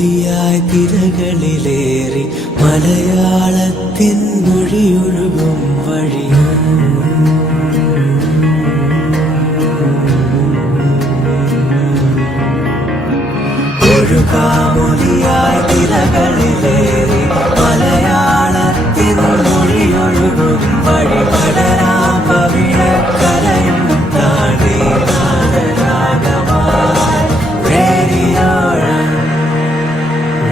കാമൊലിയായി തിരകളിലേറി മലയാളത്തിൻ മൊഴിയൊഴുകും വഴിയും ഒരു കാമൊലിയായി തിരകളിലേറി മലയാളത്തിൻ മൊഴിയൊഴുകും വഴി പടരാം പവിഴക്കലയും താഴെ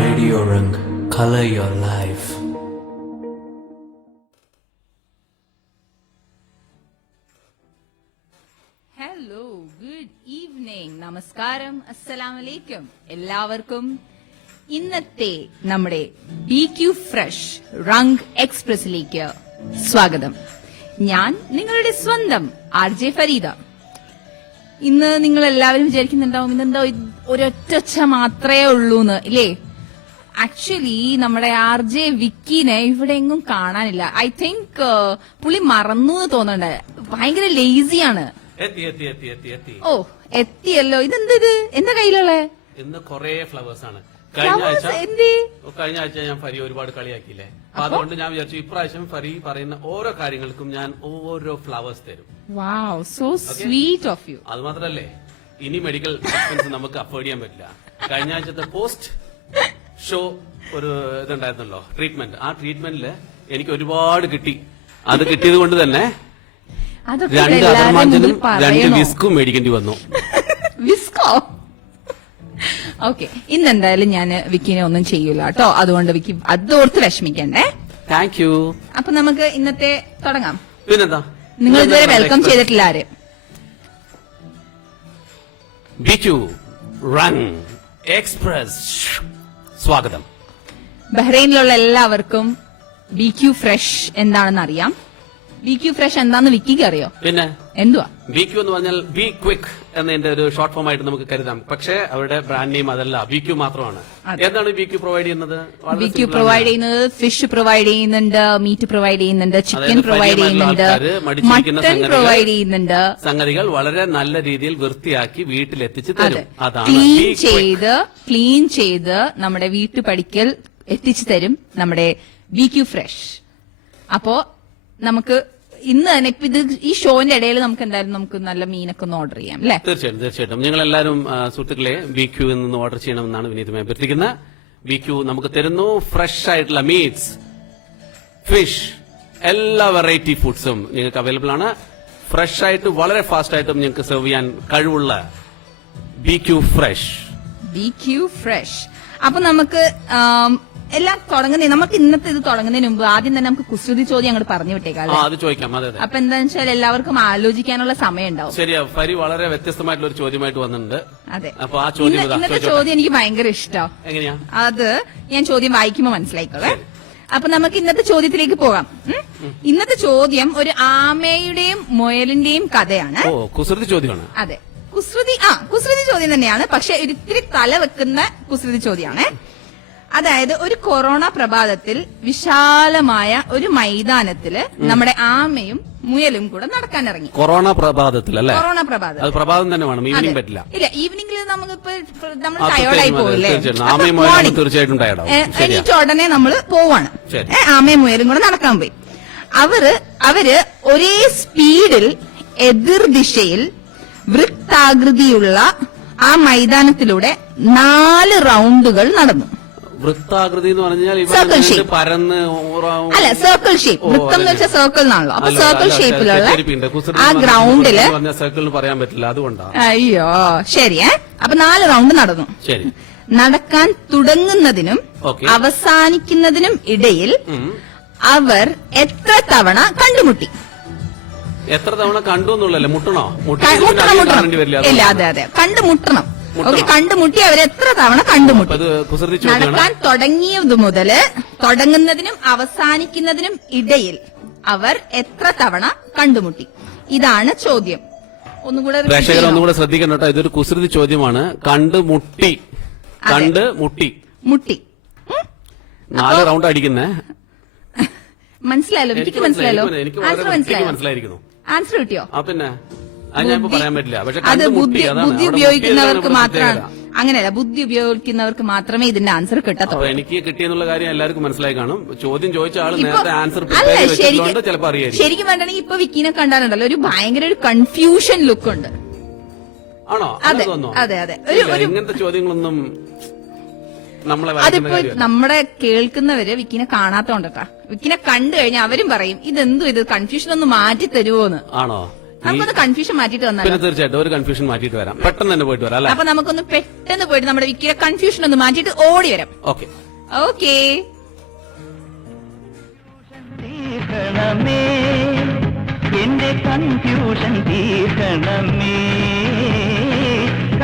Radio Rung, color your life. Hello, good evening, നമസ്കാരം, അസ്സലാമലൈക്കും. എല്ലാവർക്കും ഇന്നത്തെ നമ്മുടെ BQ ഫ്രഷ് റങ് എക്സ്പ്രസിലേക്ക് സ്വാഗതം. ഞാൻ നിങ്ങളുടെ സ്വന്തം RJ ഫരീദ. ഇന്ന് നിങ്ങൾ എല്ലാവരും വിചാരിക്കുന്നുണ്ടാവും ഇന്നെന്താ ഒരൊറ്റ മാത്രമേ ഉള്ളൂന്ന്, ഇല്ലേ? ആക്ച്വലി നമ്മുടെ RJ വിക്കിനെ ഇവിടെ എങ്ങും കാണാനില്ല. ഐ തിങ്ക് പുള്ളി മറന്നു തോന്നണ്ടേ, ഭയങ്കര ലേസിയാണ്. ഓ, എത്തിയല്ലോ. ഇതെന്തത് എന്റെ കയ്യിലുള്ള ഇന്ന് കൊറേ ഫ്ലവേഴ്സ് ആണ്. കഴിഞ്ഞ ആഴ്ച ഞാൻ ഫരി ഒരുപാട് കളിയാക്കിയില്ലേ, അപ്പൊ അതുകൊണ്ട് ഞാൻ വിചാരിച്ചു ഇപ്രാവശ്യം ഫരി പറയുന്ന ഓരോ കാര്യങ്ങൾക്കും ഞാൻ ഓരോ ഫ്ലവേഴ്സ് തരും. വാവ്, സോ സ്വീറ്റ് ഓഫ് യു. അത് മാത്രല്ലേ, ഇനി മെഡിക്കൽ എക്സ്പെൻസ് നമുക്ക് അഫോർഡ് ചെയ്യാൻ പറ്റില്ല. കഴിഞ്ഞ ആഴ്ചത്തെ പോസ്റ്റ് ഷോ ഒരു ഇതുണ്ടായിരുന്നല്ലോ, ട്രീറ്റ്മെന്റ്. ആ ട്രീറ്റ്മെന്റില് എനിക്ക് ഒരുപാട് കിട്ടി. അത് കിട്ടിയത് കൊണ്ട് തന്നെ 2 അധർമാഞ്ചനും 2 വിസ്കും മേടിക്കേണ്ടി വന്നു. വിസ്കോ? ഓക്കെ, ഇന്നെന്തായാലും ഞാൻ വിക്കിനെ ഒന്നും ചെയ്യൂല കേട്ടോ. അതുകൊണ്ട് വിക്കി അതോർത്ത് വിഷമിക്കണ്ടേ. Thank you. അപ്പൊ നമുക്ക് ഇന്നത്തെ തുടങ്ങാം. പിന്നെന്താ, നിങ്ങൾ ഇതുവരെ വെൽക്കം ചെയ്തിട്ടില്ല ആര്? BQ റങ് എക്സ്പ്രസ് സ്വാഗതം. ബഹ്റൈനിലുള്ള എല്ലാവർക്കും BQ ഫ്രഷ് എന്താണെന്ന് അറിയാം. BQ ഫ്രഷ് എന്താന്ന് വിക്കിക്ക് അറിയോ? പിന്നെ എന്തുവാ BQ എന്ന് പറഞ്ഞാൽ ബി ക്വിക്ക് എന്നതിന്റെ ഒരു ഷോർട്ട് ഫോം ആയിട്ട് നമുക്ക് കരുതാം. പക്ഷേ അവരുടെ ബ്രാൻഡ് നെയിം അതല്ല, BQ മാത്രമാണ്. എന്താണ് BQ പ്രൊവൈഡ് ചെയ്യുന്നത്? BQ പ്രൊവൈഡ് ചെയ്യുന്നത് ഫിഷ് പ്രൊവൈഡ് ചെയ്യുന്നുണ്ട്, മീറ്റ് പ്രൊവൈഡ് ചെയ്യുന്നുണ്ട്, ചിക്കൻ പ്രൊവൈഡ് ചെയ്യുന്നുണ്ട്, മട്ടൺ പ്രൊവൈഡ് ചെയ്യുന്നുണ്ട്. സംഗതികൾ വളരെ നല്ല രീതിയിൽ വൃത്തിയാക്കി വീട്ടിലെത്തിച്ച് തരും. അതാണ് ക്ലീൻ ചെയ്ത് നമ്മുടെ വീട്ടുപടിക്കൽ എത്തിച്ചു തരും നമ്മുടെ BQ ഫ്രഷ്. അപ്പോ നമുക്ക് ഇന്ന് തന്നെ ഇപ്പൊ ഇത് ഈ ഷോന്റെ ഇടയിൽ നമുക്ക് എന്തായാലും നമുക്ക് നല്ല മീനൊക്കെ ഒന്ന് ഓർഡർ ചെയ്യാം, അല്ലെ? തീർച്ചയായിട്ടും നിങ്ങൾ എല്ലാവരും സുഹൃത്തുക്കളെ BQ നിന്ന് ഓർഡർ ചെയ്യണമെന്നാണ് വിനീതമായി അഭ്യർത്ഥിക്കുന്നത്. BQ നമുക്ക് തരുന്നു ഫ്രഷ് ആയിട്ടുള്ള മീറ്റ്സ്, ഫിഷ്, എല്ലാ വെറൈറ്റി ഫുഡ്സും നിങ്ങൾക്ക് അവൈലബിൾ ആണ്. ഫ്രഷ് ആയിട്ട് വളരെ ഫാസ്റ്റ് ആയിട്ടും നിങ്ങൾക്ക് സെർവ് ചെയ്യാൻ കഴിവുള്ള BQ ഫ്രഷ്. അപ്പൊ നമുക്ക് എല്ലാം തുടങ്ങുന്നതിന് നമുക്ക് ഇന്നത്തെ ഇത് തുടങ്ങുന്നതിന് മുമ്പ് ആദ്യം തന്നെ നമുക്ക് കുസൃതി ചോദ്യം അങ്ങോട്ട് പറഞ്ഞു വിട്ടേക്കാം. അത് ചോദിക്കാം. അതെ. അപ്പൊ എന്താണെന്ന് വെച്ചാൽ എല്ലാവർക്കും ആലോചിക്കാനുള്ള സമയം ഉണ്ടാവും. ശരിയാ, ഫരി വളരെ വ്യത്യസ്തമായിട്ടുള്ള ഒരു ചോദ്യമായിട്ട് വന്നിട്ടുണ്ട്. അതെ, അപ്പൊ ആ ചോദ്യം ഇന്നത്തെ ചോദ്യം എനിക്ക് ഭയങ്കര ഇഷ്ടം. എങ്ങനെയാ? അത് ഞാൻ ചോദ്യം വായിക്കുമ്പോ മനസ്സിലായിക്കോളെ. അപ്പൊ നമുക്ക് ഇന്നത്തെ ചോദ്യത്തിലേക്ക് പോകാം. ഇന്നത്തെ ചോദ്യം ഒരു ആമയുടെയും മുയലിന്റെയും കഥയാണ്. ഓ, കുസൃതി ചോദ്യമാണ്. അതെ, കുസൃതി ചോദ്യം തന്നെയാണ്, പക്ഷെ ഒരിത്തിരി തല വെക്കുന്ന കുസൃതി ചോദ്യമാണ്. അതായത് ഒരു കൊറോണ പ്രഭാതത്തിൽ വിശാലമായ ഒരു മൈതാനത്തില് നമ്മുടെ ആമയും മുയലും കൂടെ നടക്കാൻ ഇറങ്ങി. കൊറോണ പ്രഭാതത്തിൽ അല്ലേ? കൊറോണ പ്രഭാതം. അത് പ്രഭാതം തന്നെ വേണം, ഈവനിംഗ് പറ്റില്ല. ഇല്ല, ഈവനിംഗിൽ നമുക്കിപ്പോ നമ്മൾ ടയേർഡായി പോവില്ലേ? തീർച്ചയായിട്ടും ടയേർഡാവും. എന്നിട്ട് ഉടനെ നമ്മൾ പോവാണ്, ആമയും മുയലും കൂടെ നടക്കാൻ പോയി. അവര് ഒരേ സ്പീഡിൽ എതിർദിശയിൽ വൃത്താകൃതിയുള്ള ആ മൈതാനത്തിലൂടെ 4 റൗണ്ടുകൾ നടന്നു. വൃത്താകൃതി എന്ന് പറഞ്ഞാൽ പരന്ന് അല്ല, സർക്കിൾ ഷേപ്പ്. വൃത്തം എന്ന് വെച്ചാൽ സർക്കിൾ എന്നാണല്ലോ. അപ്പൊ സർക്കിൾ ഷേപ്പിലുള്ള ആ ഗ്രൗണ്ടില് സർക്കിളിന് പറയാൻ പറ്റില്ല, അതുകൊണ്ടാണ്. അയ്യോ, ശരിയേ. അപ്പൊ 4 റൗണ്ട് നടന്നു. ശരി. നടക്കാൻ തുടങ്ങുന്നതിനും അവസാനിക്കുന്നതിനും ഇടയിൽ അവർ എത്ര തവണ കണ്ടുമുട്ടി? എത്ര തവണ കണ്ടു എന്നുള്ളല്ലേ? മുട്ടണോ? ഇല്ല, അതെ, കണ്ടുമുട്ടണം. ഓക്കെ, കണ്ടുമുട്ടി അവരെത്ര തവണ കണ്ടുമുട്ടി? നടക്കാൻ തുടങ്ങിയത് മുതല് തുടങ്ങുന്നതിനും അവസാനിക്കുന്നതിനും ഇടയിൽ അവർ എത്ര തവണ കണ്ടുമുട്ടി? ഇതാണ് ചോദ്യം. ഒന്നുകൂടെ ശ്രദ്ധിക്കണം കേട്ടോ, ഇതൊരു കുസൃതി ചോദ്യമാണ്. കണ്ടുമുട്ടി. 4 റൗണ്ട് അടിക്കുന്നേ. മനസ്സിലായല്ലോ? എനിക്ക് മനസ്സിലായല്ലോ. മനസ്സിലായിരിക്കുന്നു. ആൻസർ കിട്ടിയോ? പിന്നെ അത് ഞാൻ പറയാൻ പറ്റില്ല. പക്ഷെ അത് ബുദ്ധി ഉപയോഗിക്കുന്നവർക്ക് മാത്രമാണ്. അങ്ങനെയല്ല, ബുദ്ധി ഉപയോഗിക്കുന്നവർക്ക് മാത്രമേ ഇതിന്റെ ആൻസർ അപ്പൊ കിട്ടത്തുള്ളൂ. എനിക്ക് കിട്ടിയെന്നുള്ള കാര്യം എല്ലാവർക്കും മനസ്സിലായി കാണും. ചോദ്യം ചോദിച്ച ആൾ ഇപ്പൊ- നേരത്തെ ആൻസർ അല്ല, വെച്ചിട്ടുണ്ടോ ചിലപ്പോൾ അറിയായിരിക്കും. ശരിക്കും പറഞ്ഞിട്ടുണ്ടെങ്കിൽ ഇപ്പൊ വിക്കിനെ കണ്ടാലുണ്ടല്ലോ ഒരു ഭയങ്കര ഒരു കൺഫ്യൂഷൻ ലുക്ക് ഉണ്ട്. ആണോ? അതെ, അങ്ങനെ തോന്നുന്നോ? അതെ, അതെ. ഇല്ല, ഇങ്ങനത്തെ ചോദ്യങ്ങളൊന്നും നമ്മളെ വരയ്ക്കുന്ന അതിപ്പോ കാര്യമല്ല. നമ്മുടെ കേൾക്കുന്നവര് വിക്കിനെ കാണാത്തോണ്ടട്ടാ. വിക്കിനെ കണ്ടു കഴിഞ്ഞാൽ അവരും പറയും ഇതെന്തു ഇത് കൺഫ്യൂഷൻ ഒന്ന് മാറ്റി തരുമോന്ന്. ആണോ? നമുക്കൊന്ന് കൺഫ്യൂഷൻ മാറ്റിട്ട് പിന്നെ വന്നാലോ? തീർച്ചയായിട്ടും ഒരു കൺഫ്യൂഷൻ മാറ്റിയിട്ട് വരാം. പെട്ടെന്ന് തന്നെ പോയിട്ട് വരാം അല്ലെ? അപ്പൊ നമുക്കൊന്ന് പെട്ടെന്ന് പോയിട്ട് നമ്മുടെ വിക്കിയുടെ കൺഫ്യൂഷൻ ഒന്ന് മാറ്റിയിട്ട് ഓടി വരാം. ഓക്കെ. ഓക്കേ. തീർക്കണമേ എന്റെ കൺഫ്യൂഷൻ തീർക്കണമേ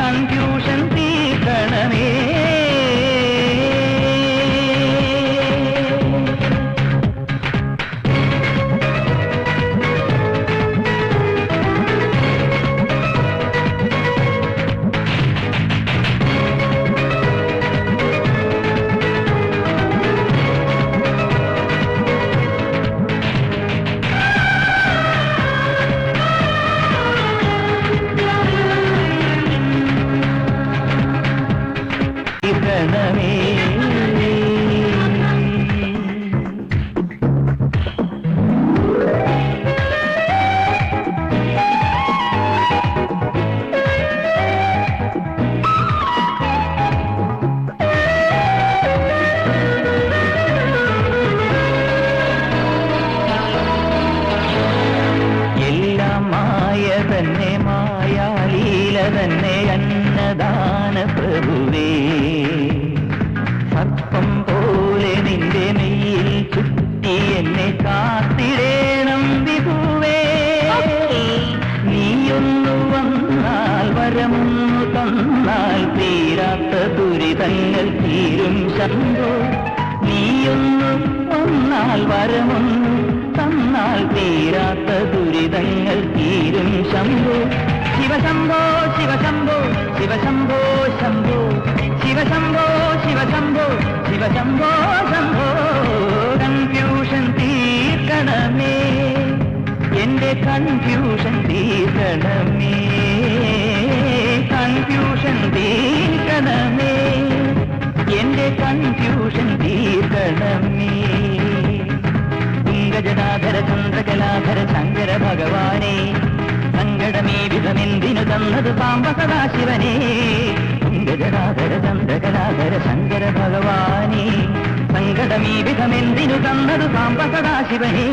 കൺഫ്യൂഷൻ തീർക്കണമേ തീർക്കണമേ എല്ലാം മായ തന്നെ മായാലീല തന്നെ അന്നദാന പ്രഭുവേ സർപ്പം പോലെ നിന്റെ മെയ്യിൽ ചുറ്റി എന്നെ കാത്തിടേണം വിഭുവേ നീയൊന്നു വന്നാൽ വരമൊന്നു തന്നാൽ തീരാത്ത ദുരിതങ്ങൾ തീരും ശംഭോ നീയൊന്നു വന്നാൽ വരമൊന്നു തന്നാൽ തീരാത്ത ദുരിതങ്ങൾ തീരും ശംഭോ ശിവശംഭോ ശിവശംഭോ ശിവശംഭോ ശംഭോ ശിവശംഭോ ശിവശംഭോ ശിവശംഭോ ശംഭോ കൺഫ്യൂഷൻ തീർക്കണമേ എന്റെ കൺഫ്യൂഷൻ തീർക്കണമേ കൺഫ്യൂഷൻ തീർക്കണമേ എന്റെ കൺഫ്യൂഷൻ തീർക്കണമേ തുംഗജടാധര ചന്ദ്രകലാധര ശങ്കര ഭഗവാനെ സങ്കടമേ വിധമെന്തിനു തന്നത് സാംബ സദാശിവനെ തുംഗജടാധര ചന്ദ്രകലാധര ശങ്കര ഭഗവാനെ സങ്കടമേ വിധമെന്തിനു തന്നത് സാംബ സദാശിവനെ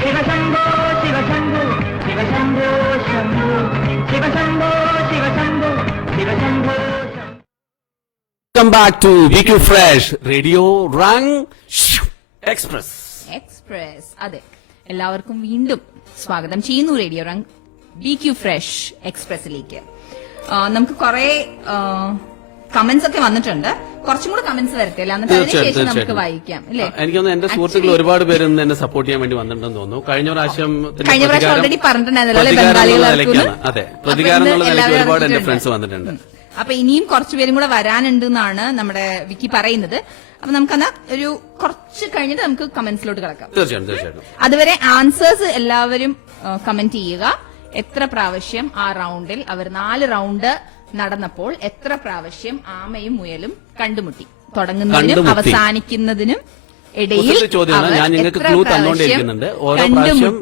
ശിവശംഭോ ശിവശംഭോ ശിവശംഭോ ശംഭോ ശിവശംഭോ ശിവശംഭോ ശിവശംഭോ welcome back to BQ fresh radio Rang express. Express. അതെ, എല്ലാവർക്കും വീണ്ടും സ്വാഗതം ചെയ്യുന്നു റേഡിയോ റങ് BQ ഫ്രഷ് എക്സ്പ്രസിലേക്ക്. നമുക്ക് കുറെ കമന്റ്സ് ഒക്കെ വന്നിട്ടുണ്ട്. കുറച്ചും കൂടെ കമന്റ്സ് വരട്ടെ, എന്നിട്ട് അതിനുശേഷം നമുക്ക് വായിക്കാം അല്ലേ? എനിക്കൊന്ന് എന്റെ സുഹൃത്തുക്കൾ ഒരുപാട് പേര് ഇന്ന് എന്നെ സപ്പോർട്ട് ചെയ്യാൻ വേണ്ടി വന്നിട്ടുണ്ടെന്ന് തോന്നുന്നു. കഴിഞ്ഞ പ്രാവശ്യം ഓൾറെഡി പറഞ്ഞിട്ടുണ്ടായിരുന്നല്ലോ ബംഗാളികൾ. അതെ, പ്രതികാരം എന്നുള്ള നിലയ്ക്ക് ഒരുപാട് എന്റെ ഫ്രണ്ട്സ് വന്നിട്ടുണ്ട്. അപ്പൊ ഇനിയും കുറച്ചുപേരും കൂടെ വരാനുണ്ട് എന്നാണ് നമ്മുടെ വിക്കി പറയുന്നത്. അപ്പൊ നമുക്കെന്നാ ഒരു കുറച്ച് കഴിഞ്ഞിട്ട് നമുക്ക് കമന്റ്സിലോട്ട് കിടക്കാം. തീർച്ചയായിട്ടും. അതുവരെ ആൻസേഴ്സ് എല്ലാവരും കമന്റ് ചെയ്യുക. എത്ര പ്രാവശ്യം ആ റൗണ്ടിൽ അവർ 4 റൗണ്ട് നടന്നപ്പോൾ എത്ര പ്രാവശ്യം ആമയും മുയലും കണ്ടുമുട്ടി? തുടങ്ങുന്നതിനും അവസാനിക്കുന്നതിനും ഇടയിൽ ചോദ്യമാണ്. ഞാൻ നിങ്ങൾക്ക് ക്ലൂ തന്നോണ്ടിരിക്കുന്നുണ്ട്. ഓരോ പ്രാവശ്യം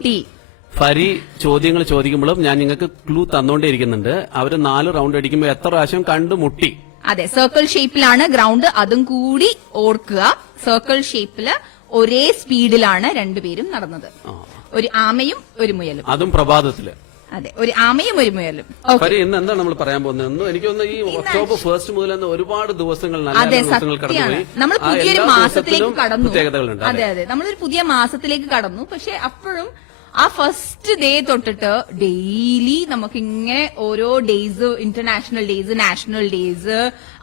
ഫരി ചോദ്യങ്ങൾ ചോദിക്കുമ്പോഴും ഞാൻ നിങ്ങൾക്ക് ക്ലൂ തന്നോണ്ടിരിക്കുന്നുണ്ട്. അവര് 4 റൗണ്ട് അടിക്കുമ്പോൾ എത്ര പ്രാവശ്യം കണ്ടുമുട്ടി? അതെ, സർക്കിൾ ഷേപ്പിലാണ് ഗ്രൗണ്ട്, അതും കൂടി ഓർക്കുക. സർക്കിൾ ഷേപ്പില് ഒരേ സ്പീഡിലാണ് രണ്ടുപേരും നടന്നത്. ഒരു ആമയും ഒരു മുയലും. അതും പ്രഭാതത്തില്. അതെ, ഒരു ആമയും ഒരു മുയലും. ഫരി, ഇന്ന് എന്താണ് നമ്മൾ പറയാൻ പോകുന്നത്? എനിക്ക് തോന്നുന്നു ഈ ഒക്ടോബർ 1 മുതൽ ഒരുപാട് ദിവസങ്ങൾ നല്ല ദിവസങ്ങൾ കടന്നുപോയി. നമ്മൾ പുതിയൊരു മാസത്തിലേക്ക് കടന്നു. പ്രത്യേകതകളുണ്ട്. അതെ, നമ്മളൊരു പുതിയ മാസത്തിലേക്ക് കടന്നു. പക്ഷെ അപ്പോഴും ആ ഫസ്റ്റ് ഡേ തൊട്ടിട്ട് ഡെയിലി നമുക്ക് ഇങ്ങനെ ഓരോ days, international days, national days,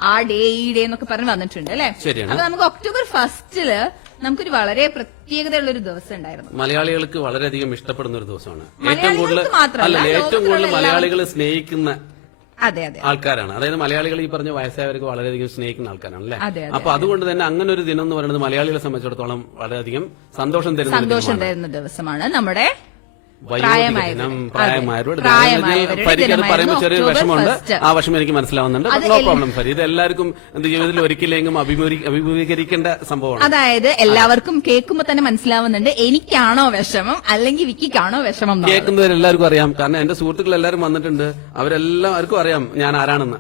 ആ ഡേ ഈ ഡേ എന്നൊക്കെ പറഞ്ഞ് വന്നിട്ടുണ്ട് അല്ലെ? അപ്പൊ നമുക്ക് ഒക്ടോബർ 1 നമുക്കൊരു വളരെ പ്രത്യേകതയുള്ള ഒരു ദിവസം ഉണ്ടായിരുന്നു. മലയാളികൾക്ക് വളരെയധികം ഇഷ്ടപ്പെടുന്ന ഒരു ദിവസമാണ്. ഏറ്റവും കൂടുതൽ മലയാളികൾ സ്നേഹിക്കുന്ന അതെ ആൾക്കാരാണ്. അതായത് മലയാളികൾ ഈ പറഞ്ഞ വയസ്സായവർക്ക് വളരെയധികം സ്നേഹിക്കുന്ന ആൾക്കാരാണ് അല്ലെ? അതെ. അപ്പൊ അതുകൊണ്ട് തന്നെ അങ്ങനെ ഒരു ദിനം എന്ന് പറയുന്നത് മലയാളികളെ സംബന്ധിച്ചിടത്തോളം വളരെയധികം സന്തോഷം തരുന്ന ദിവസമാണ് നമ്മുടെ വയോധികനം, പ്രായമായവരുടെ ഫരിക്ക് അത് പറയുമ്പോൾ ചെറിയൊരു വിഷമമുണ്ട്. ആ വിഷമം എനിക്ക് മനസ്സിലാവുന്നുണ്ട്. No problem Fari. ഇത് എല്ലാവർക്കും ജീവിതത്തിൽ ഒരിക്കലെങ്കിലും അഭിമുഖീകരിക്കേണ്ട സംഭവമാണ്. അതായത് എല്ലാവർക്കും കേൾക്കുമ്പോ തന്നെ മനസ്സിലാവുന്നുണ്ട് എനിക്കാണോ വിഷമം അല്ലെങ്കിൽ വിക്കിക്കാണോ വിഷമം. കേൾക്കുന്നവരെല്ലാവർക്കും അറിയാം. കാരണം എന്റെ സുഹൃത്തുക്കൾ എല്ലാവരും വന്നിട്ടുണ്ട്. അവരെല്ലാവർക്കും അറിയാം ഞാൻ ആരാണെന്ന്.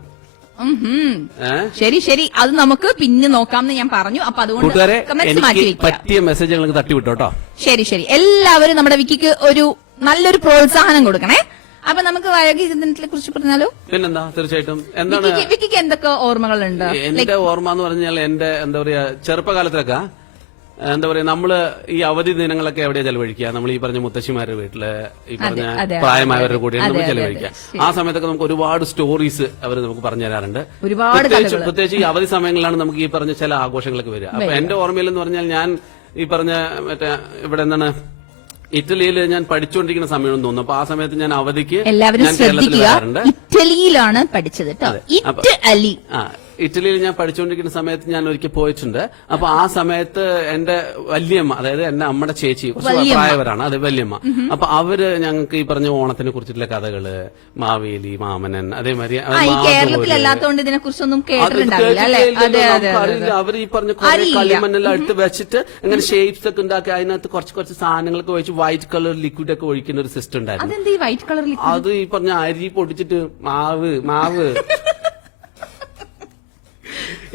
ശരി ശരി, അത് നമുക്ക് പിന്നെ നോക്കാമെന്ന് ഞാൻ പറഞ്ഞു. അപ്പൊ അതുകൊണ്ട് കമന്റ്സ് മാറ്റി വെക്കാം. പറ്റിയ മെസ്സേജ് നിങ്ങൾക്ക് തട്ടിവിട്ടോട്ടോ. ശരി ശരി, എല്ലാവരും നമ്മുടെ വിക്കിക്ക് ഒരു നല്ലൊരു പ്രോത്സാഹനം കൊടുക്കണേ. അപ്പൊ നമുക്ക് വയോധികദിനത്തെ കുറിച്ച് പറഞ്ഞാലോ? പിന്നെന്താ, തീർച്ചയായിട്ടും. എന്താണ് വിക്കിക്ക് എന്തൊക്കെ ഓർമ്മകളുണ്ട്? എന്റെ ഓർമ്മ എന്ന് പറഞ്ഞാൽ എന്റെ എന്താ പറയാ ചെറുപ്പകാലത്തൊക്കെ എന്താ പറയാ നമ്മള് ഈ അവധി ദിനങ്ങളൊക്കെ എവിടെയാ ചെലവഴിക്കുക? നമ്മൾ ഈ പറഞ്ഞ മുത്തശ്ശിമാരുടെ വീട്ടില്, ഈ പറഞ്ഞ പ്രായമായവരുടെ കൂടെയാണ് നമ്മൾ ചെലവഴിക്കുക. ആ സമയത്തൊക്കെ നമുക്ക് ഒരുപാട് സ്റ്റോറീസ് അവർ നമുക്ക് പറഞ്ഞു തരാറുണ്ട്. പ്രത്യേകിച്ച് ഈ അവധി സമയങ്ങളിലാണ് നമുക്ക് ഈ പറഞ്ഞ ചില ആഘോഷങ്ങളൊക്കെ വരിക. അപ്പൊ എന്റെ ഓർമ്മയിൽ എന്ന് പറഞ്ഞാൽ ഞാൻ ഈ പറഞ്ഞ മറ്റേ ഇവിടെ എന്താണ് ഇറ്റലിയിൽ ഞാൻ പഠിച്ചുകൊണ്ടിരിക്കുന്ന സമയം തോന്നുന്നു. അപ്പൊ ആ സമയത്ത് ഞാൻ അവധിക്ക് ഞാൻ കേരളത്തിൽ വരാറുണ്ട്. ഇറ്റലിയിലാണ് പഠിച്ചത്. ഇറ്റലിയിൽ ഞാൻ പഠിച്ചുകൊണ്ടിരിക്കുന്ന സമയത്ത് ഞാൻ ഒരിക്കൽ പോയിട്ടുണ്ട്. അപ്പൊ ആ സമയത്ത് എന്റെ വല്യമ്മ, അതായത് എന്റെ അമ്മയുടെ ചേച്ചി, കുറച്ച് പ്രായവരാണ്, അത് വല്യമ്മ. അപ്പൊ അവര് ഞങ്ങൾക്ക് ഈ പറഞ്ഞ ഓണത്തിനെ കുറിച്ചിട്ടുള്ള കഥകള്, മാവേലി, മാമനൻ, അതേമാതിരി കേരളത്തിലല്ലാത്തതുകൊണ്ട് ഇതിനെ കുറിച്ചൊന്നും അവർ ഈ പറഞ്ഞ കളിമണ്ണെല്ലാം എടുത്ത് വെച്ചിട്ട് അങ്ങനെ ഷേപ്സ് ഒക്കെ ഉണ്ടാക്കി അതിനകത്ത് കുറച്ച് സാധനങ്ങളൊക്കെ ഒഴിച്ച് വൈറ്റ് കളർ ലിക്വിഡ് ഒക്കെ ഒഴിക്കുന്ന ഒരു സിസ്റ്റം ഉണ്ടായിരുന്നു. അത് ഈ പറഞ്ഞ അരി പൊടിച്ചിട്ട് മാവ്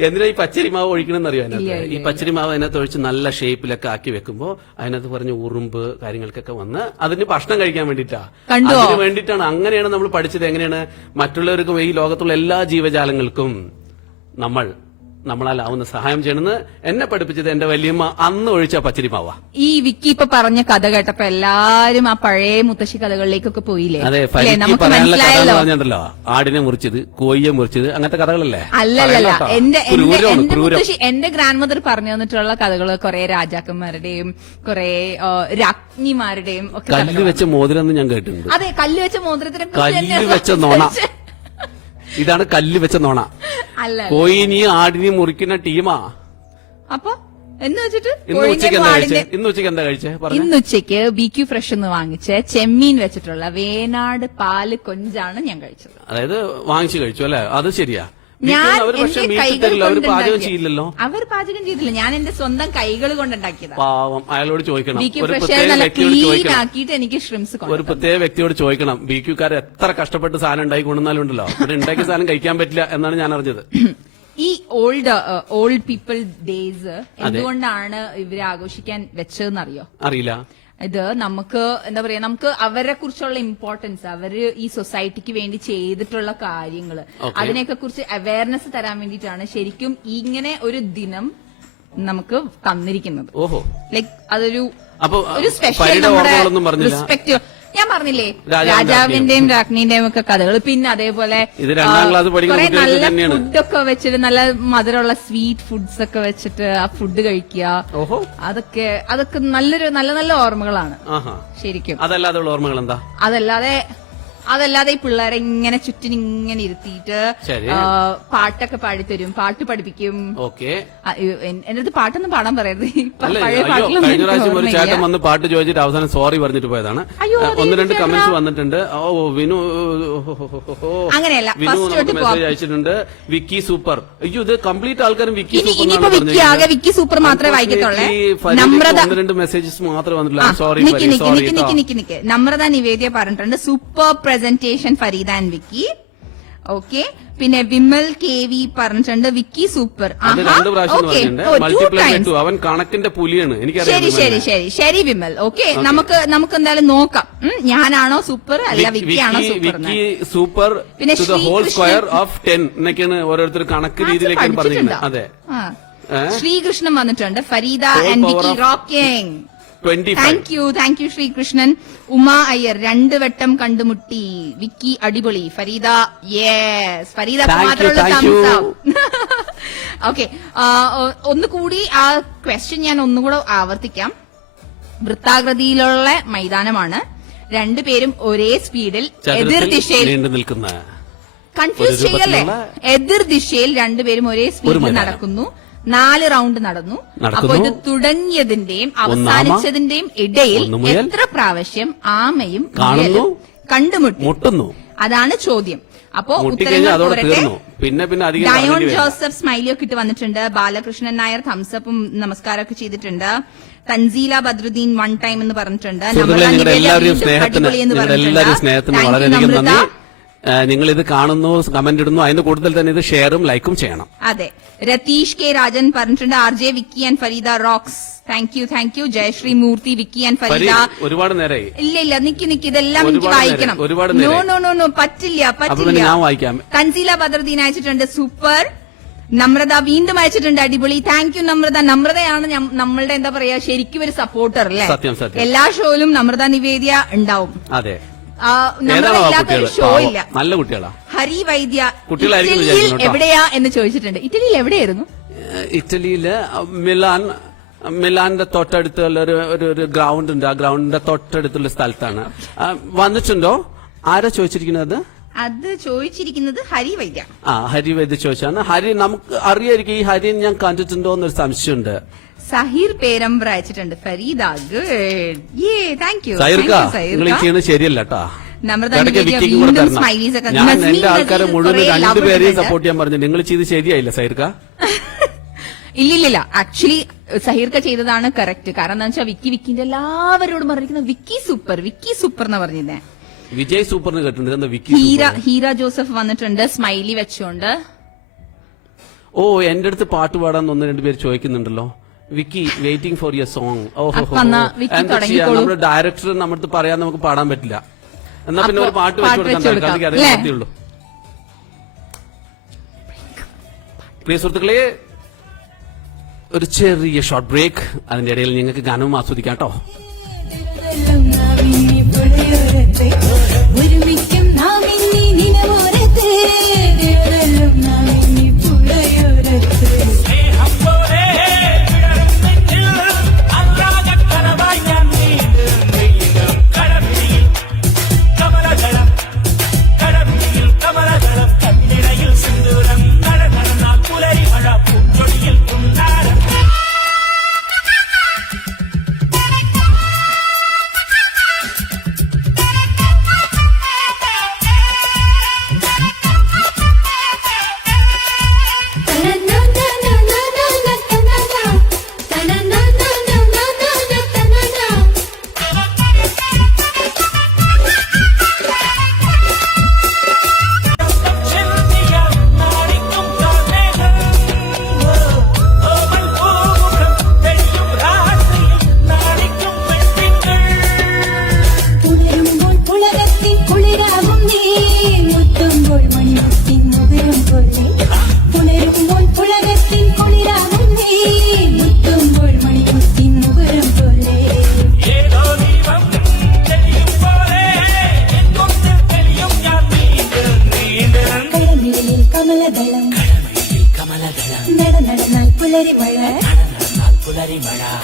എന്തിനാ ഈ പച്ചരി മാവ് ഒഴിക്കണമെന്ന് അറിയാം. അതിനകത്ത് ഈ പച്ചരി മാവ് അതിനകത്ത് ഒഴിച്ച് നല്ല ഷേപ്പിലൊക്കെ ആക്കി വെക്കുമ്പോ അതിനകത്ത് പറഞ്ഞ ഉറുമ്പ് കാര്യങ്ങൾക്കൊക്കെ വന്ന് അതിന് ഭക്ഷണം കഴിക്കാൻ വേണ്ടിട്ടാ, അതിന് വേണ്ടിയിട്ടാണ്. അങ്ങനെയാണ് നമ്മൾ പഠിച്ചത്. എങ്ങനെയാണ് മറ്റുള്ളവർക്കും ഈ ലോകത്തുള്ള എല്ലാ ജീവജാലങ്ങൾക്കും നമ്മളാലാവുന്ന സഹായം ചെയ്യണമെന്ന് എന്നെ പഠിപ്പിച്ചത് എന്റെ വല്യമ്മ അന്ന് ഒഴിച്ച പച്ചരി മാവ. ഈ വിക്കി ഇപ്പൊ പറഞ്ഞ കഥ കേട്ടപ്പോ എല്ലാരും ആ പഴയ മുത്തശ്ശി കഥകളിലേക്കൊക്കെ പോയില്ലേ? അതെ, പറഞ്ഞല്ലോ ആടിനെ മുറിച്ചത്, കോഴിയെ മുറിച്ചത്, അങ്ങനത്തെ കഥകളല്ലേ? അല്ലല്ല, എന്റെ ഗ്രാൻഡ് മദർ പറഞ്ഞു തന്നിട്ടുള്ള കഥകൾ കുറെ രാജാക്കന്മാരുടെയും കുറെ രാജ്ഞിമാരുടെയും ഒക്കെ. കല്ല് വെച്ച മോതിരം ഞാൻ കേട്ടിട്ടുണ്ട്. അതെ, കല്ല് വെച്ച മോതിരത്തിനെ കല്ല് വെച്ച നോണ. ഇതാണ് കല്ല് വെച്ച നോണ. കോയിനെയും ആടിനെയും മുറിക്കുന്ന ടീമാ. അപ്പൊ എന്ന് വെച്ചിട്ട് ഇന്ന് ഉച്ചയ്ക്ക് എന്താ കഴിച്ചേ? ഇന്ന് ഉച്ചയ്ക്ക് BQ ഫ്രഷ് എന്ന് വാങ്ങിച്ച ചെമ്മീൻ വെച്ചിട്ടുള്ള വേനാട് പാല് കൊഞ്ചാണ് ഞാൻ കഴിച്ചത്. അതായത് വാങ്ങിച്ചു കഴിച്ചു അല്ലെ? അത് ശരിയാ. അവർ പാചകം ചെയ്യില്ലല്ലോ. അവർ പാചകം ചെയ്തില്ല, ഞാൻ എന്റെ സ്വന്തം കൈകൾ കൊണ്ടുണ്ടാക്കിയത്. പാവം, അയാളോട് ചോദിക്കണം. ആക്കിയിട്ട് എനിക്ക് ഷ്രിംസ് ഒരു പ്രത്യേക വ്യക്തിയോട് ചോദിക്കണം. BQ-കാർ എത്ര കഷ്ടപ്പെട്ട് സാധനം ഉണ്ടാക്കി കൊണ്ടുവന്നാലുണ്ടല്ലോ, ഇവിടെ ഉണ്ടാക്കിയ സാധനം കഴിക്കാൻ പറ്റില്ല എന്നാണ് ഞാൻ അറിഞ്ഞത്. ഈ ഓൾഡ് പീപ്പിൾ ഡേയ്സ് എന്തുകൊണ്ടാണ് ഇവര് ആഘോഷിക്കാൻ വെച്ചതെന്നറിയോ? അറിയില്ല. ഇത് നമുക്ക് എന്താ പറയാ, നമുക്ക് അവരെ കുറിച്ചുള്ള ഇമ്പോർട്ടൻസ്, അവര് ഈ സൊസൈറ്റിക്ക് വേണ്ടി ചെയ്തിട്ടുള്ള കാര്യങ്ങള്, അതിനെയൊക്കെ കുറിച്ച് അവയർനെസ് തരാൻ വേണ്ടിയിട്ടാണ് ശരിക്കും ഇങ്ങനെ ഒരു ദിനം നമുക്ക് തന്നിരിക്കുന്നത്. ഓഹോ, ലൈക് അതൊരു സ്പെഷ്യൽ റെസ്പെക്ട്. ഞാൻ പറഞ്ഞില്ലേ രാജാവിന്റെയും രാജ്ഞിന്റെയും ഒക്കെ കഥകൾ. പിന്നെ അതേപോലെ കുറെ നല്ല ഫുഡൊക്കെ വെച്ചിട്ട്, നല്ല മധുരമുള്ള സ്വീറ്റ് ഫുഡ്സ് ഒക്കെ വെച്ചിട്ട് ആ ഫുഡ് കഴിക്കുക, അതൊക്കെ നല്ല നല്ല ഓർമ്മകളാണ് ശരിക്കും. അതല്ലാതെ ഓർമ്മകൾ എന്താ? അതല്ലാതെ ഈ പിള്ളേരെ ഇങ്ങനെ ചുറ്റിനിങ്ങനെ ഇരുത്തിയിട്ട് പാട്ടൊക്കെ പാടിത്തരും, പാട്ട് പഠിപ്പിക്കും. എന്റെ അടുത്ത് പാട്ടൊന്നും പാടാൻ പറയരുത്. കഴിഞ്ഞ പ്രാവശ്യം ഒരു ചേട്ടൻ വന്ന് പാട്ട് ചോദിച്ചിട്ട് അവസാനം സോറി പറഞ്ഞിട്ട് പോയതാണ്. 1-2 കമന്റ്സ് വന്നിട്ടുണ്ട്. വിനു അങ്ങനെയല്ല, മെസ്സേജ് അയച്ചിട്ടുണ്ട്. വിക്കി സൂപ്പർ. അയ്യോ, ഇത് കംപ്ലീറ്റ് ആൾക്കാരും വിക്കി സൂപ്പർ വിക്കി സൂപ്പർ മാത്രമേ വായിക്കത്തുള്ളേ. 1-2 മെസ്സേജസ് മാത്രമേ വന്നിട്ടുള്ളൂ. സോറി. നമ്രത നിവേദ്യ പറഞ്ഞിട്ടുണ്ട് super presentation Fareeda and Vicky. Okay, പിന്നെ വിമൽ KV പറഞ്ഞിട്ടുണ്ട് വിക്കി സൂപ്പർ. അവൻ കണക്കിന്റെ പുലിയാണ്, എനിക്കറിയാം. ശരി വിമൽ. ഓക്കെ, നമുക്ക് എന്തായാലും നോക്കാം. ഞാനാണോ സൂപ്പർ അല്ല വിക്കിയാണോ സൂപ്പർ? പിന്നെ ഹോൾ സ്ക്വയർ ഓഫ് 10 എന്നൊക്കെയാണ് ഓരോരുത്തർ കണക്ക് രീതിയിലേക്കാണ് പറഞ്ഞിരിക്കുന്നത്. അതെ, ശ്രീകൃഷ്ണൻ വന്നിട്ടുണ്ട്. Fareeda and Vicky rocking. Thank you Sreekrishnan. Uma Iyer 2 വട്ടം കണ്ടുമുട്ടി. വിക്കി അടിപൊളി. ഫരീദ യെസ്, ഫരീദ മാത്രമുള്ള. ഓക്കെ, ഒന്നുകൂടി ആ ക്വസ്റ്റ്യൻ ഞാൻ ഒന്നുകൂടെ ആവർത്തിക്കാം. വൃത്താകൃതിയിലുള്ള മൈതാനമാണ്, 2 പേരും ഒരേ സ്പീഡിൽ എതിർ ദിശയിൽ കൺഫ്യൂസ് ചെയ്യല്ലേ? എതിർ ദിശയിൽ 2 പേരും ഒരേ സ്പീഡിൽ നടക്കുന്നു. 4 റൗണ്ട് നടന്നു. അപ്പൊ ഇത് തുടങ്ങിയതിന്റെയും അവസാനിച്ചതിന്റെയും ഇടയിൽ എത്ര പ്രാവശ്യം ആമയും മുയലും കണ്ടുമുട്ടുന്നു? അതാണ് ചോദ്യം. അപ്പോ ഉത്തരങ്ങൾ പോരട്ടെ. ഡയോൺ ജോസഫ് സ്മൈലിയൊക്കെ ഇട്ട് വന്നിട്ടുണ്ട്. ബാലകൃഷ്ണൻ നായർ തംസപ്പും നമസ്കാരമൊക്കെ ചെയ്തിട്ടുണ്ട്. തൻസീല ബദ്രുദ്ദീൻ 1 ടൈം എന്ന് പറഞ്ഞിട്ടുണ്ട്. നിങ്ങൾ ഇത് കാണുന്നു, കമന്റ് ഇടുന്നു, അതിന് കൂടുതൽ തന്നെ ഇത് ഷെയറും ലൈക്കും ചെയ്യണം. അതെ. രതീഷ് കെ രാജൻ പറഞ്ഞിട്ടുണ്ട് RJ Vicky and Fareeda rocks. Thank you. Jayashree Murthy, Vicky and Fareeda. ഒരുപാട് നേരമായി. ഇല്ല നിക്ക് ഇതെല്ലാം എനിക്ക് വായിക്കണം. നോ പറ്റില്ല. ഞാൻ വായിക്കാം. തൻസീല ബദ്രുദ്ദീൻ അയച്ചിട്ടുണ്ട്, സൂപ്പർ. നമ്രത വീണ്ടും അയച്ചിട്ടുണ്ട്, അടിപൊളി. Thank you Namrata. നമ്രതയാണ് നമ്മളുടെ എന്താ പറയാ ശരിക്കും ഒരു സപ്പോർട്ടർ അല്ലേ? എല്ലാ ഷോയിലും നമ്രത നിവേദ്യ ഉണ്ടാവും. അതെ. നമ്മളില്ലാത്തൊരു ഷോ ഇല്ല. നല്ല കുട്ടികളാ. ഹരി വൈദ്യ ഇറ്റലിയിൽ എവിടെയാ എന്ന് ചോദിച്ചിട്ടുണ്ട്. ഇറ്റലിയിൽ എവിടെയായിരുന്നു? ഇറ്റലിയില് മിലാന്റെ തൊട്ടടുത്തുള്ള ഒരു ഗ്രൗണ്ട് ഉണ്ട്. ആ ഗ്രൗണ്ടിന്റെ തൊട്ടടുത്തുള്ള സ്ഥലത്താണ്. വന്നിട്ടുണ്ടോ? ആരാ ചോദിച്ചിരിക്കുന്നത്? അത് ചോദിച്ചിരിക്കുന്നത് ഹരി വൈദ്യ. ഹരി വൈദ്യ ചോദിച്ചാണ്. ഹരി നമുക്ക് അറിയായിരിക്കും. ഈ ഹരിയെ ഞാൻ കണ്ടിട്ടുണ്ടോ എന്നൊരു സംശയമുണ്ട്. സഹീർ പേരമ്പ്ര അയച്ചിട്ടുണ്ട്. ഫരീദ ഗുഡ്. Thank you. നിങ്ങൾ ചെയ്യുന്നത് ശരിയല്ല കേട്ടോ. ഞാൻ എന്റെ ആൾക്കാരെ മുഴുവൻ 2 പേരെയും സപ്പോർട്ട് ചെയ്യാൻ പറഞ്ഞു. നിങ്ങൾ ചെയ്ത് ശരിയായില്ല സൈർക്ക. ഇല്ലില്ല, ആക്ച്വലി സഹീർക്ക ചെയ്തതാണ് കറക്റ്റ്. കാരണം എന്താ വെച്ചാൽ വിക്കിന്റെ എല്ലാവരോടും പറഞ്ഞിരിക്കുന്നത് വിക്കി സൂപ്പർ എന്ന് പറഞ്ഞിരുന്നേ. വിജയ് സൂപ്പറിന് കേട്ടിട്ടുണ്ട്. ഹീര ജോസഫ് വന്നിട്ടുണ്ട് സ്മൈലി വെച്ചോണ്ട്. എന്റെ അടുത്ത് പാട്ട് പാടാൻ 1-2 പേര് ചോദിക്കുന്നുണ്ടല്ലോ. വിക്കി വെയിറ്റിംഗ് ഫോർ യുവർ സോങ്. നമ്മുടെ ഡയറക്ടർ നമ്മുടെ അടുത്ത് പറയാൻ നമുക്ക് പാടാൻ പറ്റില്ല. എന്നാ പിന്നെ ഒരു പാട്ട് വെച്ചു കൊടുക്കാൻ അറിയുള്ളൂ. പ്രിയ സുഹൃത്തുക്കളെ, ഒരു ചെറിയ ഷോർട്ട് ബ്രേക്ക്. അതിന്റെ ഇടയിൽ നിങ്ങൾക്ക് ഗാനവും ആസ്വദിക്കാം കേട്ടോ.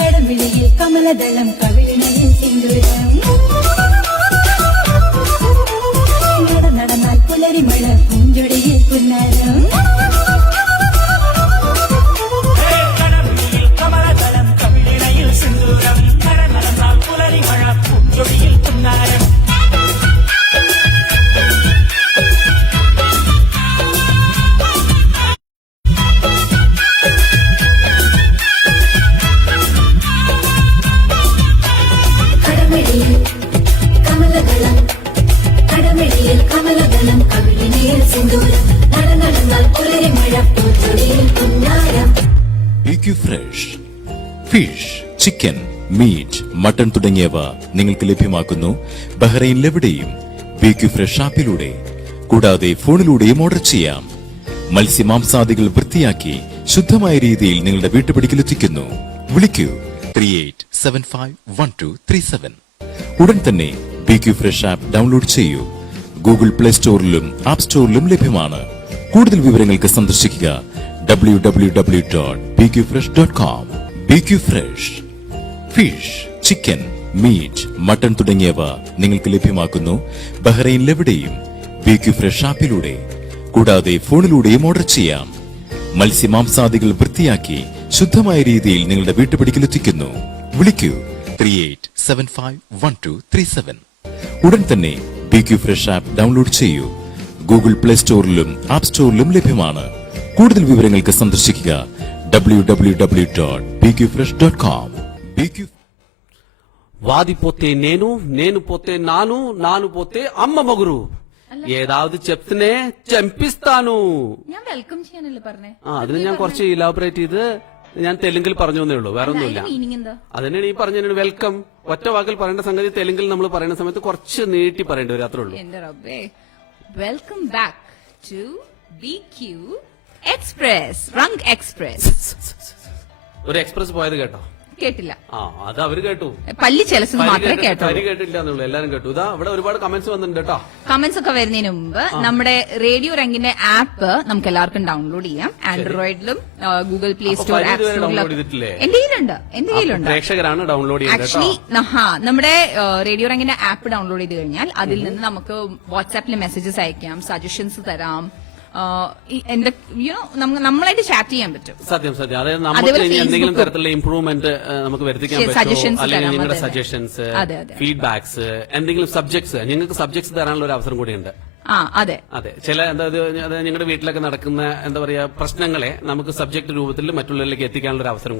കടമിളിയിൽ കമലദളം കവിളിണയിൽ സിന്ദൂരം നടന്നാൽ പുലരിമഴ പൂഞ്ചൊടിയിൽ പുന്നാരം കമലദളം കവിളിണയിൽ സിന്ദൂരം നടന്നാൽ പുലരിമഴ പൂഞ്ചൊടിയിൽ പുന്നാരം fresh fish, chicken, meat, mutton തുടങ്ങിയവ നിങ്ങൾക്ക് ലഭ്യമാക്കുന്നു ബഹ്റൈനിലെവിടെയും BQ ഫ്രഷ് ആപ്പിലൂടെ. കൂടാതെ ഫോണിലൂടെയും ഓർഡർ ചെയ്യാം. മത്സ്യമാംസാദികൾ വൃത്തിയാക്കി ശുദ്ധമായ രീതിയിൽ നിങ്ങളുടെ വീട്ടുപടിക്കലെത്തിക്കുന്നു. വിളിക്കൂ 38751237. ഉടൻ തന്നെ BQ ഫ്രഷ് ആപ്പ് ഡൗൺലോഡ് ചെയ്യൂ. ഗൂഗിൾ പ്ലേ സ്റ്റോറിലും ആപ്പ് സ്റ്റോറിലും ലഭ്യമാണ്. കൂടുതൽ വിവരങ്ങൾക്ക് സന്ദർശിക്കുക www.bqfresh.com. BQ fresh fish, chicken, meat, mutton തുടങ്ങിയവ നിങ്ങൾക്ക് ലഭ്യമാക്കുന്നു ബഹ്റൈനിലെവിടെയും BQ ഫ്രഷ് ആപ്പിലൂടെ. കൂടാതെ ഫോണിലൂടെയും ഓർഡർ ചെയ്യാം. മത്സ്യമാംസാദികൾ വൃത്തിയാക്കി ശുദ്ധമായ രീതിയിൽ നിങ്ങളുടെ വീട്ടുപടിക്കലെത്തിക്കുന്നു. വിളിക്കൂ 38751237. ഉടൻ തന്നെ BQ ഫ്രഷ് ആപ്പ് ഡൗൺലോഡ് ചെയ്യൂ. ഗൂഗിൾ പ്ലേ സ്റ്റോറിലും ആപ്പ് സ്റ്റോറിലും ലഭ്യമാണ്. കൂടുതൽ വിവരങ്ങൾക്ക് സന്ദർശിക്കുക www.bqfresh.com. వాదిపోతే నేను పోతే నాను పోతే అమ్మ మగురు ఏదాவது చెప్తేనే చంపిస్తాను. ഞാൻ വെൽക്കം ചെയ്യാനല്ലേ പറഞ്ഞേ? അതിന് ഞാൻ കുറച്ച് ഇലാബറേറ്റ് ചെയ്ത് ഞാൻ തെലുങ്കിൽ പറഞ്ഞു എന്നേ ഉള്ളൂ, വേറെ ഒന്നുമില്ല. മീനിങ് എന്താ? അതിനാണ് ഈ പറഞ്ഞ വെൽക്കം. ഒറ്റ വാക്കിൽ പറയേണ്ട സംഗതി തെലുങ്കിൽ നമ്മൾ പറയുന്ന സമയത്ത് കുറച്ച് നീട്ടി പറയേണ്ടി വരും, അത്രേ ഉള്ളൂ. എന്റെ റബ്ബേ. Welcome back to BQ express, Rang express. ഒരു എക്സ്പ്രസ് പോയത് കേട്ടോ? കേട്ടില്ല. അത് അവര് കേട്ടു, പല്ലി ചെലസത് മാത്രമേ കേട്ടോ. കരി കേട്ടില്ല എന്നുള്ളൂ, എല്ലാരും കേട്ടു. ഇതാ ഇവിടെ ഒരുപാട് കമന്റ്സ് വന്നിട്ടുണ്ട് കേട്ടോ. കമന്റ്സ് ഒക്കെ വരുന്നതിന് മുമ്പ് നമ്മുടെ റേഡിയോ റംഗിന്റെ ആപ്പ് നമുക്ക് എല്ലാവർക്കും ഡൗൺലോഡ് ചെയ്യാം. ആൻഡ്രോയിഡിലും ഗൂഗിൾ പ്ലേ സ്റ്റോർ ആപ്പ് സ്റ്റോറിലും എന്റെ കയ്യിലുണ്ട്. പ്രേക്ഷകരാണ് ഡൗൺലോഡ് ചെയ്യുന്നത്. ആക്ച്വലി നമ്മുടെ റേഡിയോ റംഗിന്റെ ആപ്പ് ഡൗൺലോഡ് ചെയ്ത് കഴിഞ്ഞാൽ അതിൽ നിന്ന് നമുക്ക് വാട്സാപ്പിൽ മെസ്സേജസ് അയക്കാം, സജഷൻസ് തരാം, നമ്മളായിട്ട് ചാറ്റ് ചെയ്യാൻ പറ്റും. സത്യം. അതായത് നമുക്ക് എന്തെങ്കിലും തരത്തിലുള്ള ഇംപ്രൂവ്മെന്റ് നമുക്ക് വരുത്തിക്കാൻ പറ്റും, അല്ലെങ്കിൽ നിങ്ങളുടെ സജഷൻസ്, ഫീഡ്ബാക്സ്, എന്തെങ്കിലും സബ്ജക്ട്സ്, നിങ്ങൾക്ക് സബ്ജക്ട്സ് തരാനുള്ള ഒരു അവസരം കൂടിയുണ്ട്. അതെ. ചില നിങ്ങളുടെ വീട്ടിലൊക്കെ നടക്കുന്ന എന്താ പറയാ പ്രശ്നങ്ങളെ നമുക്ക് സബ്ജക്ട് രൂപത്തിൽ മറ്റുള്ളവരിലേക്ക് എത്തിക്കാനുള്ള ഒരു അവസരം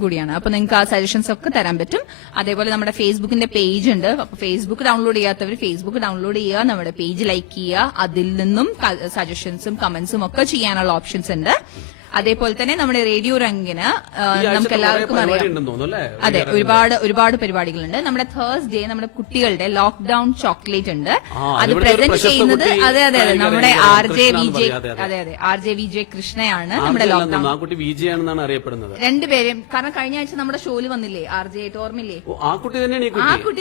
കൂടിയാണ്. അപ്പൊ നിങ്ങൾക്ക് ആ സജഷൻസ് ഒക്കെ തരാൻ പറ്റും. അതേപോലെ നമ്മുടെ ഫേസ്ബുക്കിന്റെ പേജ് ഉണ്ട്. അപ്പൊ ഫേസ്ബുക്ക് ഡൗൺലോഡ് ചെയ്യാത്തവർ ഫേസ്ബുക്ക് ഡൗൺലോഡ് ചെയ്യുക, നമ്മുടെ പേജ് ലൈക്ക് ചെയ്യുക, അതിൽ നിന്നും സജഷൻസും കമന്റ്സും ഒക്കെ ചെയ്യാനുള്ള ഓപ്ഷൻസ് ഉണ്ട്. അതേപോലെ തന്നെ നമ്മുടെ റേഡിയോ റംഗിന് നമുക്ക് എല്ലാവർക്കും അറിയാം, അതെ, ഒരുപാട് പരിപാടികളുണ്ട്. നമ്മുടെ തേഴ്സ്ഡേ നമ്മുടെ കുട്ടികളുടെ ലോക്ക്ഡൌൺ ചോക്ലേറ്റ് ഉണ്ട്. അത് പ്രസന്റ് ചെയ്യുന്നത് അതെ നമ്മുടെ RJ VJ കൃഷ്ണയാണ്. നമ്മുടെ ലോക്ക്ഡൌൺ അറിയപ്പെടുന്നത് രണ്ടുപേരും. കാരണം കഴിഞ്ഞ ആഴ്ച നമ്മുടെ ഷോയിൽ വന്നില്ലേ RJ, ഓർമ്മയില്ലേ? ആ കുട്ടി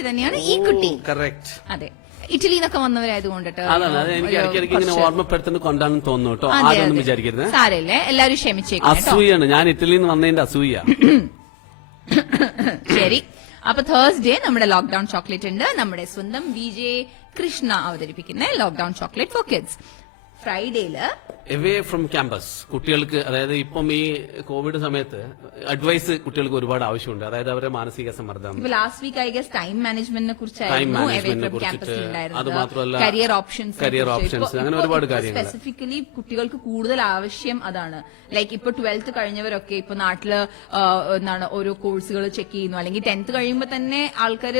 തന്നെയാണ് ഈ കുട്ടി. അതെ, ഇറ്റലിയിൽ നിന്നൊക്കെ വന്നവരായത് കൊണ്ടിട്ട് എനിക്ക് ഇടയ്ക്കിടയ്ക്ക് ഇങ്ങനെ ഓർമ്മപ്പെടുത്തുന്നത് കൊണ്ടാണെന്ന് തോന്നുന്നു കേട്ടോ. ആരൊന്നും വിചാരിക്കരുത്, സാരല്ലേ, എല്ലാവരും ക്ഷമിച്ചേക്കും. അസൂയാണ്, ഞാൻ ഇറ്റലിയിൽ നിന്ന് വന്നതിന്റെ അസൂയ. ശരി. അപ്പൊ തേഴ്സ്ഡേ നമ്മുടെ ലോക്ക്ഡൌൺ ചോക്ലേറ്റ് ഉണ്ട്. നമ്മുടെ സ്വന്തം VJ കൃഷ്ണ അവതരിപ്പിക്കുന്ന ലോക്ക്ഡൌൺ ചോക്ലേറ്റ് ഫോർ കിഡ്സ്. ഫ്രൈഡേയില് എവേ ഫ്രം ക്യാമ്പസ് കുട്ടികൾക്ക്, അതായത് ഇപ്പം ഈ കോവിഡ് സമയത്ത് അഡ്വൈസ് കുട്ടികൾക്ക് ഒരുപാട് ആവശ്യമുണ്ട്. അതായത് അവരുടെ മാനസിക സമ്മർദ്ദം, last week I guess time മാനേജ്മെന്റിനെ കുറിച്ചായിരുന്നു, അത് മാത്രമല്ല കരിയർ ഓപ്ഷൻസ്, അങ്ങനെ ഒരുപാട് കാര്യങ്ങൾ. സ്പെസിഫിക്കലി കുട്ടികൾക്ക് കൂടുതൽ ആവശ്യം അതാണ്. ലൈക്ക് ഇപ്പൊ 12th കഴിഞ്ഞവരൊക്കെ ഇപ്പൊ നാട്ടില് ഓരോ കോഴ്സുകൾ ചെക്ക് ചെയ്യുന്നു, അല്ലെങ്കിൽ 10th കഴിയുമ്പോൾ തന്നെ ആൾക്കാർ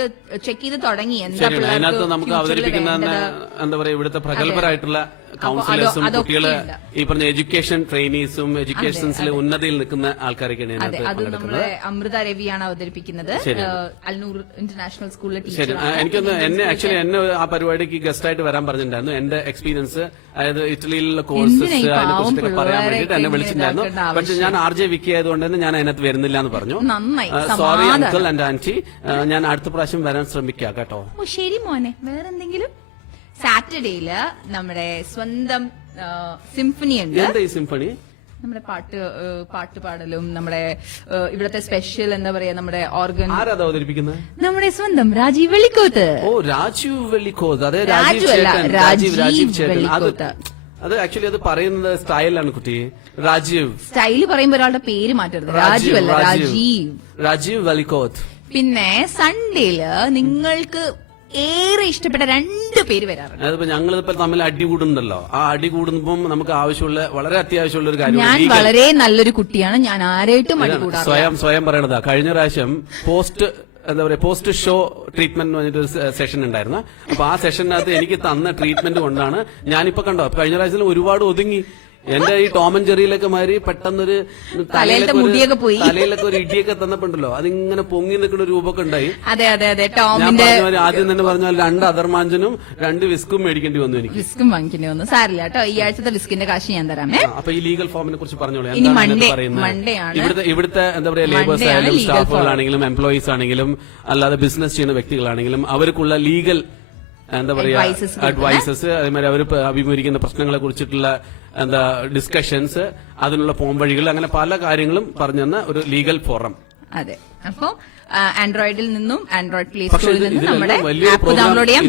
ചെക്ക് ചെയ്ത് തുടങ്ങി. അതിനകത്ത് നമുക്ക് അവതരിപ്പിക്കുന്ന എന്താ പറയാ ഇവിടുത്തെ പ്രഗത്ഭരായിട്ടുള്ള കൗൺസിലേഴ്സും കുട്ടികള് ഈ പറഞ്ഞ എഡ്യൂക്കേഷൻ ട്രെയിനീസും എഡ്യൂക്കേഷൻസിൽ ഉന്നതിയിൽ നിൽക്കുന്ന ആൾക്കാരൊക്കെയാണ് നമ്മുടെ അമൃത രവിയാണ് അവതരിപ്പിക്കുന്നത്, അൽനൂർ ഇന്റർനാഷണൽ സ്കൂളിലെ ടീച്ചർ. എനിക്കൊന്ന് എന്നെ ആ പരിപാടിക്ക് ഗസ്റ്റ് ആയിട്ട് വരാൻ പറഞ്ഞിട്ടുണ്ടായിരുന്നു. എന്റെ എക്സ്പീരിയൻസ്, അതായത് ഇറ്റലിയിലുള്ള കോഴ്സസ് അതിനെ കുറിച്ചൊക്കെ പറയാൻ വേണ്ടിയിട്ട് എന്നെ വിളിച്ചിട്ടുണ്ടായിരുന്നു. പക്ഷെ ഞാൻ RJ വിക്കി ആയതുകൊണ്ട് തന്നെ ഞാൻ അതിനകത്ത് വരുന്നില്ല എന്ന് പറഞ്ഞു. സോറി അങ്കിൾ ആൻഡ് ആന്റി, ഞാൻ അടുത്ത പ്രാവശ്യം വരാൻ ശ്രമിക്കാം കേട്ടോ. ശരി മോനെ. വേറെന്തെങ്കിലും? സാറ്റർഡേയില് നമ്മുടെ സ്വന്തം സിംഫണി ഉണ്ട്. എന്താ ഈ സിംഫണി? നമ്മുടെ പാട്ട് പാടലും നമ്മുടെ ഇവിടത്തെ സ്പെഷ്യൽ എന്താ പറയാ നമ്മുടെ ഓർഗൻ. ആരാ അവതരിപ്പിക്കുന്നത്? നമ്മുടെ സ്വന്തം രാജീവ് വെള്ളിക്കോത്ത്. ഓ, രാജീവ് വെള്ളിക്കോത്ത്. അതെ, രാജീവ് വെള്ളിക്കോത്ത്. അത് ആക്ച്വലി അത് പറയുന്നത് സ്റ്റൈലാണ് കുട്ടി. രാജീവ് സ്റ്റൈല് പറയുമ്പോ ഒരാളുടെ പേര് മാറ്റരുത്. രാജീവ് അല്ല, രാജീവ് വെള്ളിക്കോത്ത്. പിന്നെ സൺഡേയില് നിങ്ങൾക്ക് ഏറെ ഇഷ്ടപ്പെട്ട 2 പേര് വരാറുണ്ട്. അതിപ്പോ ഞങ്ങളിപ്പോ തമ്മിൽ അടി കൂടുന്നുണ്ടല്ലോ. ആ അടി കൂടുമ്പോ നമുക്ക് ആവശ്യമുള്ള, വളരെ അത്യാവശ്യമുള്ള ഒരു കാര്യം. ഞാൻ വളരെ നല്ലൊരു കുട്ടിയാണ്, ഞാൻ ആരായിട്ടും അടി കൂടാറില്ല. സ്വയം പറയണതാ. കഴിഞ്ഞ പ്രാവശ്യം പോസ്റ്റ് ഷോ ട്രീറ്റ്മെന്റ് എന്ന് പറഞ്ഞിട്ടൊരു സെഷൻ ഉണ്ടായിരുന്നു. അപ്പൊ ആ സെഷനകത്ത് എനിക്ക് തന്ന ട്രീറ്റ്മെന്റ് കൊണ്ടാണ് ഞാനിപ്പോ കണ്ടോ കഴിഞ്ഞ പ്രാവശ്യം ഒരുപാട് ഒതുങ്ങി. എന്റെ ഈ ടോം ആൻഡ് ജെറിയിലൊക്കെ മാതിരി പെട്ടെന്നൊരു തലയിലൊക്കെ ഒരു ഇടിയൊക്കെ തന്നപ്പോണ്ടല്ലോ, അതിങ്ങനെ പൊങ്ങി നിൽക്കുന്ന രൂപമൊക്കെ ഉണ്ടായി. ഞാൻ ആദ്യം തന്നെ പറഞ്ഞാൽ 2 അധർമാഞ്ചനും 2 വിസ്കും മേടിക്കേണ്ടി വന്നു. എനിക്ക് വിസ്കും വാങ്ങിക്കേണ്ടി വന്നു. സാരില്ല കേട്ടോ, ഈ ആഴ്ചത്തെ വിസ്കിന്റെ കാശ് ഞാൻ തരാമേ. അപ്പൊ ഈ ലീഗൽ ഫോമിനെ കുറിച്ച് പറഞ്ഞോളൂ. എന്താണ് പറയുന്നത്? ഇവിടുത്തെ എന്താ പറയാ ലേബേഴ്സ് ആയാലും സ്റ്റാഫുകളാണെങ്കിലും എംപ്ലോയീസ് ആണെങ്കിലും അല്ലാതെ ബിസിനസ് ചെയ്യുന്ന വ്യക്തികളാണെങ്കിലും അവർക്കുള്ള ലീഗൽ എന്താ പറയാ അഡ്വൈസസ്, അതേമാതിരി അവർ അഭിമുഖീകരിക്കുന്ന പ്രശ്നങ്ങളെ കുറിച്ചിട്ടുള്ള എന്താ ഡിസ്കഷൻസ്, അതിനുള്ള പോംവഴികൾ, അങ്ങനെ പല കാര്യങ്ങളും പറഞ്ഞു തന്ന ഒരു ലീഗൽ ഫോറം. അതെ. അപ്പോ ആൻഡ്രോയിഡിൽ നിന്നും ആൻഡ്രോയിഡ് പ്ലേ സ്റ്റോറിൽ നിന്നും നമ്മുടെ ആപ്പ് ഡൗൺലോഡ് ചെയ്യാം.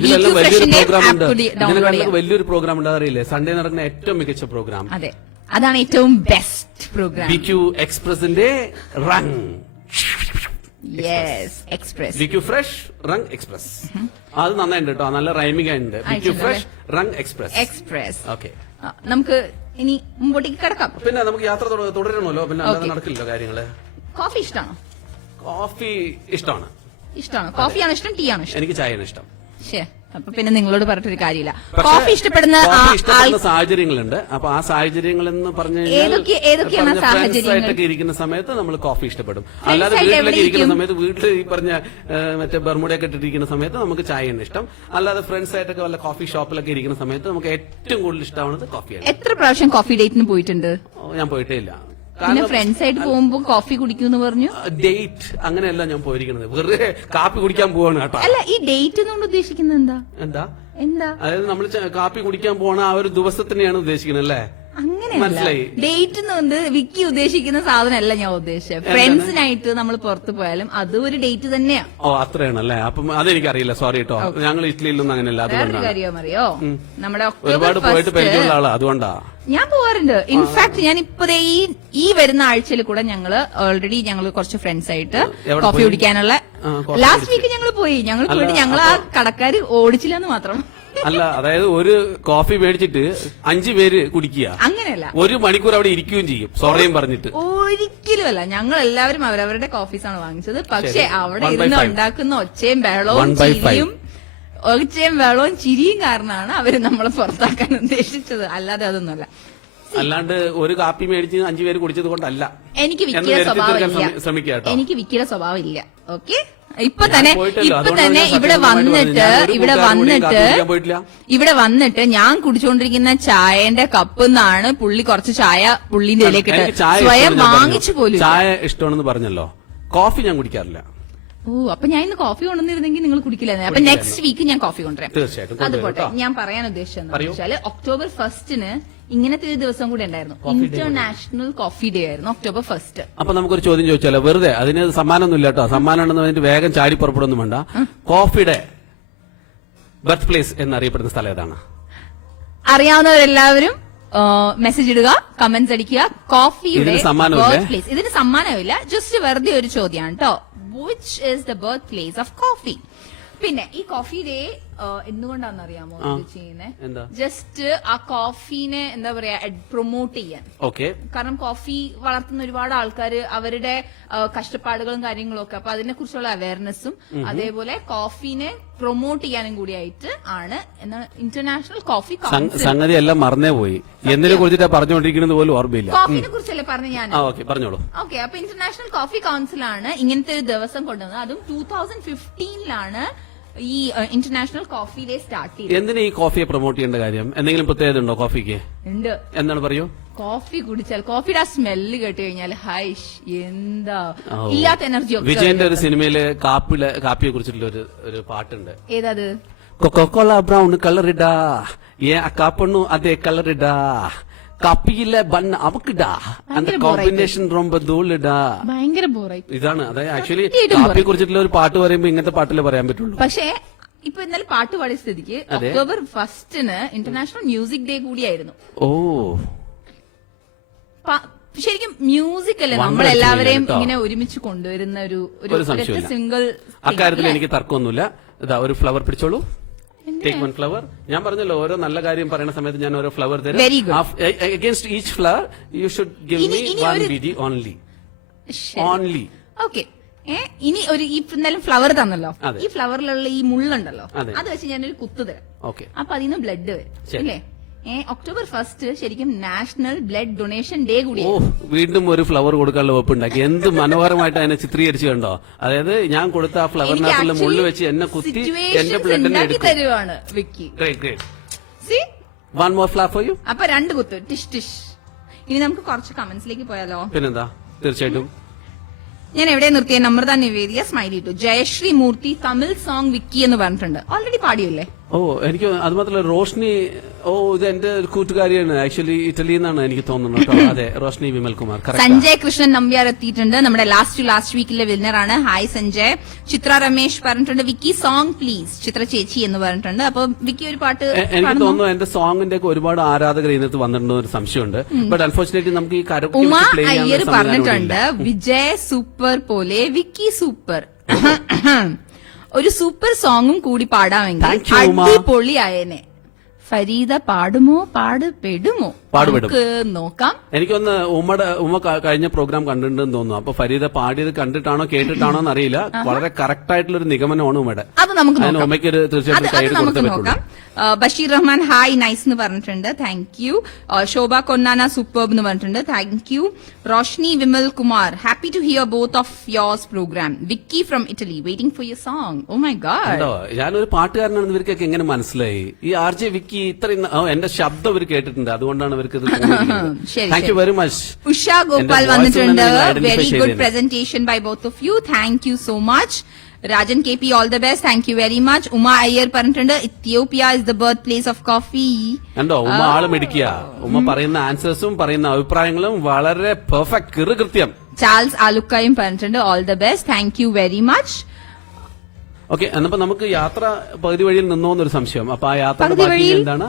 വലിയൊരു പ്രോഗ്രാം ഉണ്ട്, അറിയില്ലേ? സൺഡേ നടക്കുന്ന ഏറ്റവും മികച്ച പ്രോഗ്രാം. അതെ, അതാണ് ഏറ്റവും ബെസ്റ്റ് പ്രോഗ്രാം. BQ എക്സ്പ്രസിന്റെ Rang. Yes, express. BQ fresh wrung express. അത് നന്നായിട്ടുണ്ട് കേട്ടോ, നല്ല റൈമിംഗ് ആയിട്ടുണ്ട്. BQ fresh wrung express. Express. Okay, നമുക്ക് ഇനി മുമ്പോട്ടേക്ക് കിടക്കാം. പിന്നെ നമുക്ക് യാത്ര തുടരണമല്ലോ, പിന്നെ അല്ലാതെ നടക്കില്ലല്ലോ കാര്യങ്ങള്. കോഫി ഇഷ്ടമാണോ? കോഫി ഇഷ്ടമാണ്. ഇഷ്ടമാണോ? കോഫിയാണോ ഇഷ്ടം, ടീ ആണോ ഇഷ്ടം? എനിക്ക് ചായയാണ് ഇഷ്ടം. ശേ, അപ്പൊ പിന്നെ നിങ്ങളോട് പറഞ്ഞിട്ടൊരു കാര്യമില്ല. പക്ഷേ, കോഫി ഇഷ്ടപ്പെടുന്ന കോഫി ഇഷ്ടപ്പെടുന്ന സാഹചര്യങ്ങളുണ്ട്. അപ്പൊ ആ സാഹചര്യങ്ങൾ എന്ന് പറഞ്ഞു ഏതൊക്കെയാണ് സാഹചര്യങ്ങൾ? ആയിട്ടൊക്കെ ഇരിക്കുന്ന സമയത്ത് നമ്മൾ കോഫി ഇഷ്ടപ്പെടും. അല്ലാതെ വീട്ടിലൊക്കെ ഇരിക്കുന്ന സമയത്ത്, വീട്ടിൽ ഈ പറഞ്ഞ മറ്റേ ബർമുടയൊക്കെ ഇട്ടിരിക്കുന്ന സമയത്ത് നമുക്ക് ചായയാണ് ഇഷ്ടം. അല്ലാതെ ഫ്രണ്ട്സ് ആയിട്ടൊക്കെ വല്ല കോഫി ഷോപ്പിലൊക്കെ ഇരിക്കുന്ന സമയത്ത് നമുക്ക് ഏറ്റവും കൂടുതൽ ഇഷ്ടമാവുന്നത് കോഫിയാണ്. എത്ര പ്രാവശ്യം കോഫി ഡേറ്റിന് പോയിട്ടുണ്ട്? ഞാൻ പോയിട്ടേ ഇല്ല. പിന്നെ ഫ്രണ്ട്സ് ആയിട്ട് പോകുമ്പോ കോഫി കുടിക്കൂന്ന് പറഞ്ഞു. ഡേറ്റ് അങ്ങനെയല്ല ഞാൻ പോയിരിക്കുന്നത്, വെറുതെ കാപ്പി കുടിക്കാൻ പോവാണ് കേട്ടോ. അല്ല, ഈ ഡേറ്റ് എന്നുകൊണ്ട് ഉദ്ദേശിക്കുന്നത് എന്താ? എന്താ? അതായത് നമ്മൾ കാപ്പി കുടിക്കാൻ പോണ ആ ഒരു ദിവസത്തിനെയാണ് ഉദ്ദേശിക്കുന്നത് അല്ലേ? അങ്ങനെയല്ല, മനസ്സിലായി. ഡേറ്റ് എന്നുകൊണ്ട് വിക്കി ഉദ്ദേശിക്കുന്ന സാധനമല്ല ഞാൻ ഉദ്ദേശിച്ചത്. ഫ്രണ്ട്സിനായിട്ട് നമ്മൾ പുറത്തു പോയാലും അത് ഒരു ഡേറ്റ് തന്നെയാ. ഓ, അത്രയാണല്ലേ? അപ്പം അതെനിക്കറിയില്ല, സോറി കേട്ടോ. ഞങ്ങൾ ഇറ്റലിയിലൊന്നും അങ്ങനെയല്ല. വേറൊരു കാര്യം അറിയോ, നമ്മുടെ ഒരുപാട് പോയിട്ട് പരിചയമുള്ള ആളാ, അതുകൊണ്ടാ. ഞാൻ പോവാറുണ്ട്. ഇൻഫാക്ട് ഞാൻ ഇപ്പതേ ഈ വരുന്ന ആഴ്ചയിൽ കൂടെ ഓൾറെഡി ഞങ്ങൾ കുറച്ച് ഫ്രണ്ട്സ് ആയിട്ട് കോഫി കുടിക്കാനുള്ള ലാസ്റ്റ് വീക്ക് ഞങ്ങൾ പോയിട്ട് ഞങ്ങൾ ആ കടക്കാര് ഓടിച്ചില്ലെന്ന് മാത്രം. അല്ല, അതായത് ഒരു കോഫി മേടിച്ചിട്ട് 5 പേര് കുടിക്കുക, അങ്ങനെയല്ല, 1 മണിക്കൂർ അവിടെ ഇരിക്കുകയും ചെയ്യും സോറയും പറഞ്ഞിട്ട്. ഒരിക്കലുമല്ല, ഞങ്ങൾ എല്ലാവരും അവരവരുടെ കോഫീസാണ് വാങ്ങിച്ചത്. പക്ഷെ അവിടെ ഇരുന്ന് ഉണ്ടാക്കുന്ന ഒച്ചയും ബഹളവും ചിരിയും കാരണമാണ് അവര് നമ്മളെ പുറത്താക്കാൻ ഉദ്ദേശിച്ചത്, അല്ലാതെ അതൊന്നുമല്ല. അല്ലാണ്ട് ഒരു കാപ്പി മേടിച്ച് 5 പേര് കുടിച്ചത് കൊണ്ടല്ല. എനിക്ക് വിക്കിയുടെ സ്വഭാവം ഇല്ല. ശ്രമിക്കാം. എനിക്ക് വിക്കിയുടെ സ്വഭാവം ഇല്ല. ഓക്കെ, ഇപ്പൊ തന്നെ ഇവിടെ വന്നിട്ട് ഞാൻ കുടിച്ചുകൊണ്ടിരിക്കുന്ന ചായന്റെ കപ്പിന്നാണ് പുള്ളി കുറച്ച് ചായ പുള്ളിന്റെ ഇതിലേക്ക് സ്വയം വാങ്ങിച്ചു പോലും. ചായ ഇഷ്ടമാണെന്ന് പറഞ്ഞല്ലോ, കോഫി ഞാൻ കുടിക്കാറില്ല. ഓ, അപ്പൊ ഞാൻ ഇന്ന് കോഫി കൊണ്ടുവന്നിരുന്നെങ്കിൽ നിങ്ങൾ കുടിക്കില്ലായിരുന്നു. അപ്പൊ നെക്സ്റ്റ് വീക്ക് ഞാൻ കോഫി കൊണ്ടുവരാം. തീർച്ചയായിട്ടും. അതുപോട്ടെ, ഞാൻ പറയാൻ ഉദ്ദേശിച്ചെന്ന് വെച്ചാൽ October 1 ഇങ്ങനത്തെ ഒരു ദിവസം കൂടെ ഉണ്ടായിരുന്നു. ഇന്റർനാഷണൽ കോഫി ഡേ ആയിരുന്നു October 1. അപ്പൊ നമുക്കൊരു ചോദ്യം ചോദിച്ചാലോ? വെറുതെ, അതിന് സമ്മാനമൊന്നും ഇല്ല കേട്ടോ. സമ്മാനം ഉണ്ടെന്ന് പറഞ്ഞിട്ട് വേഗം ചാടി പുറപ്പെടുന്നു വേണ്ട. കോഫിയുടെ ബർത്ത് പ്ലേസ് എന്നറിയപ്പെടുന്ന സ്ഥലം ഏതാണ്? അറിയാവുന്നവരെല്ലാവരും മെസ്സേജ് ഇടുക, കമന്റ്സ് അടിക്കുക. കോഫിയുടെ ബർത്ത് പ്ലേസ്. ഇതിന് സമ്മാനമില്ല, ജസ്റ്റ് വെറുതെ ഒരു ചോദ്യമാണ് കേട്ടോ. Which is the birthplace of coffee? പിന്നെ ഈ കോഫി ഡേ എന്തുകൊണ്ടാണെന്ന് അറിയാമോ ചെയ്യുന്നത്? ജസ്റ്റ് ആ കോഫീനെ എന്താ പറയാ പ്രൊമോട്ട് ചെയ്യാൻ. ഓക്കെ. കാരണം കോഫി വളർത്തുന്ന ഒരുപാട് ആൾക്കാർ അവരുടെ കഷ്ടപ്പാടുകളും കാര്യങ്ങളും ഒക്കെ, അപ്പൊ അതിനെ കുറിച്ചുള്ള അവയർനെസ്സും അതേപോലെ കോഫീനെ പ്രൊമോട്ട് ചെയ്യാനും കൂടിയായിട്ട് ആണ് എന്താണ് ഇന്റർനാഷണൽ കോഫി കൗൺസിൽ. സംഗതി എല്ലാം മറന്നേ പോയി, എന്തിനെ കുറിച്ചിട്ടാ പറഞ്ഞുകൊണ്ടിരിക്കുന്നത് പോലും ഓർമ്മയില്ല. കോഫിനെ കുറിച്ചല്ലേ പറഞ്ഞു ഞാൻ. പറഞ്ഞോളൂ. ഓക്കെ, അപ്പൊ ഇന്റർനാഷണൽ കോഫി കൗൺസിലാണ് ഇങ്ങനത്തെ ഒരു ദിവസം കൊണ്ടുവന്നത്. അതും 2015 ഈ ഇന്റർനാഷണൽ കോഫി ഡേ സ്റ്റാർട്ട് ചെയ്തത്. എന്തിനാ ഈ കോഫിയെ പ്രൊമോട്ട് ചെയ്യേണ്ട കാര്യം? എന്തെങ്കിലും പ്രത്യേകത ഉണ്ടോ കോഫിക്ക്? ഉണ്ട്. എന്താണ് പറയൂ? കോഫി കുടിച്ചാൽ, കോഫിയുടെ ആ സ്മെല്ല് കേട്ട് കഴിഞ്ഞാൽ ഹൈഷ് എന്താ ഇല്ലാത്ത എനർജി ഒക്കെ. വിജയന്റെ ഒരു സിനിമയില് കാപ്പിയെ കുറിച്ചിട്ടുള്ള ഒരു പാട്ടുണ്ട്. ഏതത്? കൊക്കോകോള ബ്രൗൺ കളറിടാ, കാപ്പണ്ണു അതേ കളറിടാ, കപ്പിയില്ല ബണ്ണ് അവക്കിടാ, അതിന്റെ കോമ്പിനേഷൻ ரொம்ப ധൂളിടാ. ഭയങ്കര ബോറായി. ഇതാണ്, അതായത് ആക്ച്വലി കാപ്പിയെ കുറിച്ചിട്ടുള്ള ഒരു പാട്ട് പറയുമ്പോ ഇങ്ങനത്തെ പാട്ടിലേ പറയാൻ പറ്റുള്ളൂ. പക്ഷേ ഇപ്പൊ ഇന്നലെ പാട്ട് പാടിയ സ്ഥിതിക്ക് October 1 ഇന്റർനാഷണൽ മ്യൂസിക് ഡേ കൂടിയായിരുന്നു. ഓ, ശരിക്കും മ്യൂസിക് അല്ലേ നമ്മളെല്ലാവരെയും ഇങ്ങനെ ഒരുമിച്ച് കൊണ്ടുവരുന്ന ഒരു സിംഗിൾ. അക്കാര്യത്തിൽ എനിക്ക് തർക്കമൊന്നുമില്ല. ഇതാ ഒരു ഫ്ലവർ പിടിച്ചോളൂ. Take 1 flower. ഞാൻ പറഞ്ഞല്ലോ, ഓരോ നല്ല കാര്യം പറയുന്ന സമയത്ത് ഞാൻ ഓരോ ഫ്ലവർ തരും. Against each flower you should give me 1 BD only. Okay, ഇനി ഈ എന്തായാലും ഫ്ലവർ തന്നല്ലോ, ഈ ഫ്ലവറിലുള്ള ഈ മുള്ളുണ്ടല്ലോ, അത് വെച്ച് ഞാനൊരു കുത്തു തരാം. ഓക്കെ, അപ്പൊ അതിന് ബ്ലഡ് വരും അല്ലേ? October 1 ശരിക്കും നാഷണൽ ബ്ലഡ് ഡൊണേഷൻ ഡേ കൂടി. ഓ, വീണ്ടും ഒരു ഫ്ലവർ കൊടുക്കാനുള്ള വെപ്പുണ്ടാക്കി. എന്ത് മനോഹരമായിട്ട് അതിനെ ചിത്രീകരിച്ചു കണ്ടോ? അതായത് ഞാൻ കൊടുത്ത ആ ഫ്ലവറിനകത്തുള്ള മുള്ളു വെച്ച് എന്നെ കുത്തി എന്റെ ബ്ലഡിനെ തരുവാണ് Vicky. One more flower for you. അപ്പൊ 2 കുത്ത്, ടിഷ് ടിഷ്. ഇനി നമുക്ക് കുറച്ച് കമന്റ്സിലേക്ക് പോയാലോ? പിന്നെന്താ, തീർച്ചയായിട്ടും. ഞാൻ എവിടെ നിർത്തിയ? Namrata Nivedya smiley too. Jayashree Murthy Tamil song Vicky എന്ന് പറഞ്ഞിട്ടുണ്ട്. ഓൾറെഡി പാടിയല്ലേ? ഓ എനിക്ക് അത് മാത്രമല്ല റോഷ്നി, ഓ ഇത് എന്റെ ഒരു കൂട്ടുകാരിയാണ്, ആക്ച്വലി ഇറ്റലിയിൽ നിന്നാണ് എനിക്ക് തോന്നുന്നത് കേട്ടോ. അതെ, റോഷ്നി വിമൽ കുമാർ. സഞ്ജയ് കൃഷ്ണൻ നമ്പ്യാർ എത്തിയിട്ടുണ്ട്, നമ്മുടെ ലാസ്റ്റ് വീക്കിലെ വിന്നറാണ്. ഹായ് സഞ്ജയ്. ചിത്ര രമേശ് പറഞ്ഞിട്ടുണ്ട് വിക്കി സോങ് പ്ലീസ്, ചിത്ര ചേച്ചി എന്ന് പറഞ്ഞിട്ടുണ്ട്. അപ്പൊ വിക്കി ഒരു പാട്ട് എനിക്ക് തോന്നുന്നു എന്റെ സോങ്ങിന്റെ ഒക്കെ ഒരുപാട് ആരാധകർ ഇതിനകത്ത് വന്നിട്ടുണ്ടോ ഒരു സംശയമുണ്ട്. ബട്ട് അൺഫോർച്ചുനേറ്റ്ലി നമുക്ക് ഈ കരോക്കെ ഉമ പ്ലേ അയ്യർ ചെയ്യാൻ പറഞ്ഞിട്ടുണ്ട് വിജയ് സൂപ്പർ പോലെ വിക്കി സൂപ്പർ. ഒരു സൂപ്പർ സോങ്ങും കൂടി പാടാമെങ്കിൽ Thank you, ഉമ. അടിപൊളിയായേനെ. ഫരീദ പാടുമോ പാടുപെടുമോ പാടുപെടും. നമുക്ക് നോക്കാം. എനിക്കൊന്ന് ഉമ്മ കഴിഞ്ഞ പ്രോഗ്രാം കണ്ടിട്ടുണ്ടെന്ന് തോന്നുന്നു. അപ്പൊ ഫരീദ പാടിയത് കണ്ടിട്ടാണോ കേട്ടിട്ടാണോ എന്ന് അറിയില്ല. വളരെ കറക്റ്റ് ആയിട്ടുള്ള ഒരു നിഗമനമാണ് ഉമ്മയുടെ. അത് നമുക്ക് അതിന് നോക്കാം. ഉമ്മയ്ക്ക് ഒരു തീർച്ചയായിട്ടും അത് കൈയ്യടി നമുക്ക് കൊടുത്തേ നോക്കാം. പറ്റുള്ളൂ. ബഷീർ റഹ്മാൻ ഹായ് നൈസ് എന്ന് പറഞ്ഞിട്ടുണ്ട്, thank you. Shobha Konnana superb എന്ന് പറഞ്ഞിട്ടുണ്ട്, thank you. Roshni Vimal Kumar happy to hear both of yours program. Vicky from Italy waiting for your song. Oh my God. കണ്ടോ, ഞാനൊരു പാട്ടുകാരനാണെന്ന് ഇവർക്കൊക്കെ എങ്ങനെ മനസ്സിലായി? ഈ ആർ ജെ വിക്കി ഇത്രയും എന്റെ ശബ്ദം ഇവർ കേട്ടിട്ടുണ്ട്, അതുകൊണ്ടാണ് ഇവർക്ക് ഇത് ശരി, thank you very much. Usha Gopal വന്നിട്ടുണ്ട്, very good presentation by both of you, thank you so much. Rajan K P all the best, thank you very much. Uma Iyer പറഞ്ഞിട്ടുണ്ട് Ethiopia is the birth place of coffee. കണ്ടോ, ഉമ്മ ആള് മിടിക്കുക. ഉമ്മ പറയുന്ന ആൻസേഴ്സും പറയുന്ന അഭിപ്രായങ്ങളും വളരെ പെർഫെക്റ്റ്, കൃത്യം. ചാൾസ് ആലുക്കായും പറഞ്ഞിട്ടുണ്ട് all the best, thank you very much. Okay, എന്നപ്പോ നമുക്ക് യാത്ര പകുതി വഴിയിൽ നിന്നോന്നൊരു സംശയം. അപ്പൊ ആ യാത്ര പകുതി വഴിയിൽ? എന്താണ്?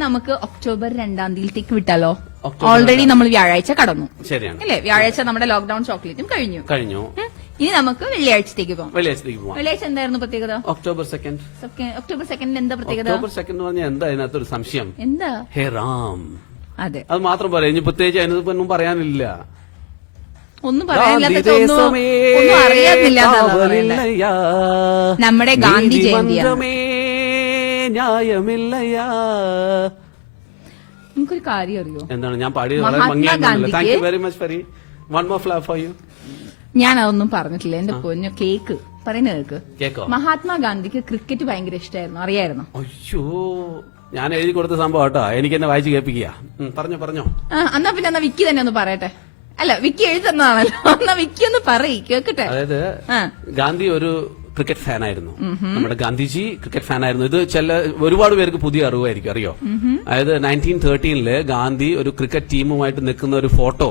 നമുക്ക് ഒക്ടോബർ 2 തീയതിയിലേക്ക് വിട്ടാലോ? ഒക്ടോബർ ഓൾറെഡി നമ്മൾ വ്യാഴാഴ്ച കടന്നു ശരിയാണ്, അല്ലേ? വ്യാഴാഴ്ച നമ്മുടെ ലോക്ക്ഡൌൺ ചോക്ലേറ്റും കഴിഞ്ഞു. ഇനി നമുക്ക് വെള്ളിയാഴ്ചത്തേക്ക് പോകാം. വെള്ളിയാഴ്ചത്തേക്ക് പോവാം. വെള്ളിയാഴ്ച എന്തായിരുന്നു പ്രത്യേകത? ഒക്ടോബർ 2. ഒക്ടോബർ 2 എന്താ പ്രത്യേകത? ഒക്ടോബർ 2 പറഞ്ഞാൽ എന്താ അതിനകത്തൊരു സംശയം? എന്താ? ഹേ റാം, അതെ, അത് മാത്രം പറയാം. ഇനി പ്രത്യേകിച്ച് അതിനൊന്നും പറയാനില്ല. ഒന്നും പറയാനില്ലാത്ത ഒന്നും അറിയാത്തില്ല. നമ്മുടെ ഗാന്ധി ജയന്തിയാണ്. ന്യായമില്ലയാ. നമുക്കൊരു കാര്യം അറിയോ? എന്താണ് ഞാൻ പാടിയത്? വളരെ മഹാത്മാ ഭംഗിയായിരുന്നു. താങ്ക് യു ഗാന്ധിക്ക് very much Fari. One more flap for you. ഞാൻ അതൊന്നും പറഞ്ഞിട്ടില്ല. എന്റെ പൊന്നു കേക്ക് പറയുന്ന കേക്ക്. കേക്കോ? മഹാത്മാഗാന്ധിക്ക് ക്രിക്കറ്റ് ഭയങ്കര ഇഷ്ടമായിരുന്നു, അറിയായിരുന്നു? അയ്യോ, ഞാൻ എഴുതി കൊടുത്ത സംഭവം കേട്ടോ, എനിക്ക് എന്നെ വായിച്ച് കേൾപ്പിക്കുക. പറഞ്ഞോ. എന്നാ പിന്നെ എന്നാ വിക്കി തന്നെ ഒന്ന് പറയട്ടെ. അല്ല, വിക്കി എഴുതുന്നതാണല്ലോ, എന്നാ വിക്കി ഒന്ന് പറയ് കേക്കട്ടെ. അതായത് ഗാന്ധി ഒരു ക്രിക്കറ്റ് ഫാനായിരുന്നു. നമ്മുടെ ഗാന്ധിജി ക്രിക്കറ്റ് ഫാനായിരുന്നു. ഇത് ഒരുപാട് പേർക്ക് പുതിയ അറിവായിരിക്കും, അറിയോ? അതായത് 1913 ഗാന്ധി ഒരു ക്രിക്കറ്റ് ടീമുമായിട്ട് നിൽക്കുന്ന ഒരു ഫോട്ടോ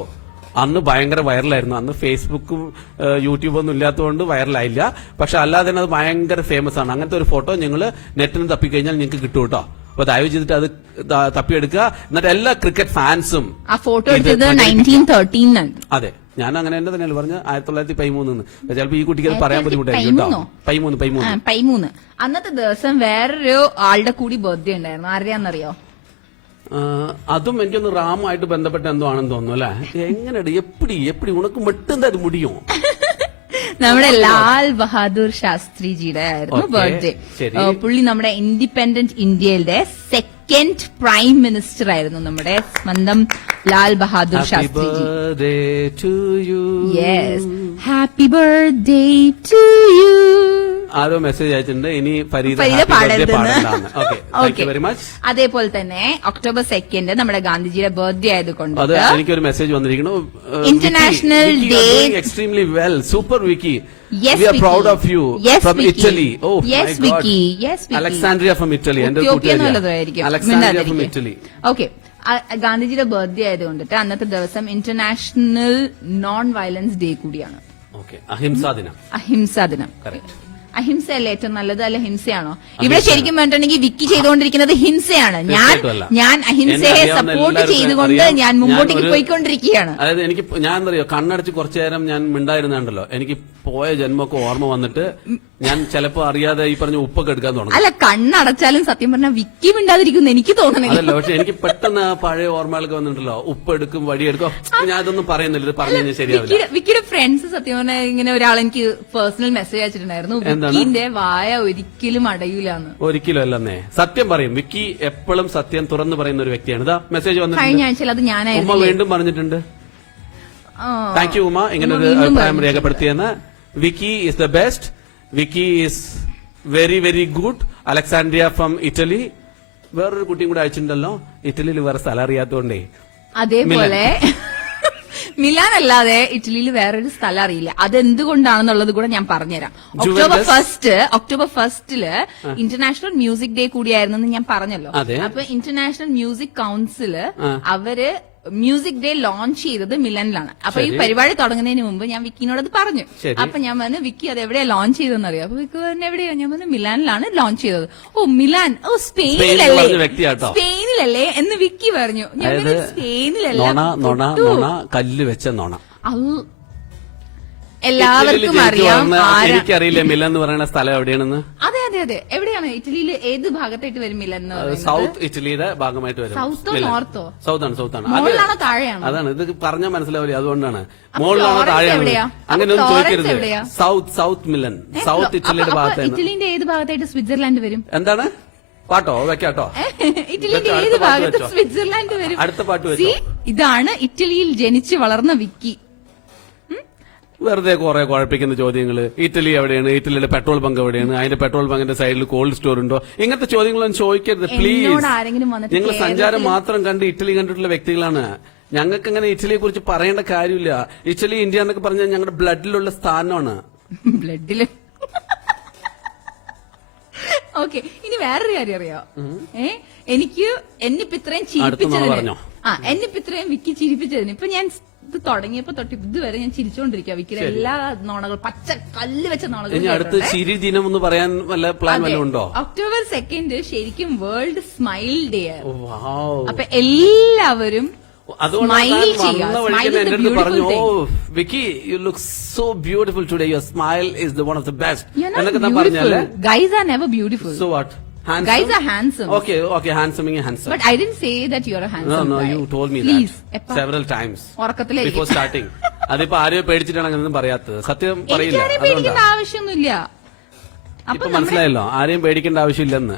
അന്ന് ഭയങ്കര വൈറലായിരുന്നു. അന്ന് ഫേസ്ബുക്കും യൂട്യൂബൊന്നും ഇല്ലാത്തതുകൊണ്ട് വൈറലായില്ല. പക്ഷെ അല്ലാതെ അത് ഭയങ്കര ഫേമസ് ആണ്. അങ്ങനത്തെ ഒരു ഫോട്ടോ നിങ്ങൾ നെറ്റിന് തപ്പിക്കഴിഞ്ഞാൽ നിങ്ങൾക്ക് കിട്ടും കേട്ടോ. അപ്പൊ ദയവ് ചെയ്തിട്ട് അത് തപ്പിയെടുക്കുക. എന്നിട്ട് എല്ലാ ക്രിക്കറ്റ് ഫാൻസും ആ ഫോട്ടോ എടുത്തത് 1913. അതെ, ഞാൻ അങ്ങനെ എന്നെ തന്നെയല്ല പറഞ്ഞ 1913 ചിലപ്പോ ഈ കുട്ടിക്ക് അത് പറയാൻ ബുദ്ധിമുട്ടായിരിക്കും കേട്ടോ. 13. അന്നത്തെ ദിവസം വേറൊരു ആളുടെ കൂടി ബർത്ത്ഡേ ഉണ്ടായിരുന്നു. ആരുടെയാണെന്നറിയോ? അതും എനിക്കൊന്ന് റാമായിട്ട് ബന്ധപ്പെട്ട എന്തോ ആണെന്ന് തോന്നുന്നു അല്ലെ? എങ്ങനെയാണ് എപ്പടി ഉണക്ക് മെട്ടും അത് മുടിയോ? നമ്മുടെ ലാൽ ബഹാദൂർ ശാസ്ത്രിജിയുടെ ആയിരുന്നു ബർത്ത്ഡേ. പുള്ളി നമ്മുടെ ഇൻഡിപെൻഡന്റ് ഇന്ത്യയുടെ സെക്കൻഡ് പ്രൈം മിനിസ്റ്റർ ആയിരുന്നു, നമ്മുടെ സ്വന്തം Lal Bahadur Shastriji. Yes, happy birthday to you. ആരോ മെസ്സേജ് അയച്ചിട്ടുണ്ട്, ഇനി ഫരീദ വെരി മച്ച്. അതേപോലെ തന്നെ ഒക്ടോബർ 2 നമ്മുടെ ഗാന്ധിജിയുടെ ബർത്ത്ഡേ ആയതുകൊണ്ട് അത് എനിക്കൊരു മെസ്സേജ് വന്നിരിക്കുന്നു. International day extremely well, super Vicky. Yes, We are Vicky. proud of you. Yes, from Vicky. Italy. Oh Yes, my God. Vicky. Yes, Vicky. Alexandria from Italy. എന്റെ കൂട്ടുകാരിയായിരിക്കും. Alexandria from Italy. Okay, ഗാന്ധിജിയുടെ birthday ആയതുകൊണ്ടിട്ട് അന്നത്തെ ദിവസം international non violence day കൂടിയാണ്. Okay, അഹിംസാ ദിനം. അഹിംസാ ദിനം. Correct. അഹിംസയല്ലേ ഏറ്റവും നല്ലത്, അല്ല ഹിംസയാണോ? ഇവിടെ ശരിക്കും പറഞ്ഞിട്ടുണ്ടെങ്കിൽ വിക്കി ചെയ്തുകൊണ്ടിരിക്കുന്നത് ഹിംസയാണ്. ഞാൻ അഹിംസയെ സപ്പോർട്ട് ചെയ്തുകൊണ്ട് ഞാൻ മുമ്പോട്ടേക്ക് പോയിക്കൊണ്ടിരിക്കുകയാണ്. അതായത് ഞാൻ എന്തറിയോ, കണ്ണടച്ച് കുറച്ചു നേരം ഞാൻ മിണ്ടായിരുന്നുണ്ടല്ലോ, എനിക്ക് പോയ ജന്മമൊക്കെ ഓർമ്മ വന്നിട്ട് ഞാൻ ചിലപ്പോ അറിയാതെ ഈ പറഞ്ഞ ഉപ്പൊക്കെ എടുക്കാൻ തുടങ്ങും. അല്ല, കണ്ണടച്ചാലും സത്യം പറഞ്ഞാൽ വിക്കി മിണ്ടാതിരിക്കുന്നു എനിക്ക് തോന്നുന്നില്ല. അതല്ല, പക്ഷെ എനിക്ക് പെട്ടെന്ന് പഴയ ഓർമ്മകളൊക്കെ വന്നിട്ടുണ്ടല്ലോ, ഉപ്പെടുക്കും വടിയെടുക്കും. ഞാൻ അതൊന്നും പറയുന്നില്ല, ഇത് പറഞ്ഞു കഴിഞ്ഞാൽ ശരിയാവില്ല. വിക്കിയുടെ ഫ്രണ്ട്സ് സത്യം പറഞ്ഞാൽ ഇങ്ങനെ ഒരാൾ എനിക്ക് പേഴ്സണൽ മെസ്സേജ് അയച്ചിട്ടുണ്ടായിരുന്നു, വിക്കിന്റെ വായ ഒരിക്കലും അടയൂലെന്ന്. ഒരിക്കലും അല്ലെന്നേ, സത്യം പറയും. വിക്കി എപ്പോഴും സത്യം തുറന്നു പറയുന്ന ഒരു വ്യക്തിയാണ്. ഇതാ മെസ്സേജ് വന്നു കഴിഞ്ഞ ആഴ്ചയിൽ, അത് ഞാനായിരുന്നു. ഉമ്മ വീണ്ടും പറഞ്ഞിട്ടുണ്ട്. താങ്ക് യു ഉമ്മ, ഇങ്ങനെ ഒരു അഭിപ്രായം രേഖപ്പെടുത്തിയെന്ന്. Vicky is the best. Vicky is very very good. Alexandria from Italy. വേറൊരു കുട്ടിയും കൂടെ അയച്ചിട്ടുണ്ടല്ലോ, ഇറ്റലിയിൽ വേറെ സ്ഥലം അറിയാത്തതുകൊണ്ടേ. അതേപോലെ മിലാൻ അല്ലാതെ ഇറ്റലിയിൽ വേറൊരു സ്ഥലം അറിയില്ല. അതെന്തുകൊണ്ടാണെന്നുള്ളത് കൂടെ ഞാൻ പറഞ്ഞുതരാം. ഒക്ടോബർ ഫസ്റ്റില് ഇന്റർനാഷണൽ മ്യൂസിക് ഡേ കൂടിയായിരുന്നു ഞാൻ പറഞ്ഞല്ലോ. അപ്പൊ ഇന്റർനാഷണൽ മ്യൂസിക് കൌൺസില് അവര് മ്യൂസിക് ഡേ ലോഞ്ച് ചെയ്തത് മിലനിലാണ്. അപ്പൊ ഈ പരിപാടി തുടങ്ങുന്നതിന് മുമ്പ് ഞാൻ വിക്കിനോട് അത് പറഞ്ഞു. അപ്പൊ ഞാൻ പറഞ്ഞു വിക്കി അത് എവിടെയാ ലോഞ്ച് ചെയ്തെന്ന് അറിയാം. അപ്പൊ വിക്കി പറഞ്ഞു എവിടെയാ? ഞാൻ പറഞ്ഞു മിലാനിലാണ് ലോഞ്ച് ചെയ്തത്. ഓ മിലാൻ, ഓ സ്പെയിനിലല്ലേ എന്ന് വിക്കി പറഞ്ഞു. ഞാൻ സ്പെയിനിലല്ല, കല്ല് വെച്ച നോണ. എല്ലാവർക്കും അറിയാം. എനിക്കറിയില്ല മിലൻ എന്ന് പറയുന്ന സ്ഥലം എവിടെയാണെന്ന്. അതെ എവിടെയാണ്? ഇറ്റലിയിൽ ഏത് ഭാഗത്തായിട്ട് വരും മിലൻ? സൗത്ത് ഇറ്റലിയുടെ ഭാഗമായിട്ട് വരും. സൗത്തോ നോർത്തോ? സൗത്താണ്. മുകളിലാണോ താഴെയാണോ? അതാണ് ഇത് പറഞ്ഞാൽ മനസ്സിലാവില്ല, അതുകൊണ്ടാണ്. മുകളിലാണോ താഴെയാണ് അങ്ങനെ ഒന്നും ചോദിക്കരുത്. സൗത്ത് മിലൻ, സൗത്ത് ഇറ്റലിയുടെ ഭാഗത്ത്. ഇറ്റലിന്റെ ഏത് ഭാഗത്തായിട്ട് സ്വിറ്റ്സർലാൻഡ് വരും? എന്താണ് പാട്ടോ വെക്കാട്ടോ? ഇറ്റലിന്റെ ഏത് ഭാഗത്ത് സ്വിറ്റ്സർലാൻഡ് വരും? അടുത്ത പാട്ട് വെച്ചോ. ഇതാണ് ഇറ്റലിയിൽ ജനിച്ചു വളർന്ന വിക്കി. വെറുതെ കുറെ കുഴപ്പിക്കുന്ന ചോദ്യങ്ങള്. ഇറ്റലി എവിടെയാണ്? ഇറ്റലിയുടെ പെട്രോൾ ബങ്ക് എവിടെയാണ്? അതിന്റെ പെട്രോൾ ബങ്കിന്റെ സൈഡിൽ കോൾഡ് സ്റ്റോർ ഉണ്ടോ? ഇങ്ങനത്തെ ചോദ്യങ്ങളൊന്നും ചോദിക്കരുത് പ്ലീസ്. നിങ്ങൾ സഞ്ചാരം മാത്രം കണ്ട് ഇറ്റലി കണ്ടിട്ടുള്ള വ്യക്തികളാണ്. ഞങ്ങൾക്ക് അങ്ങനെ ഇറ്റലിയെ കുറിച്ച് പറയേണ്ട കാര്യമില്ല. ഇറ്റലി ഇന്ത്യ എന്നൊക്കെ പറഞ്ഞാൽ ഞങ്ങളുടെ ബ്ലഡിലുള്ള സ്ഥാനമാണ്. ബ്ലഡില് ഓക്കെ. ഇനി വേറൊരു കാര്യം അറിയോ? എന്നിപ്പോ ഇത്രയും ചിരിപ്പിച്ചതിന്, എന്നിപ്പോ ഇത്രയും വിക്കി ചിരിപ്പിച്ചതിന് ഇപ്പൊ ഞാൻ ഇത് തുടങ്ങിയപ്പോ തൊട്ട് ഇതുവരെ ഞാൻ ചിരിച്ചോണ്ടിരിക്കുക. വിക്കിലെ എല്ലാ നോണകളും, പച്ച കല്ല് വെച്ച നോണകളും. അടുത്ത ചിരി ദിനം എന്ന് പറയാൻ വല്ല പ്ലാൻ വല്ലതും ഉണ്ടോ? ഒക്ടോബർ 2 ശരിക്കും വേൾഡ് സ്മൈൽ ഡേ ആണ്. അപ്പൊ എല്ലാവരും സ്മൈൽ ചെയ്യുക. പറഞ്ഞു, oh Vicky you look so beautiful today, your smile is the one of the best എന്നൊക്കെ ഞാൻ പറഞ്ഞല്ലേ. Guys are never beautiful. So what? Guys are handsome. Okay, handsome. But I didn't say that you're a handsome No, guy. you told me Please, that several times ഉറക്കത്തിലേക്ക് before starting. അതിപ്പോ ആരെയോ പേടിച്ചിട്ടാണ് അങ്ങനെയൊന്നും പറയാത്തത്. സത്യം പറയില്ല. എനിക്കാരെയും പേടിക്കേണ്ട ആവശ്യമൊന്നുമില്ല. അപ്പൊ മനസ്സിലായല്ലോ, ആരെയും പേടിക്കേണ്ട ആവശ്യമില്ലെന്ന്.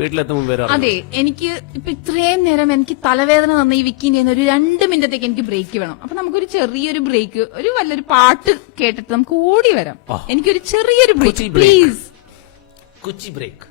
വീട്ടിലെത്തുമ്പോൾ വരാം. അതെ, എനിക്ക് ഇപ്പൊ ഇത്രയും നേരം എനിക്ക് തലവേദന തന്ന ഈ വിക്കിന്റെ ഒരു 2 മിനിറ്റത്തേക്ക് എനിക്ക് ബ്രേക്ക് വേണം. അപ്പൊ നമുക്കൊരു ചെറിയൊരു ബ്രേക്ക്, ഒരു വല്ലൊരു പാട്ട് കേട്ടിട്ട് നമുക്ക് ഓടി വരാം. എനിക്കൊരു ചെറിയൊരു ബ്രേക്ക് പ്ലീസ്. കുച്ചി break.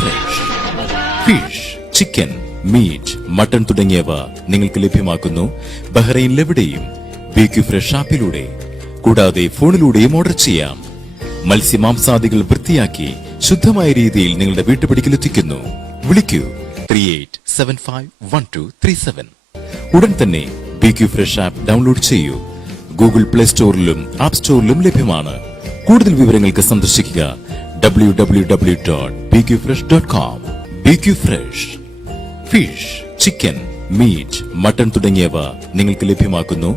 Fresh fish, chicken, meat, mutton തുടങ്ങിയവ നിങ്ങൾക്ക് ലഭ്യമാക്കുന്നു ബഹ്റൈനിലെവിടെയും ബിക്യു ഫ്രഷ് ആപ്പിലൂടെ. കൂടാതെ ഫോണിലൂടെയും ഓർഡർ ചെയ്യാം. മത്സ്യമാംസാദികൾ വൃത്തിയാക്കി ശുദ്ധമായ രീതിയിൽ നിങ്ങളുടെ വീട്ടുപടിക്കലെത്തിക്കുന്നു. വിളിക്കൂ 38751237. ഉടൻ തന്നെ ബിക്യു ഫ്രഷ് ആപ്പ് ഡൗൺലോഡ് ചെയ്യൂ. ഗൂഗിൾ പ്ലേ സ്റ്റോറിലും ആപ്പ് സ്റ്റോറിലും ലഭ്യമാണ്. കൂടുതൽ വിവരങ്ങൾക്ക് സന്ദർശിക്കുക www.bqfresh.com. BQ Fresh, fish, chicken, meat, mutton തുടങ്ങിയവ നിങ്ങൾക്ക് ലഭ്യമാക്കുന്നു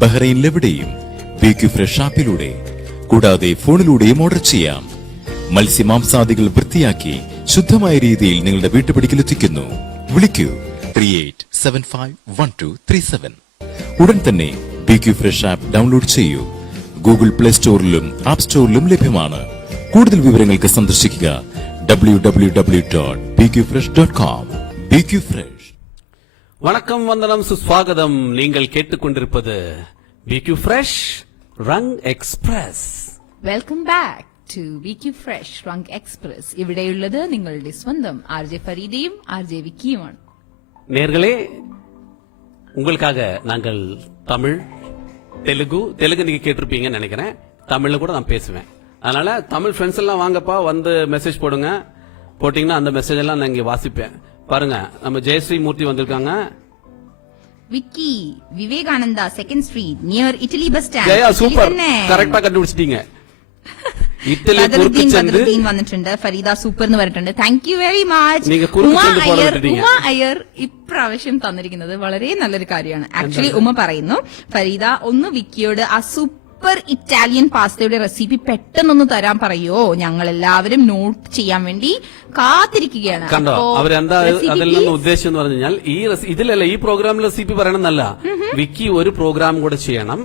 ബഹ്റൈനിലെവിടെയും BQ ഫ്രഷ് ആപ്പിലൂടെ. കൂടാതെ ഫോണിലൂടെയും ഓർഡർ ചെയ്യാം. മത്സ്യമാംസാദികൾ വൃത്തിയാക്കി ശുദ്ധമായ രീതിയിൽ നിങ്ങളുടെ വീട്ടുപടിക്കലെത്തിക്കുന്നു. വിളിക്കൂ 38751237. ഉടൻ തന്നെ BQ ഫ്രഷ് ആപ്പ് ഡൗൺലോഡ് ചെയ്യൂ. ഗൂഗിൾ പ്ലേ സ്റ്റോറിലും ആപ്പ് സ്റ്റോറിലും ലഭ്യമാണ്. കൂടുതൽ വിവരങ്ങൾക്ക് സന്ദർശിക്കുക www.bqfresh.com. BQ Fresh. வணக்கம், வந்தனம், சுஸ்வாகதம். நீங்கள் கேட்டுக்கொண்டிருப்பது BQ Fresh ரங் express. Welcome back to BQ fresh wrung express. ഇവിടെയുള്ളത് നിങ്ങളുടെ സ്വന്തം RJ ഫരീദയും RJ വിക്കിയുമാണ്. நேர்களே, உங்களுக்காக நாங்கள் தமிழ், தெலுங்கு நீங்க கேட்டிருப்பீங்கன்னு நினைக்கிறேன். தமிழ்ல கூட நான் பேசுவேன். அதனால தமிழ் ஃப்ரெண்ட்ஸ் எல்லாம் வாங்கப்பா, வந்து மெசேஜ் போடுங்க. போட்டீங்கன்னா அந்த மெசேஜ் எல்லாம் நான் இங்க வாசிப்பேன். பாருங்க, நம்ம ஜெயஸ்ரீ மூர்த்தி வந்திருக்காங்க. Vicky Vivekananda second street near Italy bus Jaya super, stand. കറക്റ്റാ കണ്ടുപിടിച്ചിട്ടീங்க. ഇറ്റലി കുറുക്ക് ചെന്ന് ബദറുദ്ദീൻ വന്നിട്ടുണ്ട്. ഫരീദ സൂപ്പർ എന്ന് പറഞ്ഞിട്ടുണ്ട്. Thank you very much. നീங்க കുറുക്ക് ചെന്ന് follow ചെയ്തിട്ടീங்க. ഉമ അയ്യർ ഇപ്രാവശ്യം തന്നിരിക്കുന്നത് വളരെ നല്ലൊരു കാര്യമാണ്. ആക്ച്വലി ഉമ പറയുന്നു, ഫരീദ ഒന്ന് വിക്കിയോട് ആ സൂപ്പർ ഇറ്റാലിയൻ പാസ്തയുടെ റെസിപ്പി പെട്ടെന്നൊന്ന് തരാൻ പറയോ, ഞങ്ങൾ എല്ലാവരും നോട്ട് ചെയ്യാൻ വേണ്ടി കാത്തിരിക്കുകയാണ്. കണ്ടോ, അപ്പോ അവരെന്താ recipe അതിൽ നിന്ന് ഉദ്ദേശം എന്ന് പറഞ്ഞു കഴിഞ്ഞാൽ ഇതിലല്ല, ഈ പ്രോഗ്രാമിൽ റെസിപ്പി പറയണമെന്നല്ല, വിക്കി ഒരു പ്രോഗ്രാം കൂടെ ചെയ്യണം,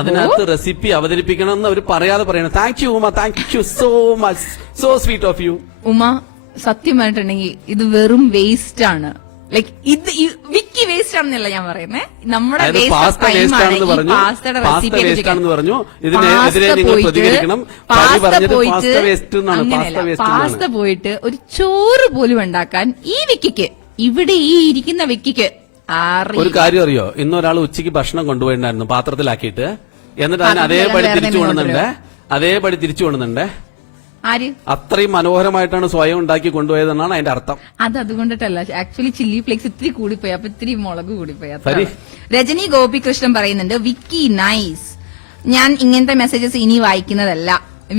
അതിനകത്ത് റെസിപ്പി അവതരിപ്പിക്കണം എന്ന് അവർ പറയാതെ പറയണം. Thank you Uma, thank you so much, so sweet of you. Uma സത്യം പറഞ്ഞിട്ടുണ്ടെങ്കിൽ ഇത് വെറും വേസ്റ്റ് ആണ്. ലൈക് ഇത് വിക്കി വേസ്റ്റ് ആണെന്നല്ല ഞാൻ പറയുന്നത്, നമ്മുടെ പാസ്ത വേസ്റ്റ് ആണെന്ന് പറഞ്ഞു, പാസ്ത വേസ്റ്റ് ആണെന്ന് പറഞ്ഞു. ഇതിനെതിരെ നിങ്ങൾ പ്രതികരിക്കണം. പാസ്ത വേസ്റ്റ് എന്നാണ്, പാസ്ത വേസ്റ്റ്. പാസ്ത പോയിട്ട് ഒരു ചോറ് പോലും ഉണ്ടാക്കാൻ ഈ വിക്കിക്ക്, ഇവിടെ ഈ ഇരിക്കുന്ന വിക്കിക്ക് ഒരു കാര്യം അറിയോ, ഇന്നൊരാൾ ഉച്ചയ്ക്ക് ഭക്ഷണം കൊണ്ടുപോയിട്ടുണ്ടായിരുന്നു പാത്രത്തിലാക്കിയിട്ട്, എന്നിട്ട് അതിന് അതേപടി തിരിച്ചു കൊണ്ടുവന്നുണ്ട്. ആര്? അത്രയും മനോഹരമായിട്ടാണ് സ്വയം ഉണ്ടാക്കി കൊണ്ടുപോയതെന്നാണ് അതിന്റെ അർത്ഥം. അത് അതുകൊണ്ടിട്ടല്ല, ആക്ച്വലി ചില്ലി ഫ്ലേക്സ് ഇത്തിരി കൂടിപ്പോയി, അപ്പൊ ഇത്തിരി മുളക് കൂടിപ്പോയി. രജനി ഗോപികൃഷ്ണൻ പറയുന്നുണ്ട്, വിക്കി നൈസ്. ഞാൻ ഇങ്ങനത്തെ മെസ്സേജസ് ഇനി വായിക്കുന്നതല്ല.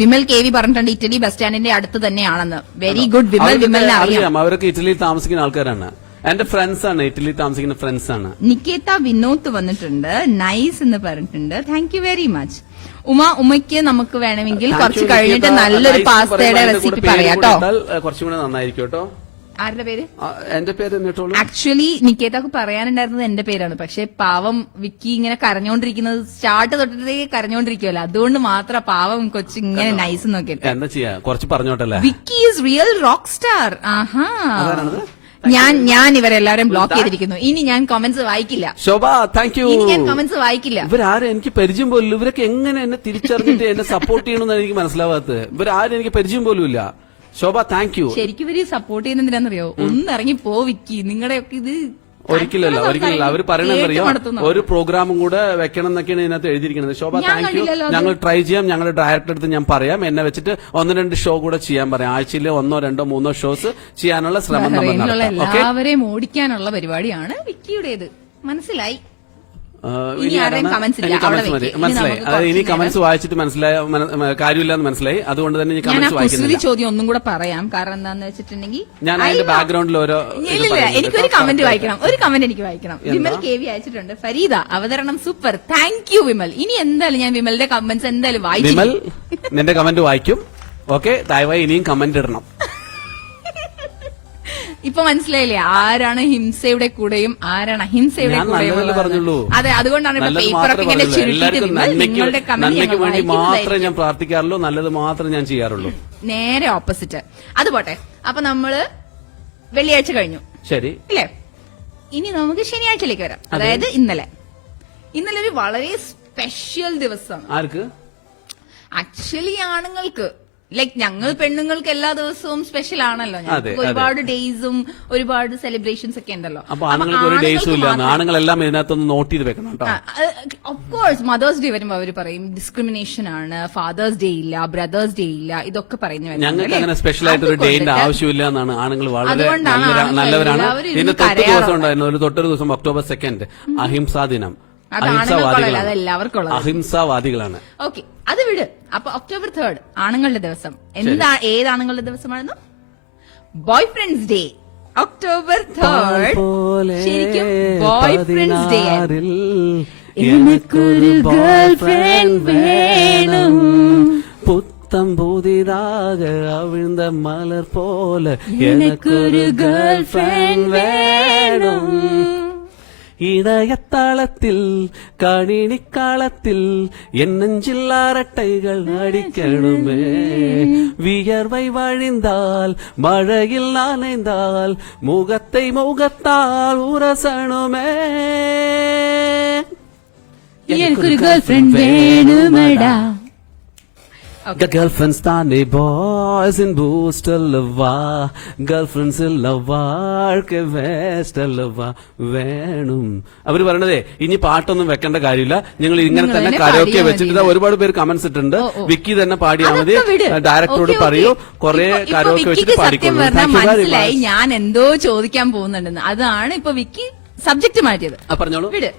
വിമൽ KV പറഞ്ഞിട്ടുണ്ട് ഇറ്റലി ബസ് സ്റ്റാൻഡിന്റെ അടുത്ത് തന്നെയാണെന്ന്. വെരി ഗുഡ് വിമലിനെ അറിയാം. അവരൊക്കെ ഇറ്റലിയിൽ താമസിക്കുന്ന ആൾക്കാരാണ്, എന്റെ ഫ്രണ്ട്സ് ആണ്, ഇറ്റലിയിൽ താമസിക്കുന്ന ഫ്രണ്ട്സ് ആണ്. നിക്കേത വിനോദ് വന്നിട്ടുണ്ട്, നൈസ് എന്ന് പറഞ്ഞിട്ടുണ്ട്. Thank you very much. ഉമയ്ക്ക് നമുക്ക് വേണമെങ്കിൽ കുറച്ച് കഴിഞ്ഞിട്ട് നല്ലൊരു പാസ്തയുടെ റെസിപ്പി പറയാട്ടോ. കുറച്ചും കൂടെ നന്നായിരിക്കും കേട്ടോ. ആരുടെ പേര്? എന്റെ പേര് എന്നിട്ടുള്ളൂ. ആക്ച്വലി നിക്കേതക്ക് പറയാനുണ്ടായിരുന്നത് എന്റെ പേരാണ്, പക്ഷെ പാവം വിക്കി ഇങ്ങനെ കരഞ്ഞോണ്ടിരിക്കുന്നത്, സ്റ്റാർട്ട് തൊട്ടിട്ടേ കരഞ്ഞോണ്ടിരിക്കുമല്ലോ, അതുകൊണ്ട് മാത്രം പാവം കൊച്ചു ഇങ്ങനെ നൈസ് നോക്കിയിട്ട്. എന്താ ചെയ്യാ, കുറച്ച് പറഞ്ഞോട്ടല്ലേ. Vicky is real rock star. ആഹാ, ഞാൻ ഇവരെല്ലാവരും ബ്ലോക്ക് ചെയ്തിരിക്കുന്നു. ഇനി ഞാൻ കമന്റ്സ് വായിക്കില്ല. Shobha, thank you. ഇനി ഞാൻ കമന്റ്സ് വായിക്കില്ല. ഇവരാരും എനിക്ക് പരിചയം പോലും, ഇവരൊക്കെ എങ്ങനെ എന്നെ തിരിച്ചറിഞ്ഞിട്ട് എന്നെ സപ്പോർട്ട് ചെയ്യണമെന്നാണ് എനിക്ക് മനസ്സിലാവാത്തത്. ഇവരാരും എനിക്ക് പരിചയം പോലും ഇല്ല. ശോഭ, താങ്ക് യു. ശരിക്കും ഇവര് സപ്പോർട്ട് ചെയ്യുന്നതിനാന്നറിയോ, ഒന്നിറങ്ങി പോവിക്കി, നിങ്ങളുടെയൊക്കെ ഇത് ഒരിക്കലല്ല അവർ പറയണെന്നറിയോ, ഒരു പ്രോഗ്രാമും കൂടെ വെക്കണം എന്നൊക്കെയാണ് ഇതിനകത്ത് എഴുതിയിരിക്കുന്നത്. ശോഭ, താങ്ക് യു. ഞങ്ങൾ ട്രൈ ചെയ്യാം. ഞങ്ങളുടെ ഡയറക്ടർ അടുത്ത് ഞാൻ പറയാം, എന്നെ വെച്ചിട്ട് 1-2 ഷോ കൂടെ ചെയ്യാൻ പറയാം. ആഴ്ചയിൽ 1, 2, 3 ഷോസ് ചെയ്യാനുള്ള ശ്രമം നമ്മൾ നടത്താം. എല്ലാവരെയും ഓടിക്കാനുള്ള പരിപാടിയാണ് വിക്കിയുടേത്. മനസ്സിലായി. മനസ്സിലായി. അതായത് ഇനി കമന്റ്സ് വായിച്ചിട്ട് മനസ്സിലായ കാര്യമില്ലെന്ന് മനസ്സിലായി. അതുകൊണ്ട് തന്നെ ഞാൻ കമന്റ്സ് വായിക്കുന്നില്ല. ചോദ്യം ഒന്നും കൂടെ പറയാം, കാരണം എന്താന്ന് വെച്ചിട്ടുണ്ടെങ്കിൽ ഞാൻ അതിന്റെ ബാക്ക്ഗ്രൗണ്ടിൽ ഓരോ എനിക്കൊരു കമന്റ് വായിക്കണം, ഒരു കമന്റ് എനിക്ക് വായിക്കണം. വിമൽ KV അയച്ചിട്ടുണ്ട്, ഫരീദ അവതരണം സൂപ്പർ, താങ്ക് യു വിമൽ. ഇനി എന്തായാലും ഞാൻ വിമലിന്റെ കമന്റ്സ് എന്തായാലും വായിക്കും. വിമൽ, നിന്റെ കമന്റ് വായിക്കും. ഓക്കെ, ദയവായി ഇനിയും കമന്റ് ഇടണം. ഇപ്പൊ മനസ്സിലായില്ലേ ആരാണ് ഹിംസയുടെ കൂടെയും ആരാണ് അഹിംസയുടെ കൂടെയും? പറഞ്ഞുള്ളൂ. അതെ, അതുകൊണ്ടാണ് പേപ്പറൊക്കെ ഇങ്ങനെ ചുരുട്ടിയിട്ട് നിങ്ങളുടെ നന്മയ്ക്ക് വേണ്ടി മാത്രമേ ഞാൻ പ്രാർത്ഥിക്കാറുള്ളൂ, നല്ലത് മാത്രമേ ഞാൻ ചെയ്യാറുള്ളൂ. നേരെ ഓപ്പോസിറ്റ്. അതുപോട്ടെ, അപ്പൊ നമ്മള് വെള്ളിയാഴ്ച കഴിഞ്ഞു, ശരി ഇല്ലേ? ഇനി നമുക്ക് ശനിയാഴ്ചയിലേക്ക് വരാം. അതായത് ഇന്നലെ ഒരു വളരെ സ്പെഷ്യൽ ദിവസമാണ്. ആർക്ക്? ആക്ച്വലി ആണുങ്ങൾക്ക്. ലൈക് ഞങ്ങൾ പെണ്ണുങ്ങൾക്ക് എല്ലാ ദിവസവും സ്പെഷ്യൽ ആണല്ലോ, ഒരുപാട് ഡേയ്സും ഒരുപാട് സെലിബ്രേഷൻസ് ഒക്കെ ഉണ്ടല്ലോ. അപ്പൊ ആണുങ്ങൾക്ക് ഒരു ഡേയ്സും ഇല്ല, ആണുങ്ങളെല്ലാം ഇതിനകത്തൊന്ന് നോട്ട് ചെയ്ത് വെക്കണം. ഓഫ്കോഴ്സ് മദേഴ്സ് ഡേ വരുമ്പോ അവർ പറയും ഡിസ്ക്രിമിനേഷൻ ആണ്, ഫാദേഴ്സ് ഡേ ഇല്ല, ബ്രദേഴ്സ് ഡേ ഇല്ല, ഇതൊക്കെ പറയുന്നു. ഞങ്ങൾക്ക് അങ്ങനെ സ്പെഷ്യൽ ആയിട്ട് ഒരു ഡേന്റെ ആവശ്യമില്ല എന്നാണ്. ആണുങ്ങൾ വളരെ നല്ലവരാണ്. ഇതിന് തൊട്ട് ദിവസം ഉണ്ടായിരുന്നു, തൊട്ടൊരു ദിവസം October 2 അഹിംസാ ദിനം. അഹിംസാവാദികളാണ്. ഓക്കെ, അത് വിട്. അപ്പൊ October 3 ആണുങ്ങളുടെ ദിവസം. ഏതാണുങ്ങളുടെ ദിവസമായിരുന്നു? Boy friends day. ഒക്ടോബർ 3 ശരിക്കും ബോയ് ഫ്രണ്ട്സ് ഡേ ആയിരുന്നു. എനിക്കൊരു ഗേൾഫ്രണ്ട് വേണം, പുത്തം പുതിதாக അവിഴ്ந்த മലർ പോലെ എനിക്കൊരു ഗേൾഫ്രണ്ട് വേണം. ഇടയത്താളത്തിൽ കണിണിക്കാളത്തിൽ എന്നഞ്ചിൽ அரட்டைകൾ அடிக்கணுமே, வியர்வை வழிந்தால் மழையில் நனைந்தால் முகத்தை முகத்தால் உரசணுமே. എനിക്കൊരു ഗേൾഫ്രണ്ട് വേണമടാ. Girlfriends தானே boys in boost அல்லவா, girlfriends இல்லவா വേസ്റ്റ് അല്ലവാ വേണം. അവര് പറയണതേ ഇനി പാട്ടൊന്നും വെക്കേണ്ട കാര്യമില്ല, നിങ്ങൾ ഇങ്ങനെ തന്നെ കരോക്കെ വെച്ചിട്ട് ഒരുപാട് പേര് കമന്റ്സ് ഇട്ടുണ്ട്. വിക്കി തന്നെ പാടിയാൽ മതി, ഡയറക്ടറോട് പറയൂ, കുറെ കരോക്കെ വെച്ചിട്ട് പാടിക്കൊള്ളു. മനസ്സിലായി ഞാൻ എന്തോ ചോദിക്കാൻ പോകുന്നുണ്ടെന്ന്. അതാണ് ഇപ്പൊ വിക്കി സബ്ജക്ട് മാറ്റിയത്. പറഞ്ഞോളൂ, വിട്.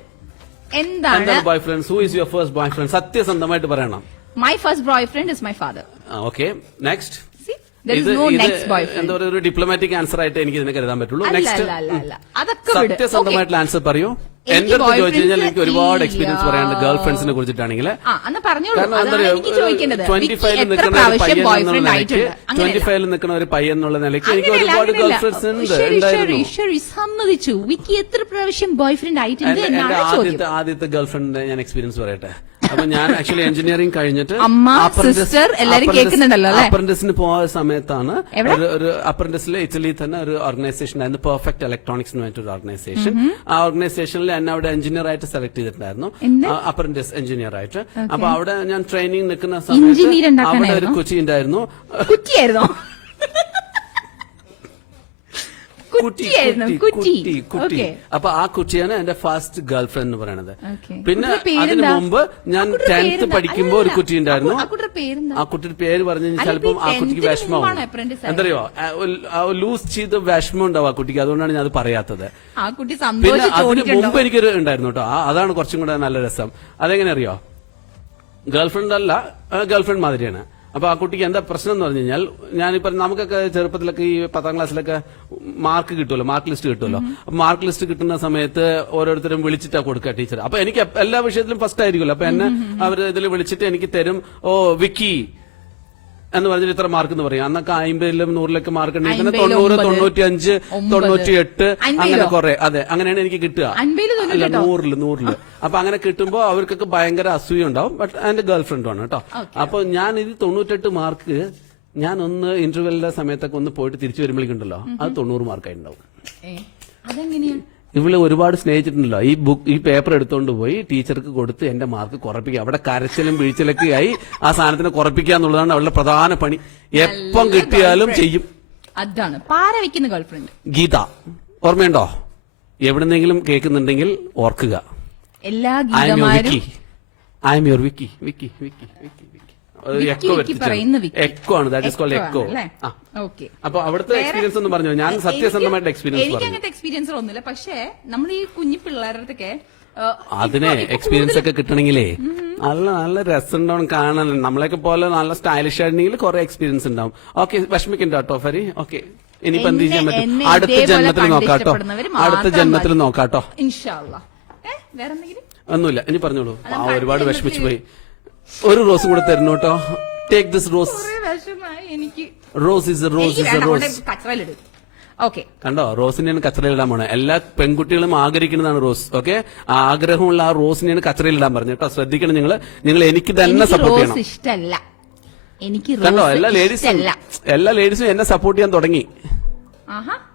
എന്താണ് boy friends? Who is your first boy friend? സത്യസന്ധമായിട്ട് പറയണം. My first boyfriend is my father. Okay, next. See, there is no next boyfriend. എന്താ പറയുക, ഒരു ഡിപ്ലോമാറ്റിക് ആൻസർ ആയിട്ട് എനിക്ക് ഇതിനെ കരുതാൻ പറ്റുള്ളൂ. അല്ല, നെക്സ്റ്റ്, അല്ല, അല്ല. അതൊക്കെ വിട്. സത്യസന്ധമായിട്ടുള്ള ആൻസർ പറയൂ. എന്റെ അടുത്ത് ചോദിച്ചു കഴിഞ്ഞാൽ എനിക്ക് ഒരുപാട് എക്സ്പീരിയൻസ് പറയാനുണ്ട് ഗേൾ ഫ്രണ്ട്സിനെ കുറിച്ചിട്ടാണെങ്കിൽ. കാരണം എന്താ പറയുക, 25 നിൽക്കുന്ന ഒരു പയ്യൻ എന്നുള്ള നിലയ്ക്ക്, 25 നിൽക്കുന്ന ഒരു പയ്യൻ എന്നുള്ള നിലയ്ക്ക് എനിക്ക് ഒരുപാട് ഗേൾ ഫ്രണ്ട്സ് ഉണ്ടായിരുന്നു. സമ്മതിച്ചു. വിക്കി എത്ര പ്രാവശ്യം ബോയ് ഫ്രണ്ട് ആയിട്ടുണ്ട് എന്നാണ് ചോദ്യം. ആദ്യത്തെ ഗേൾ ഫ്രണ്ടിന്റെ ഞാൻ എക്സ്പീരിയൻസ് പറയട്ടെ. അപ്പൊ ഞാൻ ആക്ച്വലി എഞ്ചിനീയറിംഗ് കഴിഞ്ഞിട്ട് അപ്രന്റീസിന് പോയ സമയത്താണ് ഒരു അപ്രന്റീസിൽ ഇറ്റലിയിൽ തന്നെ ഒരു ഓർഗനൈസേഷൻ ആയിരുന്നു, പെർഫെക്റ്റ് ഇലക്ട്രോണിക്സ് എന്ന് പറഞ്ഞിട്ടൊരു ഓർഗനൈസേഷൻ. ആ ഓർഗനൈസേഷനിൽ എന്നെ അവിടെ എഞ്ചിനീയർ ആയിട്ട് സെലക്ട് ചെയ്തിട്ടുണ്ടായിരുന്നു, അപ്രന്റീസ് എഞ്ചിനീയർ ആയിട്ട്. അപ്പൊ അവിടെ ഞാൻ ട്രെയിനിങ് നിൽക്കുന്ന സമയത്ത് അവിടെ ഒരു കൊച്ചി ഉണ്ടായിരുന്നു. കുട്ടി. അപ്പൊ ആ കുട്ടിയാണ് എന്റെ ഫസ്റ്റ് ഗേൾഫ്രണ്ട് എന്ന് പറയണത്. പിന്നെ അതിനു മുമ്പ് ഞാൻ 10th പഠിക്കുമ്പോ ഒരു കുട്ടി ഉണ്ടായിരുന്നു. ആ കുട്ടിയുടെ പേര് പറഞ്ഞു ചിലപ്പം ആ കുട്ടിക്ക് വിഷമമാവും. എന്തറിയോ, ലൂസ് ചെയ്ത് വിഷമം ഉണ്ടാവും ആ കുട്ടിക്ക്, അതുകൊണ്ടാണ് ഞാൻ അത് പറയാത്തത്. പിന്നെ അതിന് മുമ്പ് എനിക്കൊരു ഉണ്ടായിരുന്നു കേട്ടോ, അതാണ് കുറച്ചും കൂടെ നല്ല രസം. അതെങ്ങനെ അറിയോ, ഗേൾഫ്രണ്ട് അല്ല, ഗേൾഫ്രണ്ട് മാതിരിയാണ്. അപ്പൊ ആ കുട്ടിക്ക് എന്താ പ്രശ്നം എന്ന് പറഞ്ഞു കഴിഞ്ഞാൽ, ഞാനിപ്പോ നമുക്കൊക്കെ ചെറുപ്പത്തിലൊക്കെ ഈ 10ാം ക്ലാസ്സിലൊക്കെ മാർക്ക് കിട്ടുമല്ലോ, മാർക്ക് ലിസ്റ്റ് കിട്ടുമല്ലോ. മാർക്ക് ലിസ്റ്റ് കിട്ടുന്ന സമയത്ത് ഓരോരുത്തരും വിളിച്ചിട്ടാ കൊടുക്കുക ടീച്ചർ. അപ്പൊ എനിക്ക് എല്ലാ വിഷയത്തിലും ഫസ്റ്റ് ആയിരിക്കുമല്ലോ. അപ്പൊ എന്നെ അവർ ഇതിൽ വിളിച്ചിട്ട് എനിക്ക് തരും, ഓ വിക്കി എന്ന് പറഞ്ഞിട്ട് ഇത്ര മാർക്ക് എന്ന് പറയും. അന്നൊക്കെ 50ലും 100ലൊക്കെ മാർക്ക് ഉണ്ടെങ്കിൽ 90, 95, 98 അങ്ങനെ കുറെ. അതെ, അങ്ങനെയാണ് എനിക്ക് കിട്ടുക. അല്ല, 100ല്. അപ്പൊ അങ്ങനെ കിട്ടുമ്പോ അവർക്കൊക്കെ ഭയങ്കര അസൂയ ഉണ്ടാവും. ബട്ട് എന്റെ ഗേൾഫ്രണ്ടും ആണ് കേട്ടോ. അപ്പൊ ഞാൻ ഇത് 98 മാർക്ക് ഞാൻ ഒന്ന് ഇന്റർവെല്ലിന്റെ സമയത്തൊക്കെ ഒന്ന് പോയിട്ട് തിരിച്ചു വരുമ്പോഴേക്കുണ്ടല്ലോ, അത് 90 മാർക്കായിട്ടുണ്ടാവും. ഇവള് ഒരുപാട് സ്നേഹിച്ചിട്ടുണ്ടല്ലോ. ഈ പേപ്പർ എടുത്തോണ്ട് പോയി ടീച്ചർക്ക് കൊടുത്ത് എന്റെ മാർക്ക് കുറപ്പിക്കുക. അവിടെ കരച്ചിലും വീഴ്ചലൊക്കെ ആയി ആ സാധനത്തിനെ കുറപ്പിക്കുക എന്നുള്ളതാണ് അവളുടെ പ്രധാന പണി. എപ്പം കിട്ടിയാലും ചെയ്യും. അതാണ് പാര വെക്കുന്ന ഗേൾഫ്രണ്ട്. ഗീത ഓർമ്മയുണ്ടോ? എവിടെന്നെങ്കിലും കേൾക്കുന്നുണ്ടെങ്കിൽ ഓർക്കുക. എല്ലാ ഗീതമാരും I am your Vicky. Vicky Vicky Vicky Vicky echo ആണ്, ദാറ്റ് ഈസ് കോൾഡ് എക്കോ. അപ്പൊ അവിടുത്തെ എക്സ്പീരിയൻസ് ഒന്ന് പറഞ്ഞു. ഞാൻ സത്യസന്ധമായിട്ട് എക്സ്പീരിയൻസ് പറഞ്ഞു. എനിക്ക് അങ്ങനത്തെ എക്സ്പീരിയൻസ് ഒന്നുമില്ല. പക്ഷേ നമ്മൾ ഈ കുഞ്ഞു പിള്ളേരുടെ അതിനെ എക്സ്പീരിയൻസ് ഒക്കെ കിട്ടണമെങ്കിലേ നല്ല നല്ല രസം ഉണ്ടാവും കാണാൻ. നമ്മളെയൊക്കെ പോലെ നല്ല സ്റ്റൈലിഷ് ആയിരുന്നെങ്കിൽ കുറെ എക്സ്പീരിയൻസ് ഉണ്ടാവും. ഓക്കെ, വിഷമിക്കണ്ട കേട്ടോ ഫരി. ഓക്കെ, ഇനിയിപ്പോ എന്ത് ചെയ്യാൻ പറ്റും? അടുത്ത ജന്മത്തിൽ നോക്കാട്ടോ, അടുത്ത ജന്മത്തിൽ നോക്കാട്ടോ. ഒന്നുമില്ല, ഇനി പറഞ്ഞോളൂ. ഒരുപാട് വിഷമിച്ചു പോയി. ഒരു റോസ് കൂടെ തരുന്നു കേട്ടോ. Take this rose. Rose is A rose is A rose. കണ്ടോ, റോസിനെയാണ് കച്ചറയിലിടാൻ പോണേ. എല്ലാ പെൺകുട്ടികളും ആഗ്രഹിക്കുന്നതാണ് റോസ്. ഓക്കെ, ആഗ്രഹമുള്ള ആ റോസിനെയാണ് കച്ചറയിലിടാൻ പറഞ്ഞു കേട്ടോ. ശ്രദ്ധിക്കണം നിങ്ങൾ എനിക്ക് തന്നെ സപ്പോർട്ട് ചെയ്യണം. ഇഷ്ടമല്ല കണ്ടോ, എല്ലാ ലേഡീസും എന്നെ സപ്പോർട്ട് ചെയ്യാൻ തുടങ്ങി.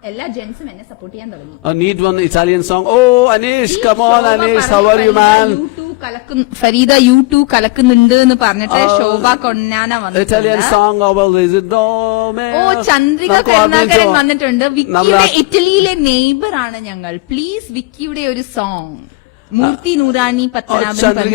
എല്ലാ ജെൻസും എന്നെ സപ്പോർട്ട് ചെയ്യാൻ തുടങ്ങി. Need one Italian song. Oh Aneesh, come on Aneesh, how are you man? Fareeda YouTube കലക്കുന്നുണ്ട് എന്ന് പറഞ്ഞിട്ട് ശോഭ കൊന്നാന വന്നു. Italian song. Oh, Chandrika Karunakaran വന്നിട്ടുണ്ട്. വിക്കിയുടെ ഇറ്റലിയിലെ നെയ്ബർ ആണ് ഞങ്ങൾ. പ്ലീസ് വിക്കിയുടെ ഒരു സോങ്. മൂർത്തി നൂറാണി പത്മനാഭൻ.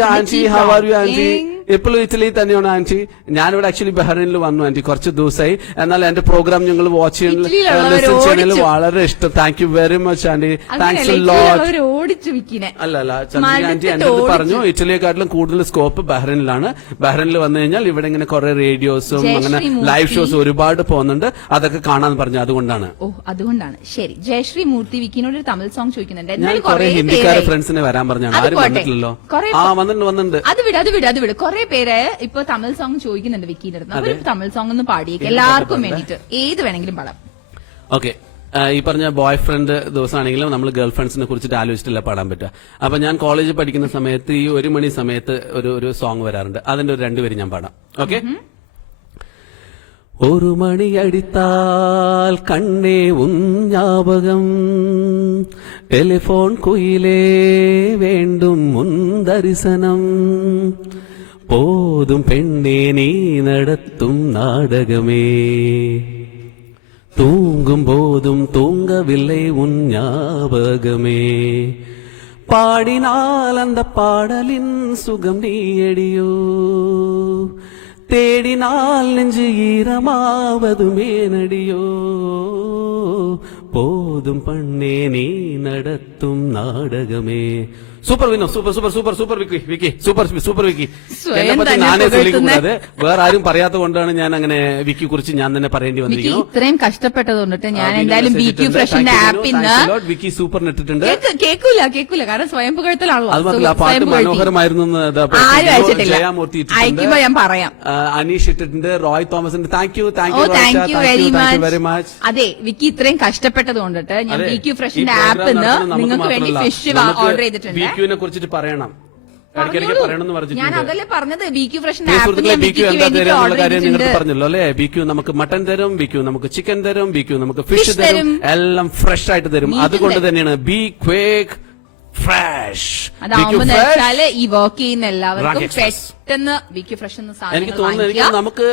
ഇപ്പോഴും ഇറ്റലി തന്നെയാണ് ആന്റി. ഞാനിവിടെ ആക്ച്വലി ബഹ്റൈനിൽ വന്നു ആന്റി കുറച്ച് ദിവസമായി. എന്നാൽ എന്റെ പ്രോഗ്രാം നിങ്ങൾ വാച്ച് ചെയ്യുന്നതിൽ വളരെ ഇഷ്ടം. Thank you very much aunty. Thanks lot. ഓടിച്ചു വിക്കിനെ. അല്ല ചന്ദ്രിക ആന്റി എന്റെ അടുത്ത് പറഞ്ഞു ഇറ്റലിയെക്കാട്ടിലും കൂടുതൽ സ്കോപ്പ് ബഹ്റൈനിലാണ്. ബഹ്റൈനിൽ വന്നു കഴിഞ്ഞാൽ ഇവിടെ ഇങ്ങനെ കുറെ റേഡിയോസും അങ്ങനെ ലൈവ് ഷോസ് ഒരുപാട് പോകുന്നുണ്ട്. അതൊക്കെ കാണാൻ പറഞ്ഞു. അതുകൊണ്ടാണ്. ഓ അതുകൊണ്ടാണ്. ശരി, ജയശ്രീ മൂർത്തി വിക്കിനോട് ഒരു തമിഴ് സോങ് ചോദിക്കുന്നുണ്ട്. ഞാൻ കുറെ ഹിന്ദിക്കാരെ ഫ്രണ്ട്സിനെ വരാൻ പറഞ്ഞാണ്. ആരും വന്നിട്ടില്ലല്ലോ. വന്നിട്ടുണ്ട്. അത് വിട് കുറെ പേര് ഇപ്പൊ തമിഴ് സോങ് ചോദിക്കുന്നുണ്ട് വിക്കിന്റെ അടുത്ത്. ഒരു തമിഴ് സോങ് ഒന്ന് പാടിയേക്ക് എല്ലാവർക്കും വേണ്ടിട്ട്. ഏത് വേണമെങ്കിലും പാടാം. ഓക്കെ. ഈ പറഞ്ഞ ബോയ് ഫ്രണ്ട് ദിവസമാണെങ്കിലും നമ്മൾ ഗേൾ ഫ്രണ്ട്സിനെ കുറിച്ചിട്ട് ആലോചിച്ചിട്ടില്ല പാടാൻ പറ്റുക. അപ്പൊ ഞാൻ കോളേജിൽ പഠിക്കുന്ന സമയത്ത് ഈ 1 മണി സമയത്ത് ഒരു സോങ് വരാറുണ്ട്. അതിന്റെ ഒരു 2 വരി ഞാൻ പാടാം. ഓക്കെ. 1 മണി അടിത്താൽ കണ്ണേ ഉഞ്ഞാപകം ടെലിഫോൺ കുയിലേ വേണ്ടും മുന്തരിസനം പോതും പെണ്ണേ നീ നടത്തും നാടകമേ தூங்கும் போதும் தூங்கவில்லை உன் ஞாபகமே பாடினால் அந்த பாடலின் சுகம் நீயடியோ தேடினால் நெஞ்சு ஈரமாவதுமே நடியோ போதும் பண்ணே நீ நடத்தும் நாடகமே. സൂപ്പർ വിനോ സൂപ്പർ വിക്കി സൂപ്പർ വിക്കി. എന്നെ പറ്റി ഞാനേ ചൊല്ലിക്കൂടാതെ വേറെ ആരും പറയാത്ത കൊണ്ടാണ് ഞാൻ അങ്ങനെ വിക്കി കുറിച്ച് ഞാൻ തന്നെ പറയേണ്ടി വന്നിരിക്കുന്നു. ഇത്രയും കഷ്ടപ്പെട്ടതുകൊണ്ടിട്ട് ഞാൻ എന്തായാലും BQ ഫ്രഷിന്റെ ആപ്പിന്ന് വിക്കി സൂപ്പർ ഇട്ടിട്ടുണ്ട്. കേൾക്കൂല കാരണം സ്വയം പുകഴ്ത്തലാണല്ലോ. അത് മാത്രമല്ല ആ പാട്ട് മനോഹരമായിരുന്നു. ജയാമൂർത്തി അയക്കുമ്പോ ഞാൻ പറയാം. അനീഷ് ഇട്ടിട്ടുണ്ട്. റോയ് തോമസിന്റെ താങ്ക് യു വെരി മച്ച്. അതെ, വിക്കി ഇത്രയും കഷ്ടപ്പെട്ടത് കൊണ്ടിട്ട് ഞാൻ BQ ഫ്രഷിന്റെ ആപ്പിന്ന് നിങ്ങൾക്ക് വേണ്ടി ഫിഷ് ഓർഡർ ചെയ്തിട്ടുണ്ട്. BQ-നെ കുറിച്ചിട്ട് പറയണം. ഇടയ്ക്കിടയ്ക്ക് പറയണമെന്ന് പറഞ്ഞു. ഞാൻ അതല്ലേ പറഞ്ഞത്. BQ ഫ്രഷിന്റെ BQ എന്താ തരാനുള്ള കാര്യം നിങ്ങൾ പറഞ്ഞല്ലോ അല്ലെ. BQ നമുക്ക് മട്ടൻ തരും, BQ നമുക്ക് ചിക്കൻ തരും, BQ നമുക്ക് ഫിഷ് തരും, എല്ലാം ഫ്രഷ് ആയിട്ട് തരും. അതുകൊണ്ട് തന്നെയാണ് ബി ക്വേക്ക് ഫ്രഷ്. അതാവുമ്പോ വെച്ചാല് ഈ വർക്ക് ചെയ്യുന്ന എല്ലാവർക്കും പെട്ടെന്ന് BQ ഫ്രഷ് എന്ന സാധനം എനിക്ക് തോന്നുന്നു നമുക്ക്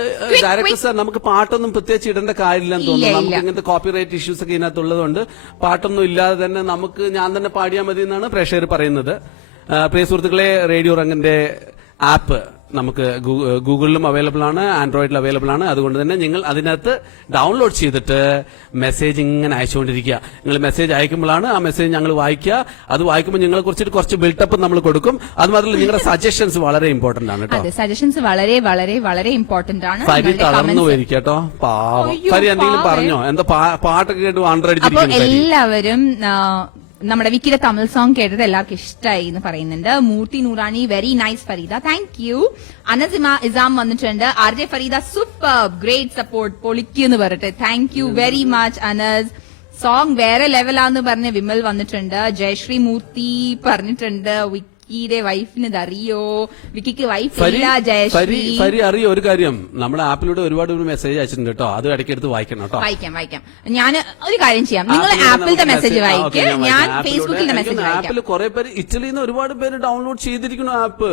ഡയറക്ടർ സാർ നമുക്ക് പാട്ടൊന്നും പ്രത്യേകിച്ച് ഇടേണ്ട കാര്യമില്ലെന്ന് തോന്നുന്നു. നമുക്ക് ഇങ്ങനത്തെ കോപ്പിറൈറ്റ് ഇഷ്യൂസ് ഒക്കെ ഇതിനകത്തുള്ളതുകൊണ്ട് പാട്ടൊന്നും ഇല്ലാതെ തന്നെ നമുക്ക് ഞാൻ തന്നെ പാടിയാൽ മതി എന്നാണ് പ്രേക്ഷകർ പറയുന്നത്. പ്രിയ സുഹൃത്തുക്കളെ, റേഡിയോ റങ്ങിന്റെ ആപ്പ് നമുക്ക് ഗൂഗിളിലും അവൈലബിൾ ആണ്, ആൻഡ്രോയിഡിൽ അവൈലബിൾ ആണ്. അതുകൊണ്ട് തന്നെ നിങ്ങൾ അതിനകത്ത് ഡൗൺലോഡ് ചെയ്തിട്ട് മെസ്സേജ് ഇങ്ങനെ അയച്ചുകൊണ്ടിരിക്കുക. നിങ്ങൾ മെസ്സേജ് അയക്കുമ്പോഴാണ് ആ മെസ്സേജ് ഞങ്ങൾ വായിക്കുക. അത് വായിക്കുമ്പോൾ നിങ്ങളെ കുറിച്ചിട്ട് കുറച്ച് ബിൽഡപ്പ് നമ്മൾ കൊടുക്കും. അത് മാത്രമല്ല നിങ്ങളുടെ സജഷൻസ് വളരെ ഇമ്പോർട്ടന്റ് ആണ് കേട്ടോ. സജഷൻസ് വളരെ വളരെ വളരെ ഇമ്പോർട്ടന്റ് ആണ്. ഫരി തളർന്നു പോയിരിക്കും കേട്ടോ. പാവം. ഫരി എന്തെങ്കിലും പറഞ്ഞോ? എന്താ പാട്ടൊക്കെ കേട്ട് അണ്ടടിച്ചിരിക്കുന്നു. എല്ലാവരും നമ്മുടെ വിക്കിയുടെ തമിഴ് സോങ് കേട്ടിട്ട് എല്ലാവർക്കും ഇഷ്ടമായി എന്ന് പറയുന്നുണ്ട്. Murthy Noorani very nice Fareeda, thank you. Anasima Isam വന്നിട്ടുണ്ട്. RJ Fareeda super great support പൊളിക്കു എന്ന് പറഞ്ഞിട്ട് thank you very much Anas. Song വേറെ ലെവലാന്ന് പറഞ്ഞ് വിമൽ വന്നിട്ടുണ്ട്. ജയശ്രീ മൂർത്തി പറഞ്ഞിട്ടുണ്ട് വിക്കിയുടെ വൈഫിന് ഇത് അറിയോ? വിക്കിക്ക് വൈഫ് ഇല്ല ജയശ്രീ. ഫരി അറിയോ ഒരു കാര്യം? നമ്മുടെ ആപ്പിലൂടെ ഒരുപാട് മെസ്സേജ് അയച്ചിട്ടുണ്ട് കേട്ടോ. അത് ഇടയ്ക്കെടുത്ത് വായിക്കണം കേട്ടോ. വായിക്കാം. ഞാൻ ഒരു കാര്യം ചെയ്യാം. നിങ്ങൾ ആപ്പിലത്തെ മെസ്സേജ് വായിക്കുക, ഞാൻ ഫേസ്ബുക്കിലെ മെസ്സേജ് വായിക്കാം. ആപ്പിൽ കുറെ പേര് ഇറ്റലിയിൽ നിന്ന് ഒരുപാട് പേര് ഡൗൺലോഡ് ചെയ്തിരിക്കുന്നു ആപ്പ്.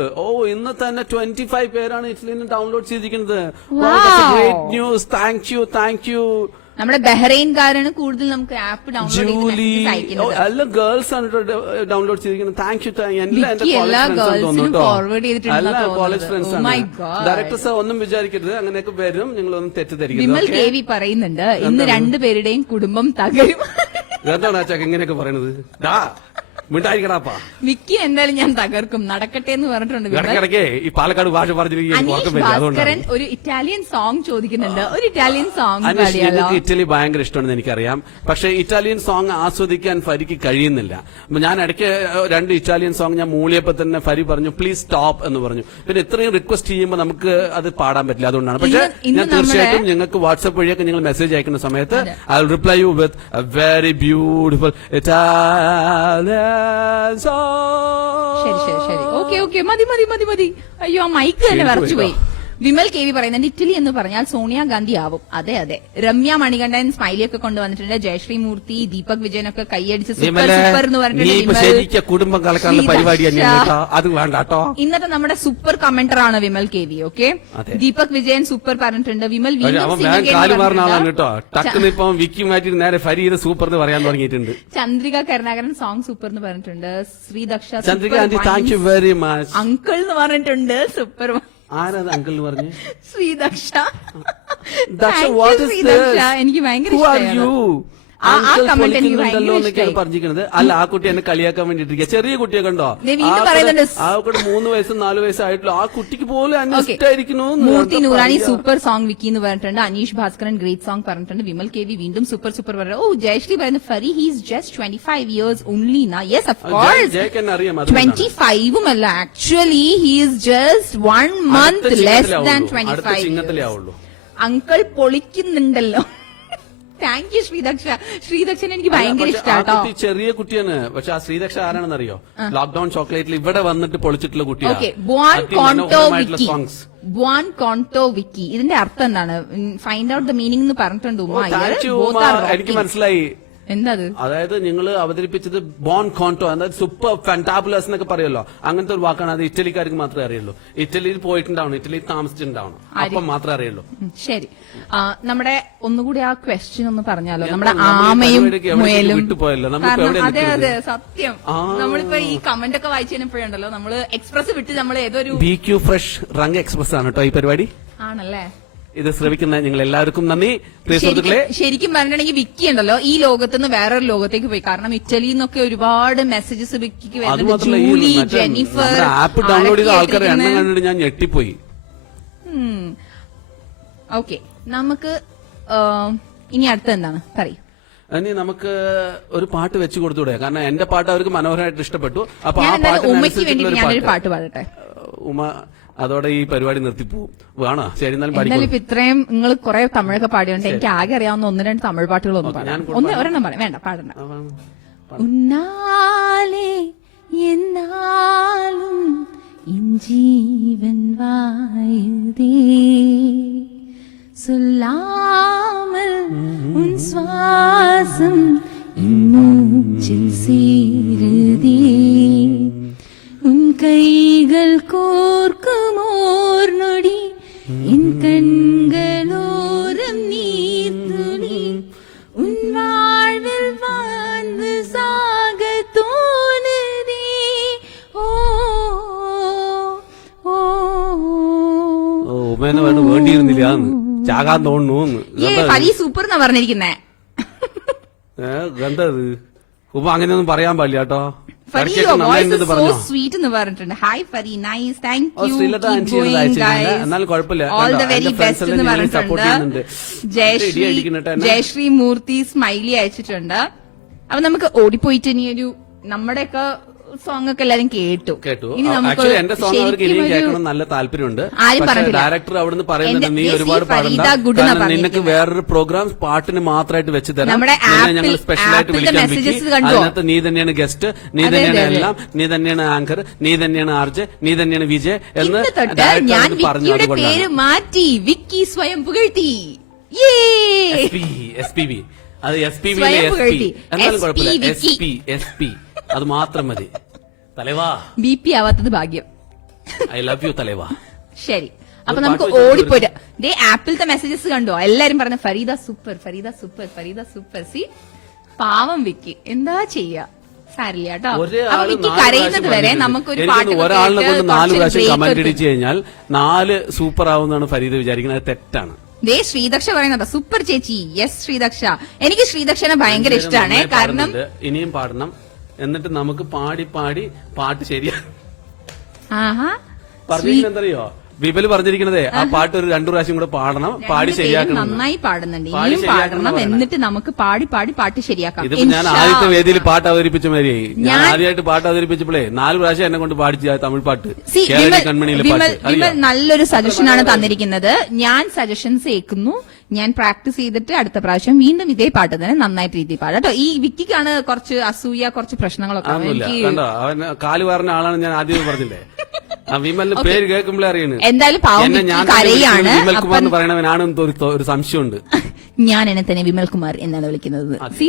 ഇന്ന് തന്നെ 25 പേരാണ് ഇറ്റലിയിൽ നിന്ന് ഡൗൺലോഡ് ചെയ്തിരിക്കുന്നത്. Great news. Thank you. നമ്മുടെ ബഹ്റൈൻകാരാണ് കൂടുതൽ നമുക്ക് ആപ്പ് ഡൗൺലോഡ് എല്ലാ ഗേൾസ് ആണ് ഡൗൺലോഡ് ചെയ്തിരിക്കുന്നത്. Thank you. എല്ലാ ഗേൾസിനും ഫോർവേഡ് ചെയ്തിട്ടുണ്ട്. കോളേജ് ഫ്രണ്ട്സ് ആണ്. ഡയറക്ടർ സാർ ഒന്നും വിചാരിക്കരുത്, അങ്ങനെയൊക്കെ വരും. നിങ്ങളൊന്നും തെറ്റിദ്ധരിക്കരുത്. വിമൽ KV പറയുന്നുണ്ട് ഇന്ന് രണ്ടുപേരുടെയും കുടുംബം തകരും. എന്താണ് ചക്ക ഇങ്ങനെയൊക്കെ പറയുന്നത്? മിണ്ടായിരിക്കടാപ്പാ. വിക്കി എന്തായാലും ഞാൻ തകർക്കും, നടക്കട്ടെ എന്ന് പറഞ്ഞിട്ടുണ്ട്. ഇടയ്ക്കിടയ്ക്ക് ഈ പാലക്കാട് ഭാഷ ഭാസ്കരൻ ഒരു ഇറ്റാലിയൻ സോങ് ചോദിക്കുന്നുണ്ട്. ഒരു ഇറ്റാലിയൻ സോങ്. നിങ്ങൾക്ക് ഇറ്റലി ഭയങ്കര ഇഷ്ടമാണെന്ന് എനിക്കറിയാം. പക്ഷെ ഇറ്റാലിയൻ സോങ് ആസ്വദിക്കാൻ ഫരിക്ക് കഴിയുന്നില്ല. ഞാൻ ഇടയ്ക്ക് 2 ഇറ്റാലിയൻ സോങ് ഞാൻ മൂളിയപ്പോ തന്നെ ഫരി പറഞ്ഞു പ്ലീസ് സ്റ്റോപ്പ് എന്ന് പറഞ്ഞു. പിന്നെ ഇത്രയും റിക്വസ്റ്റ് ചെയ്യുമ്പോൾ നമുക്ക് അത് പാടാൻ പറ്റില്ല. അതുകൊണ്ടാണ്. പക്ഷെ ഞാൻ തീർച്ചയായിട്ടും നിങ്ങൾക്ക് വാട്സ്ആപ്പ് വഴിയൊക്കെ നിങ്ങൾ മെസ്സേജ് അയക്കുന്ന സമയത്ത് I will reply you with a very beautiful Italian. ശരി. ഓക്കെ മതി. അയ്യോ ആ മൈക്ക് തന്നെ വരച്ചുപോയി. വിമൽ KV പറയുന്നുണ്ട് ഇറ്റലി എന്ന് പറഞ്ഞാൽ സോണിയാഗാന്ധി ആവും. അതെ. രമ്യ മണികണ്ഠൻ സ്മൈലി ഒക്കെ കൊണ്ടുവന്നിട്ടുണ്ട്. ജയശ്രീ മൂർത്തി, ദീപക് വിജയനൊക്കെ കൈയടിച്ച് സൂപ്പർ എന്ന് പറഞ്ഞിട്ടുണ്ട്. കുടുംബം കളക്കാനുള്ള പരിപാടിയാണ് അത് വേണ്ടോ. ഇന്നത്തെ നമ്മുടെ സൂപ്പർ കമന്റർ ആണ് Vimal KV. Okay, Deepak Vijayan super പറഞ്ഞിട്ടുണ്ട്. വിമൽ സൂപ്പർ എന്ന് പറയാൻ തുടങ്ങിയിട്ടുണ്ട്. ചന്ദ്രിക കരുണാകരൻ സോങ് സൂപ്പർ എന്ന് പറഞ്ഞിട്ടുണ്ട്. Sreedaksha Chandrika thank you very much. Uncle എന്ന് പറഞ്ഞിട്ടുണ്ട്. സൂപ്പർ. ആരാ അങ്കിൾ പറഞ്ഞു? ശ്രീദക്ഷ. Daksha, Thank you, what is ശ്രീദക്ഷ. this? എനിക്ക് ഭയങ്കര Who are ഇഷ്ടമാണ്. you? ആ Uncle comment എനിക്ക് പൊളിക്കുന്നുണ്ടല്ലോ ഭയങ്കര എന്നൊക്കെയാണ് ഇഷ്ടമായി. പറഞ്ഞിരിക്കുന്നത്. അല്ല, ആ കുട്ടി എന്നെ കളിയാക്കാൻ വേണ്ടിട്ടിരിക്കുക. ചെറിയ കുട്ടിയെ കണ്ടോ? ദേ വീണ്ടും പറയുന്നുണ്ട്. ആ കുട്ടി 3 വയസ്സും 4 വയസ്സായിട്ടുള്ളൂ. ആ കുട്ടിക്ക് പോലും എന്നെ Okay. ഇഷ്ടമായിരിക്കുന്നു. Murthy Noorani super song Vicky എന്ന് പറഞ്ഞിട്ടുണ്ട്. അനീഷ് ഭാസ്കരൻ ഗ്രേറ്റ് സോങ് പറഞ്ഞിട്ടുണ്ട്. വിമൽ കെ വി വീണ്ടും സൂപ്പർ പറഞ്ഞു. ഓ, ജയശ്രീ പറയുന്നത് Fari he's just 25 years only na. Yes, of course. ജയക്ക് എന്നെ അറിയാം. 25 അല്ല, actually he is just 1 month less than അടുത്ത 25. ചിങ്ങത്തിലേ ആവുള്ളൂ. അങ്കിൾ പൊളിക്കുന്നുണ്ടല്ലോ. Thank you Sreedaksha. ശ്രീദക്ഷൻ എനിക്ക് ഭയങ്കര പക്ഷെ ആ ഇഷ്ടാട്ടോ. കുട്ടി ചെറിയ കുട്ടിയാണ്. പക്ഷെ ആ ശ്രീദക്ഷ ആരാണെന്ന് അറിയോ? ലോക്ക്ഡൌൺ ചോക്ലേറ്റിൽ ഇവിടെ വന്നിട്ട് പൊളിച്ചിട്ടുള്ള ഓക്കെ, ബോൺ കോൺടോ വിക്കി. സോങ്സ്. ബോൺ കോൺടോ വിക്കി, ഇതിന്റെ അർത്ഥം എന്താണ്? ഫൈൻഡ് ഔട്ട് ദ മീനിങ് എന്ന് പറഞ്ഞിട്ടുണ്ട് ഉമ്മ. എനിക്ക് മനസ്സിലായി. എന്താ അത്? അതായത് നിങ്ങൾ അവതരിപ്പിച്ചത് ബോൺ കോൺടോ, അതായത് സൂപ്പർ ഫാന്റാബുലസ് എന്നൊക്കെ പറയുമല്ലോ, അങ്ങനത്തെ ഒരു വാക്കാണ്. അത് ഇറ്റലിക്കാർക്ക് മാത്രമേ അറിയുള്ളൂ. ഇറ്റലിയിൽ പോയിട്ടുണ്ടാവണം, ഇറ്റലിയിൽ താമസിച്ചിട്ടുണ്ടാവണം, അപ്പം മാത്രമേ അറിയുള്ളൂ. ശരി, നമ്മുടെ ഒന്നുകൂടി ആ ക്വസ്റ്റ്യൻ ഒന്ന് പറഞ്ഞാലോ. നമ്മുടെ ആമയും മുയലും വിട്ടുപോയല്ലോ. അതെ അതെ സത്യം. നമ്മളിപ്പോ ഈ കമന്റ് ഒക്കെ വായിച്ചു കഴിഞ്ഞപ്പോഴുണ്ടല്ലോ, നമ്മള് എക്സ്പ്രസ് വിട്ട് നമ്മൾ ഏതൊരു BQ ഫ്രഷ് റംഗ് എക്സ്പ്രസ് ആണ് കേട്ടോ ഈ പരിപാടി. ആണല്ലേ? ഇത് ശ്രമിക്കുന്ന നിങ്ങൾ എല്ലാവർക്കും നന്ദി. പ്രിയ സുഹൃത്തുക്കളെ, ശരിക്കും പറഞ്ഞിട്ടുണ്ടെങ്കിൽ വിക്കി ഉണ്ടല്ലോ ഈ ലോകത്തുനിന്ന് വേറൊരു ലോകത്തേക്ക് പോയി. കാരണം ഇറ്റലിയിൽ നിന്നൊക്കെ ഒരുപാട് മെസ്സേജസ് വിക്കിക്ക് വരുന്നുണ്ട്. ജൂലി, ജെന്നിഫർ, ആപ്പ് ഡൗൺലോഡ് ചെയ്ത ആൾക്കാരെ എണ്ണം കണ്ടിട്ട് ഞാൻ ഞെട്ടിപ്പോയി. ഓക്കെ, നമുക്ക് ഇനി അടുത്ത എന്താണ് പറയും? ഇനി നമുക്ക് ഒരു പാട്ട് വെച്ചു കൊടുത്തൂടെ? കാരണം എന്റെ പാട്ട് അവർക്ക് മനോഹരമായിട്ട് ഇഷ്ടപ്പെട്ടു. അപ്പൊ ആ ഉമ്മയ്ക്ക് വേണ്ടി ഞാനൊരു പാട്ട് പാട്ട് പാടട്ടെ. ഉമ്മ അതോടെ ഈ പരിപാടി നിർത്തിപ്പോവും. വേണോ? ശരി, എന്നാലും എന്തായാലും പഠിക്കും. ഇപ്പൊ ഇത്രയും നിങ്ങൾ കുറെ തമിഴൊക്കെ പാടിയോണ്ട് എനിക്ക് ആകെ അറിയാവുന്ന 1-2 തമിഴ് പാട്ടുകളൊന്നും പാടാം. ഒരെണ്ണം പാടാം. വേണ്ട, പാടണ്ട. ഉന്നാലേ എന്നാലും ജീവൻ വായുതേ சொல்லாமல் உன் சுவாசம் மூச்சில் சேருதே உன் கைகள் கோர்க்கும் ஓர் நொடி என் கண்களோரம் நீர் துளி உன் வாழ்வில் வாழ்ந்து சாக தோணுதே. ഓ ഓ ഉമ്മേനെ വേണ്ടിയിരുന്നില്ല, ചാകാൻ തോന്നുന്നു. ഫരി സൂപ്പർ എന്നാ പറഞ്ഞിരിക്കുന്നേ. എന്തത് ഉമ്മ അങ്ങനെയൊന്നും പറയാൻ പാടില്ല കേട്ടോ. ഫരി സോ സ്വീറ്റ് എന്ന് പറഞ്ഞിട്ടുണ്ട്. ഹായ് ഫരി, നൈസ്, താങ്ക് യു, എന്നാലും കുഴപ്പമില്ല. ഓൾ ദ വെരി ബെസ്റ്റ് എന്ന് പറഞ്ഞിട്ടുണ്ട്. ജയശ്രീ മൂർത്തി സ്മൈലി അയച്ചിട്ടുണ്ട്. അപ്പൊ നമുക്ക് ഓടിപ്പോയിട്ട് ഇനി ഒരു നമ്മുടെയൊക്കെ സോങ് ഒക്കെ എല്ലാരും കേട്ടു. ഇനി നമുക്ക് എന്റെ സോങ് അവർക്ക് ഇനിയും കേൾക്കണം നല്ല താല്പര്യമുണ്ട്. ആരും പറഞ്ഞില്ല. ഡയറക്ടർ അവിടുന്ന് പറയുന്നുണ്ട് നീ ഒരുപാട് പാടണ്ട, കാരണം നിനക്ക് വേറൊരു പ്രോഗ്രാം പാട്ടിന് മാത്രമായിട്ട് വെച്ച് തരാം, ഞങ്ങൾ സ്പെഷ്യലായിട്ട് വിളിക്കാൻ പറ്റി. അതിനകത്ത് നീ തന്നെയാണ് ഗസ്റ്റ്, നീ തന്നെയാണ് എല്ലാം, നീ തന്നെയാണ് ആങ്കർ, നീ തന്നെയാണ് ആർജെ, നീ തന്നെയാണ് വിജയ് എന്ന് ഞാൻ വിക്കിയുടെ പേര് മാറ്റി വിക്കി സ്വയം പുകഴ്ത്തി. SPV അത് SPV-യിലെ SP എന്നാലും കുഴപ്പമില്ല. SP അത് മാത്രം മതി. തലേവാ BP ആവാത്തത് ഭാഗ്യം. ഐ ലവ് യു തലേവാ. ശരി, അപ്പൊ നമുക്ക് ഓടിപ്പോയിട്ട് ദേ ആപ്പിലത്തെ മെസ്സേജസ് കണ്ടോ? എല്ലാരും പറഞ്ഞ Fareeda super, Fareeda super, Fareeda super. സി പാവം വിക്കി, എന്താ ചെയ്യാ, സാരില്ല കേട്ടോ. അപ്പൊ വിക്കി കരയുന്നത് വരെ നമുക്കൊരു പാട്ട് ഒരാളിനെ കൊണ്ട് 4 പ്രാവശ്യം കമന്റ് അടിച്ചു കഴിഞ്ഞാൽ 4 സൂപ്പർ ആവുന്നതാണ് ഫരീദ വിചാരിക്കുന്നത്. അത് തെറ്റാണ്. ദേ ശ്രീദക്ഷ പറയുന്നത് സൂപ്പർ ചേച്ചി. യെസ് ശ്രീദക്ഷ, എനിക്ക് ശ്രീദക്ഷനെ ഭയങ്കര ഇഷ്ടമാണ്. കാരണം ഇനിയും പാടണം, എന്നിട്ട് നമുക്ക് പാടി പാടി പാട്ട് ശരിയാ. പറഞ്ഞിരിക്കുന്നറിയോ വിപല് പറഞ്ഞിരിക്കണതേ, ആ പാട്ട് ഒരു 2 പ്രാവശ്യം കൂടെ പാടണം, പാടി ശരിയാക്കണം. നന്നായി പാടുന്നുണ്ട്, ഇനിയും പാടണം, എന്നിട്ട് നമുക്ക് പാടി പാടി പാട്ട് ശരിയാക്കാം. ഇതിപ്പോ ഞാൻ ആദ്യത്തെ വേദിയിൽ പാട്ട് അവതരിപ്പിച്ച മാതിരിയായി. ഞാൻ ആദ്യമായിട്ട് പാട്ട് അവതരിപ്പിച്ചപ്പോഴേ 4 പ്രാവശ്യം എന്നെ കൊണ്ട് പാടിച്ച തമിഴ് പാട്ട്, കൺമണിയിലെ പാട്ട്. നല്ലൊരു സജഷനാണ് തന്നിരിക്കുന്നത്. ഞാൻ സജഷൻസ് കേൾക്കുന്നു, ഞാൻ പ്രാക്ടീസ് ചെയ്തിട്ട് അടുത്ത പ്രാവശ്യം വീണ്ടും ഇതേ പാട്ട് തന്നെ നന്നായിട്ട് രീതിയിൽ പാടാം കേട്ടോ. ഈ വിക്കിക്കാണ് കുറച്ച് അസൂയ, കുറച്ച് പ്രശ്നങ്ങളൊക്കെ. കണ്ടോ, അവൻ കാല് പറഞ്ഞ ആളാണ്, ഞാൻ ആദ്യം പറഞ്ഞില്ലേ. വിമലിന്റെ പേര് കേൾക്കുമ്പോഴേ അറിയണേ. എന്തായാലും കരയാണ്. വിമൽകുമാർ എന്ന് പറയണവനാണെന്ന് ഒരു സംശയമുണ്ട്. ഞാൻ എന്നെ തന്നെ വിമൽകുമാർ എന്നാണ് വിളിക്കുന്നത്. സി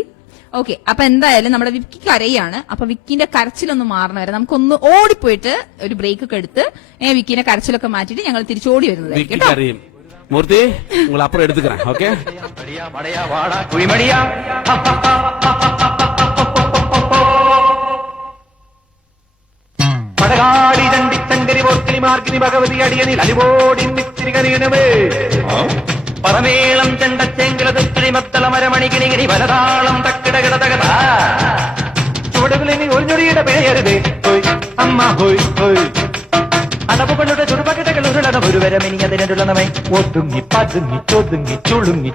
ഓക്കെ, അപ്പൊ എന്തായാലും നമ്മുടെ വിക്കി കരയാണ്. അപ്പൊ വിക്കിന്റെ കരച്ചിലൊന്ന് മാറണ വരെ നമുക്കൊന്ന് ഓടിപ്പോയിട്ട് ഒരു ബ്രേക്ക് ഒക്കെ എടുത്ത് വിക്കിന്റെ കരച്ചിലൊക്കെ മാറ്റിയിട്ട് ഞങ്ങൾ തിരിച്ചോടി വരുന്നത് അറിയും. മൂർത്തി നിങ്ങൾ അപ്പുറം എടുത്തുക്കറ. ഓക്കെ, പടകാടി ചണ്ടിത്തങ്കരി പോർക്കിൽ അശ്വിനി മാർഗിനി ഭഗവതി അടിയനിൽ അലിവോടി നിത്തിരികനിയനമേ പറമേളം ചെണ്ടച്ചെങ്കിലതുക്കിളി മത്തള മരമണികിണികിണി വലതാളം തക്കിടകിടതകത ചുവടുകളിനി ഒരു ഞൊടിയുടെ പിഴയരുതേ ഹോയ് അമ്മ ഹോയ് ഹോയ് അടവുകളുടെ ചുടുപകിടകൾ ഉരുളണ ഒരു വരമിനിയതിനുള്ളണമേ ഒതുങ്ങി പതുങ്ങി ചൊതുങ്ങി ചുളുങ്ങി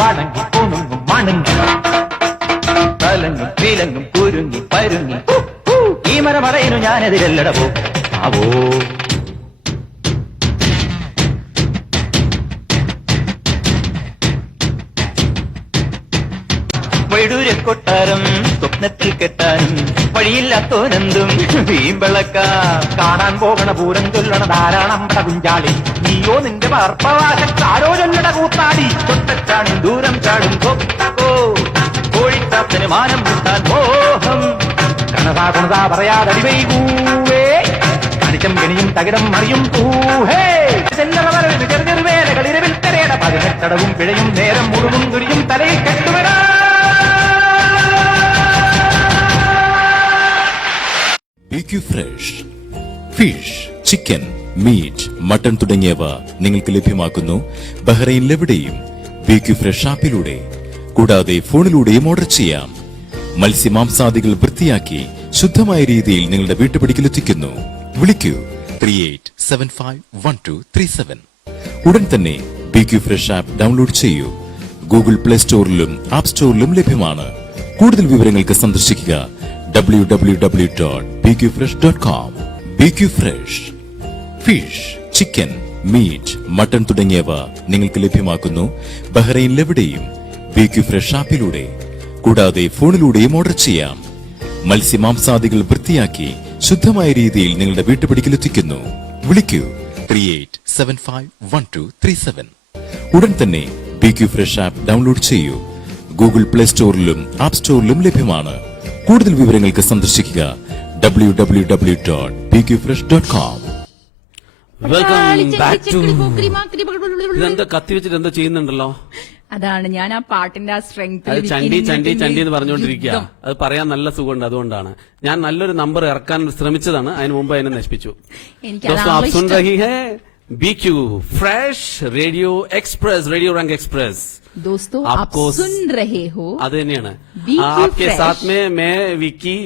വാണങ്ങി പൂണുങ്ങും മണങ്ങി തലങ്ങും പീലങ്ങും കുരുങ്ങി പരുങ്ങി ഈ മര പറയുന്നു ഞാനെതിരല്ലടവോ ആവോ വൈഡൂര്യക്കൊട്ടാരം സ്വപ്നത്തിൽ കെട്ടാനും വഴിയില്ലാത്തോനെന്തും വീമ്പളക്ക കാണാൻ പോകണ പൂരം ചൊല്ലണ ധാരാളം കുഞ്ചാളി നീയോ നിന്റെ പാർപ്പവാശക്കാരോ ചൊല്ലണ കൂത്താടി തൊട്ടച്ചാണി ദൂരം ചാടും കൊക്കോ കോഴിത്താത്തിന് മാനം കിട്ടാൻ മോഹം കണതാ കുണതാ പറയാതടിവൈ കൂവേ കണിച്ചം കെണിയും തകിടം മറിയും കൂഹേ ചെറു വേലകളിരവിൽ കരേട 18 അടവും പിഴയും നേരം മുഴുവൻ തുരിയും തലയിൽ കെട്ടുവരാ BQ fresh fish, chicken, meat, mutton തുടങ്ങിയവ നിങ്ങൾക്ക് ലഭ്യമാക്കുന്നു ബഹ്റൈനിലെവിടെയും BQ ഫ്രഷ് ആപ്പിലൂടെ. കൂടാതെ ഫോണിലൂടെയും ഓർഡർ ചെയ്യാം. മത്സ്യമാംസാദികൾ വൃത്തിയാക്കി ശുദ്ധമായ രീതിയിൽ നിങ്ങളുടെ വീട്ടുപടിക്കലെത്തിക്കുന്നു. വിളിക്കൂ 38751237. ഉടൻ തന്നെ BQ ഫ്രഷ് ആപ്പ് ഡൗൺലോഡ് ചെയ്യൂ. ഗൂഗിൾ പ്ലേ സ്റ്റോറിലും ആപ്പ് സ്റ്റോറിലും ലഭ്യമാണ്. കൂടുതൽ വിവരങ്ങൾക്ക് സന്ദർശിക്കുക www.bqfresh.com. BQ fresh fish, chicken, meat, mutton തുടങ്ങിയവ നിങ്ങൾക്ക് ലഭ്യമാക്കുന്നു ബഹ്റൈനിലെവിടെയും BQ ഫ്രഷ് ആപ്പിലൂടെ. കൂടാതെ ഫോണിലൂടെയും ഓർഡർ ചെയ്യാം. മത്സ്യമാംസാദികൾ വൃത്തിയാക്കി ശുദ്ധമായ രീതിയിൽ നിങ്ങളുടെ വീട്ടുപടിക്കലെത്തിക്കുന്നു. വിളിക്കൂ 38751237. ഉടൻ തന്നെ BQ ഫ്രഷ് ആപ്പ് ഡൗൺലോഡ് ചെയ്യൂ. ഗൂഗിൾ പ്ലേ സ്റ്റോറിലും ആപ്പ് സ്റ്റോറിലും ലഭ്യമാണ്. കൂടുതൽ വിവരങ്ങൾക്ക് സന്ദർശിക്കുക www.bqfresh.com. വെൽക്കം ബാക്ക് ടു ഇതെന്താ കത്തി വെച്ചിട്ട് എന്താ ചെയ്യുന്നുണ്ടല്ലോ. അതാണ് ഞാൻ ആ പാട്ടിന്റെ ആ സ്ട്രെങ്ത് അത് ചണ്ടി ചണ്ടി ചണ്ടി എന്ന് പറഞ്ഞുകൊണ്ടിരിക്കുക. അത് പറയാൻ നല്ല സുഖമുണ്ട്. അതുകൊണ്ടാണ് ഞാൻ നല്ലൊരു നമ്പർ ഇറക്കാൻ ശ്രമിച്ചതാണ്. അതിന് മുമ്പ് അതിനെ നശിപ്പിച്ചു. दोस्तों आप सुन रही है BQ fresh radio express, radio रंग एक्सप्रेस. दोस्तों आप सुन रहे हो അത് തന്നെയാണ്. BQ आपके फ्रेश. साथ में मैं विकी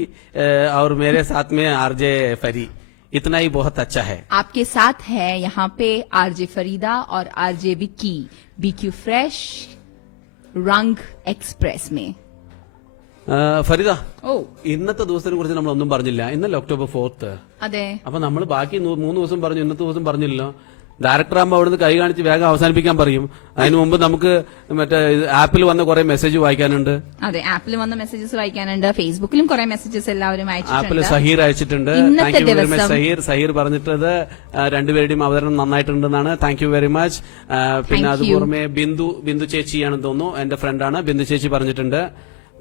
और मेरे साथ में आरजे फरी. इतना ही बहुत अच्छा है. आपके साथ है यहाँ पे आरजे फरीदा और आरजे विक्की BQ फ्रेश रंग एक्सप्रेस में. ഫരിദ, ഓ ഇന്നത്തെ ദിവസത്തിനെ കുറിച്ച് നമ്മൾ ഒന്നും പറഞ്ഞില്ല. ഇന്നലെ October 4th. അതെ, അപ്പൊ നമ്മൾ ബാക്കി 3 ദിവസം പറഞ്ഞു, ഇന്നത്തെ ദിവസം പറഞ്ഞില്ലല്ലോ. ഡയറക്ടർ ആകുമ്പോൾ അവിടുന്ന് കൈ കാണിച്ച് വേഗം അവസാനിപ്പിക്കാൻ പറയും. അതിനു മുമ്പ് നമുക്ക് മറ്റേ ആപ്പിൽ വന്ന കുറെ മെസ്സേജ് വായിക്കാനുണ്ട്. അതെ, ആപ്പിൽ വന്ന മെസ്സേജസ് വായിക്കാനുണ്ട്. ഫേസ്ബുക്കിലും കുറെ മെസ്സേജസ് എല്ലാവരും ആപ്പിൽ അയച്ചിട്ടുണ്ട്. സഹീർ അയച്ചിട്ടുണ്ട്. Thank you very much Zaheer. Zaheer പറഞ്ഞിട്ടത് രണ്ടുപേരുടെയും അവതരണം നന്നായിട്ടുണ്ടെന്നാണ്. Thank you very much. പിന്നെ അത് പുറമെ ബിന്ദു ചേച്ചിയാണെന്ന് തോന്നുന്നു, എന്റെ ഫ്രണ്ടാണ്. ബിന്ദു ചേച്ചി പറഞ്ഞിട്ടുണ്ട്.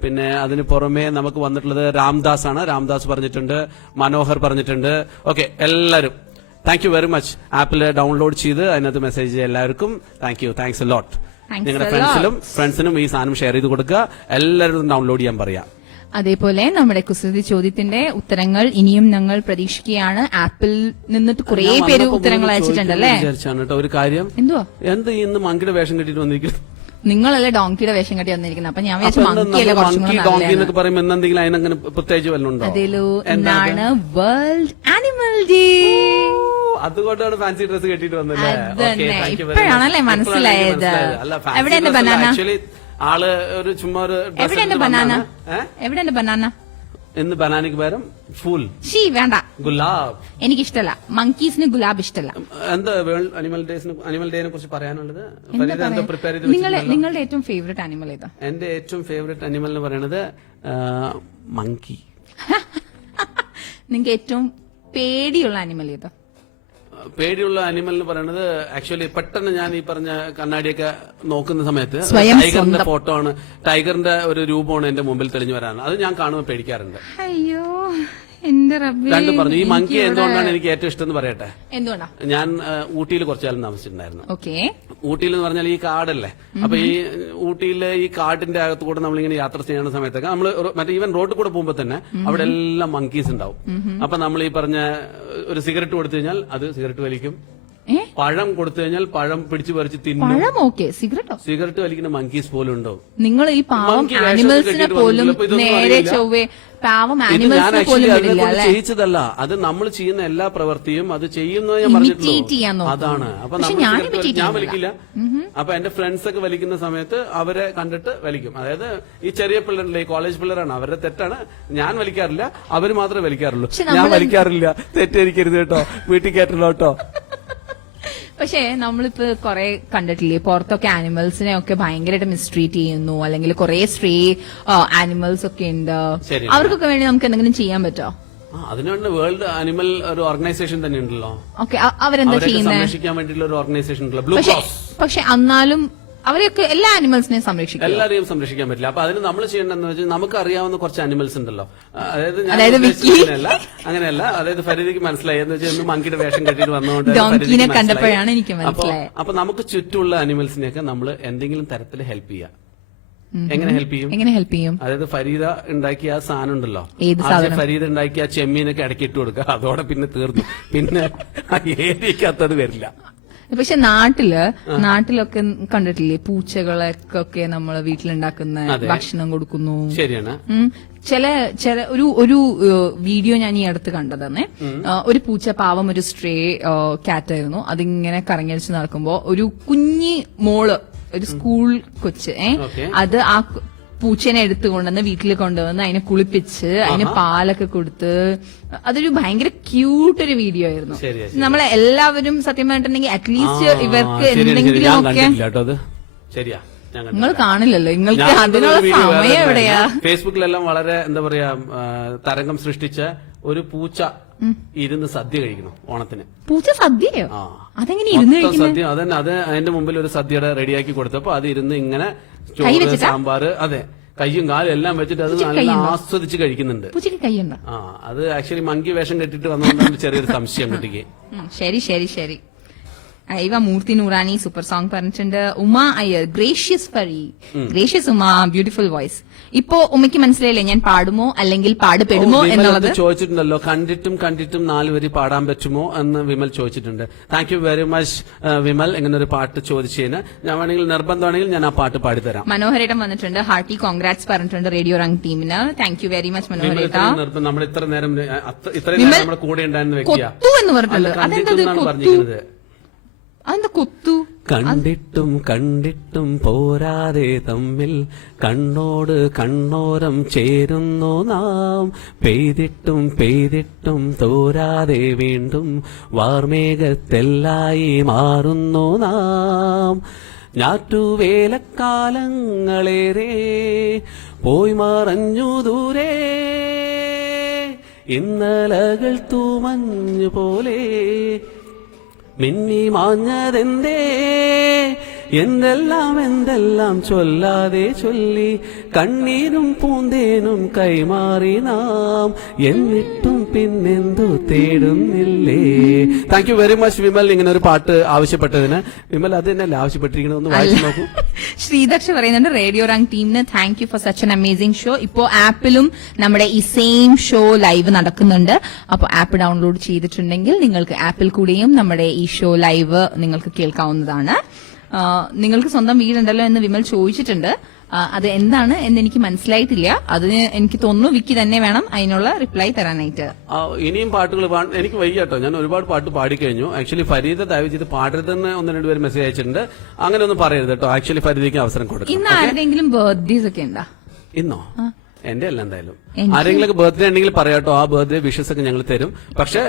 പിന്നെ അതിന് പുറമെ നമുക്ക് വന്നിട്ടുള്ളത് രാംദാസ് ആണ്. രാംദാസ് പറഞ്ഞിട്ടുണ്ട്. മനോഹർ പറഞ്ഞിട്ടുണ്ട്. ഓക്കെ, എല്ലാവരും താങ്ക് യു വെരി മച്ച്. ആപ്പിൽ ഡൗൺലോഡ് ചെയ്ത് അതിനകത്ത് മെസ്സേജ് എല്ലാവർക്കും thank you, thanks a lot. നിങ്ങളുടെ ഫ്രണ്ട്സിനും ഈ സാധനം ഷെയർ ചെയ്ത് കൊടുക്കുക. എല്ലാവരും ഡൗൺലോഡ് ചെയ്യാൻ പറയാം. അതേപോലെ നമ്മുടെ കുസൃതി ചോദ്യത്തിന്റെ ഉത്തരങ്ങൾ ഇനിയും ഞങ്ങൾ പ്രതീക്ഷിക്കുകയാണ്. ആപ്പിൽ നിന്നിട്ട് കുറെ പേര് ഉത്തരങ്ങൾ അയച്ചിട്ടുണ്ടല്ലേ. വിചാരിച്ചാണ് കേട്ടോ ഒരു കാര്യം. എന്തുവാ എന്ത് ഇന്ന് മങ്കിയുടെ വേഷം കെട്ടിട്ട് വന്നിരിക്കുന്നു? നിങ്ങളല്ലേ ഡോങ്കിയുടെ വേഷം കെട്ടി വന്നിരിക്കുന്നത്. അപ്പൊ ഞാൻ വിചാരിച്ചു മങ്കിയല്ലേ മങ്കി ഡോങ്കി എന്നൊക്കെ പറയുമ്പോൾ എന്തെങ്കിലും അതിനങ്ങനെ പ്രത്യേകിച്ച് വല്ലതുണ്ടോ? അതിലോ എന്താണ് വേൾഡ് ആനിമൽ ഡേ. അതുകൊണ്ടാണ് ഫാൻസി ഡ്രസ് കെട്ടിട്ട് വന്നല്ലേ? ഇപ്പോഴാണല്ലേ മനസ്സിലായത്. എവിടെ എന്റെ ബനാന? ആള് ഒരു ചുമ്മാ ഒരു എവിടെ എന്റെ ബനാന? എവിടെ എന്റെ ബനാന? എന്ന് ബനാനയ്ക്ക് പകരം ഫൂൽ. ഷീ വേണ്ട, ഗുലാബ് എനിക്കിഷ്ടല്ല. മങ്കീസിന് ഗുലാബ് ഇഷ്ടല്ല. എന്താ വേൾഡ് അനിമൽ ഡേനെ കുറിച്ച് പറയാനുള്ളത്? പ്രിപ്പയർ ചെയ്ത് നിങ്ങളുടെ ഏറ്റവും ഫേവറേറ്റ് ആനിമൽ ഏതാ? എന്റെ ഏറ്റവും ഫേവറേറ്റ് അനിമൽ എന്ന് പറയുന്നത് മങ്കി. നിങ്ങൾക്ക് ഏറ്റവും പേടിയുള്ള ആനിമൽ ഏതാ? പേടിയുള്ള അനിമൽ എന്ന് പറയുന്നത് ആക്ച്വലി പെട്ടെന്ന് ഞാൻ ഈ പറഞ്ഞ കണ്ണാടിയൊക്കെ നോക്കുന്ന സമയത്ത് ടൈഗറിന്റെ ഫോട്ടോ ആണ്, ടൈഗറിന്റെ ഒരു രൂപമാണ് എന്റെ മുമ്പിൽ തെളിഞ്ഞു വരാറ്. അത് ഞാൻ കാണുമ്പോൾ പേടിക്കാറുണ്ട്. അയ്യോ എന്റെ റബ്ബേ. രണ്ടും പറഞ്ഞു. ഈ മങ്കി എന്തുകൊണ്ടാണ് എനിക്ക് ഏറ്റവും ഇഷ്ടം എന്ന് പറയട്ടെ. എന്തുകൊണ്ടാ? ഞാൻ ഊട്ടിയിൽ കുറച്ചു കാലം താമസിച്ചിട്ടുണ്ടായിരുന്നു. ഓക്കെ. ഊട്ടിയിൽ എന്ന് പറഞ്ഞാൽ ഈ കാടല്ലേ, അപ്പൊ ഈ ഊട്ടിയിലെ ഈ കാടിന്റെ അകത്ത് കൂടെ നമ്മളിങ്ങനെ യാത്ര ചെയ്യുന്ന സമയത്തൊക്കെ നമ്മൾ മറ്റേ ഈവൻ റോഡിൽ കൂടെ പോകുമ്പോ തന്നെ അവിടെ എല്ലാം മങ്കീസ് ഉണ്ടാവും. അപ്പൊ നമ്മൾ ഈ പറഞ്ഞ ഒരു സിഗരറ്റ് കൊടുത്തു കഴിഞ്ഞാൽ അത് സിഗരറ്റ് വലിക്കും, പഴം കൊടുത്തു കഴിഞ്ഞാൽ പഴം പിടിച്ചു പറിച്ച് തിന്നും. പഴം ഓക്കെ, സിഗരറ്റ് വലിക്കുന്ന മങ്കീസ് പോലും ഉണ്ടാവും. നിങ്ങൾ ഈ പാവം ആനിമൽസിനെ പോലും നേരെ ചൊവ്വേ പാവം ആനിമൽസിനെ പോലും വിടില്ല അല്ലേ? ചെയ്യിച്ചതല്ല, അത് നമ്മൾ ചെയ്യുന്ന എല്ലാ പ്രവൃത്തിയും അത് ചെയ്യുന്നത് ഞാൻ പറഞ്ഞിട്ടുള്ളൂ. അതാണ്. അപ്പൊ ഞാൻ വലിക്കില്ല. അപ്പൊ എന്റെ ഫ്രണ്ട്സ് ഒക്കെ വലിക്കുന്ന സമയത്ത് അവരെ കണ്ടിട്ട് വലിക്കും. അതായത് ഈ ചെറിയ പിള്ളേരല്ലേ, ഈ കോളേജ് പിള്ളേരാണ്, അവരുടെ തെറ്റാണ്. ഞാൻ വലിക്കാറില്ല, അവര് മാത്രമേ വലിക്കാറുള്ളൂ. ഞാൻ വലിക്കാറില്ല, തെറ്റേരിക്കരുത് കേട്ടോ, വീട്ടിൽ കേട്ടല്ലോ കേട്ടോ. പക്ഷേ നമ്മളിപ്പോ കുറെ കണ്ടിട്ടില്ലേ, പുറത്തൊക്കെ ആനിമൽസിനെ ഒക്കെ ഭയങ്കരമായിട്ട് മിസ്ട്രീറ്റ് ചെയ്യുന്നു, അല്ലെങ്കിൽ കുറെ സ്ട്രേ ആനിമൽസ് ഒക്കെ ഉണ്ട്. അവർക്കൊക്കെ വേണ്ടി നമുക്ക് എന്തെങ്കിലും ചെയ്യാൻ പറ്റോ? അതിനുവേണ്ടി വേൾഡ് ആനിമൽ ഒരു ഓർഗനൈസേഷൻ തന്നെ ഉണ്ടല്ലോ. ഓക്കെ, അവരെന്താ ചെയ്യുന്നത്? സംരക്ഷിക്കാൻ വേണ്ടിയിട്ടുള്ള ഒരു ഓർഗനൈസേഷൻ ഉണ്ടല്ലോ, ബ്ലൂ ക്രോസ്. പക്ഷെ എന്നാലും അവരെയൊക്കെ എല്ലാ ആനിമൽസിനെയും സംരക്ഷിക്കും. എല്ലാവരെയും സംരക്ഷിക്കാൻ പറ്റില്ല. അപ്പൊ അതിന് നമ്മൾ ചെയ്യേണ്ടതെന്ന് വെച്ചാൽ നമുക്ക് അറിയാവുന്ന കുറച്ച് ആനിമൽസ് ഉണ്ടല്ലോ. അതായത് അങ്ങനെയല്ല, അതായത് ഫരീദയ്ക്ക് മനസ്സിലായി എന്ന് വെച്ചാൽ മങ്കിയുടെ വേഷം കെട്ടിയിട്ട് വന്നുകൊണ്ട് കണ്ടപ്പോഴാണ് എനിക്ക് മനസ്സിലായത്. അപ്പൊ നമുക്ക് ചുറ്റുമുള്ള ആനിമൽസിനെയൊക്കെ നമ്മൾ എന്തെങ്കിലും തരത്തിൽ ഹെൽപ്പ് ചെയ്യാം. എങ്ങനെ ഹെൽപ്പ് ചെയ്യും? അതായത് ഫരീദ ഉണ്ടാക്കിയ ആ സാധനം ഉണ്ടല്ലോ, ഫരീദ ഉണ്ടാക്കിയ ആ ചെമ്മീനൊക്കെ ഇടയ്ക്ക് ഇട്ട് കൊടുക്കുക. അതോടെ പിന്നെ തീർന്നു. പിന്നെ ഏരിയക്കകത്തത് വരില്ല. പക്ഷെ നാട്ടിലൊക്കെ കണ്ടിട്ടില്ലേ, പൂച്ചകളൊക്കെ നമ്മൾ വീട്ടിലുണ്ടാക്കുന്ന ഭക്ഷണം കൊടുക്കുന്നു. ശരിയാണ്. ചില ഒരു വീഡിയോ ഞാൻ ഈ അടുത്ത് കണ്ടതന്നെ. ഒരു പൂച്ച പാവം ഒരു സ്ട്രേ കാറ്റായിരുന്നു. അതിങ്ങനെ കറങ്ങിയടിച്ച് നടക്കുമ്പോ ഒരു കുഞ്ഞി മോള്, ഒരു സ്കൂൾ കൊച്ച് അത് ആ പൂച്ചേനെ എടുത്തുകൊണ്ടുവന്ന് വീട്ടിൽ കൊണ്ടുവന്ന് അതിനെ കുളിപ്പിച്ച് അതിന് പാലൊക്കെ കൊടുത്ത്, അതൊരു ഭയങ്കര ക്യൂട്ട് ഒരു വീഡിയോ ആയിരുന്നു. നമ്മളെ എല്ലാവരും സത്യം പറഞ്ഞിട്ടുണ്ടെങ്കിൽ അറ്റ്ലീസ്റ്റ് ഇവർക്ക് എന്തെങ്കിലും ഒക്കെ. നിങ്ങൾ കാണില്ലല്ലോ, നിങ്ങൾക്ക് അതിനുള്ള സമയം എവിടെയാ? ഫേസ്ബുക്കിലെല്ലാം വളരെ എന്താ പറയാ തരംഗം സൃഷ്ടിച്ച ഒരു പൂച്ച ഇരുന്ന് സദ്യ കഴിക്കണം ഓണത്തിന്. പൂച്ച സദ്യയോ? അതെങ്ങനെ ഇരുന്ന് സദ്യ? അതന്നെ, അത് അതിന്റെ മുമ്പിൽ ഒരു സദ്യയുടെ റെഡിയാക്കി കൊടുത്തപ്പോ അത് ഇരുന്ന് ഇങ്ങനെ ചോറ്, സാമ്പാർ, അതെ, കയ്യും കാലും എല്ലാം വെച്ചിട്ട് അത് നല്ല ആസ്വദിച്ച് കഴിക്കുന്നുണ്ട്. അത് ആക്ച്വലി മങ്കി വേഷം കെട്ടിട്ട് വന്നുകൊണ്ടാണ് ചെറിയൊരു സംശയം കുട്ടിക്ക്. ശരി. ഇവ മൂർത്തി നൂറാനി സൂപ്പർ സോങ് പറഞ്ഞിട്ടുണ്ട്. Uma Iyer gracious Fari, gracious Uma, beautiful voice. ഇപ്പോ ഉമ്മയ്ക്ക് മനസ്സിലായില്ലേ ഞാൻ പാടുമോ അല്ലെങ്കിൽ പാടുപെടുമോ എന്നുള്ളത്? ചോദിച്ചിട്ടുണ്ടല്ലോ, കണ്ടിട്ടും 4 വരി പാടാൻ പറ്റുമോ എന്ന് വിമൽ ചോദിച്ചിട്ടുണ്ട്. Thank you very much Vimal, ഇങ്ങനെ ഒരു പാട്ട് ചോദിച്ചതിന്. ഞാൻ വേണമെങ്കിൽ നിർബന്ധമാണെങ്കിൽ ഞാൻ ആ പാട്ട് പാടിത്തരാം. മനോഹരേട്ടൻ വന്നിട്ടുണ്ട്, ഹാർട്ടി കോൺഗ്രാറ്റ്സ് പറഞ്ഞിട്ടുണ്ട് റേഡിയോ റംഗ് ടീമിന്. താങ്ക് യു വെരി മച്ച് മനോഹരേട്ട. നമ്മൾ ഇത്രയും നേരം നമ്മുടെ കൂടെ ഉണ്ടായിരുന്ന വ്യക്തിയാ. എന്ന് പറഞ്ഞിട്ടുണ്ട്. അതെന്താ കൊത്തു? കണ്ടിട്ടും പോരാതെ തമ്മിൽ കണ്ണോട് കണ്ണോരം ചേരുന്നു നാം. പെയ്തിട്ടും തോരാതെ വീണ്ടും വാർമേഘത്തെല്ലായി മാറുന്നു നാം. ഞാറ്റുവേലക്കാലങ്ങളേറെ പോയി മറഞ്ഞു ദൂരെ, ഇന്നലകൾ തൂമഞ്ഞു പോലെ മിന്നി മാഞ്ഞതെന്തേ, എന്തെല്ലാം ചൊല്ലാതെ ചൊല്ലി കണ്ണീരും പൂന്തേനും കൈമാറി നാം. എന്നിട്ടും പിന്നെന്തു തേടുന്നില്ലേ. Thank you very much Vimal, ഇങ്ങനെ ഒരു പാട്ട് ആവശ്യപ്പെട്ടതിന്. വിമൽ അത് തന്നെയല്ലേ ആവശ്യപ്പെട്ടിരിക്കുന്നത്, ഒന്ന് വായിച്ചു നോക്കൂ. ശ്രീദക്ഷ പറയുന്നുണ്ട് റേഡിയോ റംഗ് ടീമിന് thank you for such an amazing show. ഇപ്പോ ആപ്പിലും നമ്മുടെ ഈ സെയിം ഷോ ലൈവ് നടക്കുന്നുണ്ട്. അപ്പോൾ ആപ്പ് ഡൗൺലോഡ് ചെയ്തിട്ടുണ്ടെങ്കിൽ നിങ്ങൾക്ക് ആപ്പിൽ കൂടെയും നമ്മുടെ ഈ ഷോ ലൈവ് നിങ്ങൾക്ക് കേൾക്കാവുന്നതാണ്. നിങ്ങൾക്ക് സ്വന്തം വീടുണ്ടല്ലോ എന്ന് വിമൽ ചോദിച്ചിട്ടുണ്ട്. അത് എന്താണ് എന്ന് എനിക്ക് മനസ്സിലായിട്ടില്ല. അതിന് എനിക്ക് തോന്നുന്നു വിക്കി തന്നെ വേണം അതിനുള്ള റിപ്ലൈ തരാനായിട്ട്. ഇനിയും പാട്ടുകൾ എനിക്ക് വയ്യാട്ടോ, ഞാൻ ഒരുപാട് പാട്ട് പാടിക്കഴിഞ്ഞു. ആക്ച്വലി ഫരീദ ദയവ് ചെയ്ത് പാടരുതെന്ന് 1-2 പേര് മെസ്സേജ് അയച്ചിട്ടുണ്ട്. അങ്ങനെ ഒന്നും പറയരുത് കേട്ടോ. ആക്ച്വലി ഫരീദയ്ക്ക് അവസരം കൊടുക്കും. ഇന്ന് ആരുടെയെങ്കിലും ബർത്ത്ഡേസ് ഒക്കെ ഉണ്ടോ? ഇന്നോ? എന്റെ അല്ല, എന്തായാലും ആരെങ്കിലും ബർത്ത്ഡേ ഉണ്ടെങ്കിൽ പറയാട്ടോ. ആ ബർത്ത്ഡേ വിഷസ് ഒക്കെ ഞങ്ങൾ തരും. പക്ഷെ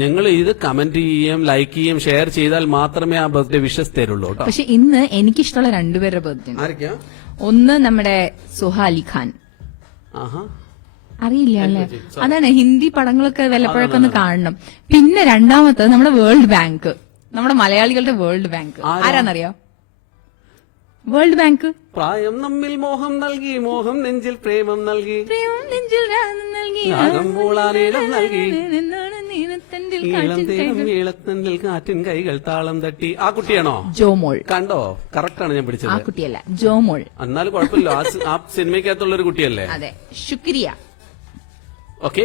നിങ്ങൾ ഇത് കമന്റ് ചെയ്യുകയും ലൈക്ക് ചെയ്യുകയും ഷെയർ ചെയ്താൽ മാത്രമേ ആ ബർത്ത്ഡേ വിഷസ് തരുള്ളൂ കേട്ടോ. പക്ഷെ ഇന്ന് എനിക്കിഷ്ടമുള്ള 2 പേരുടെ ബർത്ത്ഡേ. ആരൊക്കെയാ? ഒന്ന് നമ്മുടെ സുഹ അലി ഖാൻ, അറിയില്ല അല്ലേ? അതാണ്, ഹിന്ദി പടങ്ങളൊക്കെ വല്ലപ്പോഴൊക്കെ ഒന്ന് കാണണം. പിന്നെ രണ്ടാമത്തത് നമ്മുടെ വേൾഡ് ബാങ്ക്, നമ്മുടെ മലയാളികളുടെ വേൾഡ് ബാങ്ക്. ആരാന്നറിയോ? World bank. പ്രായം നമ്മിൽ മോഹം നൽകി, മോഹം നെഞ്ചിൽ പ്രേമം നൽകി, പ്രേമം നെഞ്ചിൽ നൽകി, നൽകി നീലത്തണ്ടിൽ ഈളം കാറ്റിൻ തേനും കൈകൾ. ഈളത്തണ്ടിൽ കാറ്റിൻ കൈകൾ താളം തട്ടി. ആ കുട്ടിയാണോ? ജോമോൾ. കണ്ടോ? കറക്റ്റാണ് ഞാൻ ആ പിടിച്ചത്. കുട്ടിയല്ല, ജോമോൾ. എന്നാലും കുഴപ്പമില്ല. ആ സിനിമയ്ക്കകത്തുള്ള ഒരു കുട്ടിയല്ലേ? അതെ, ശുക്രിയ. ഓക്കെ,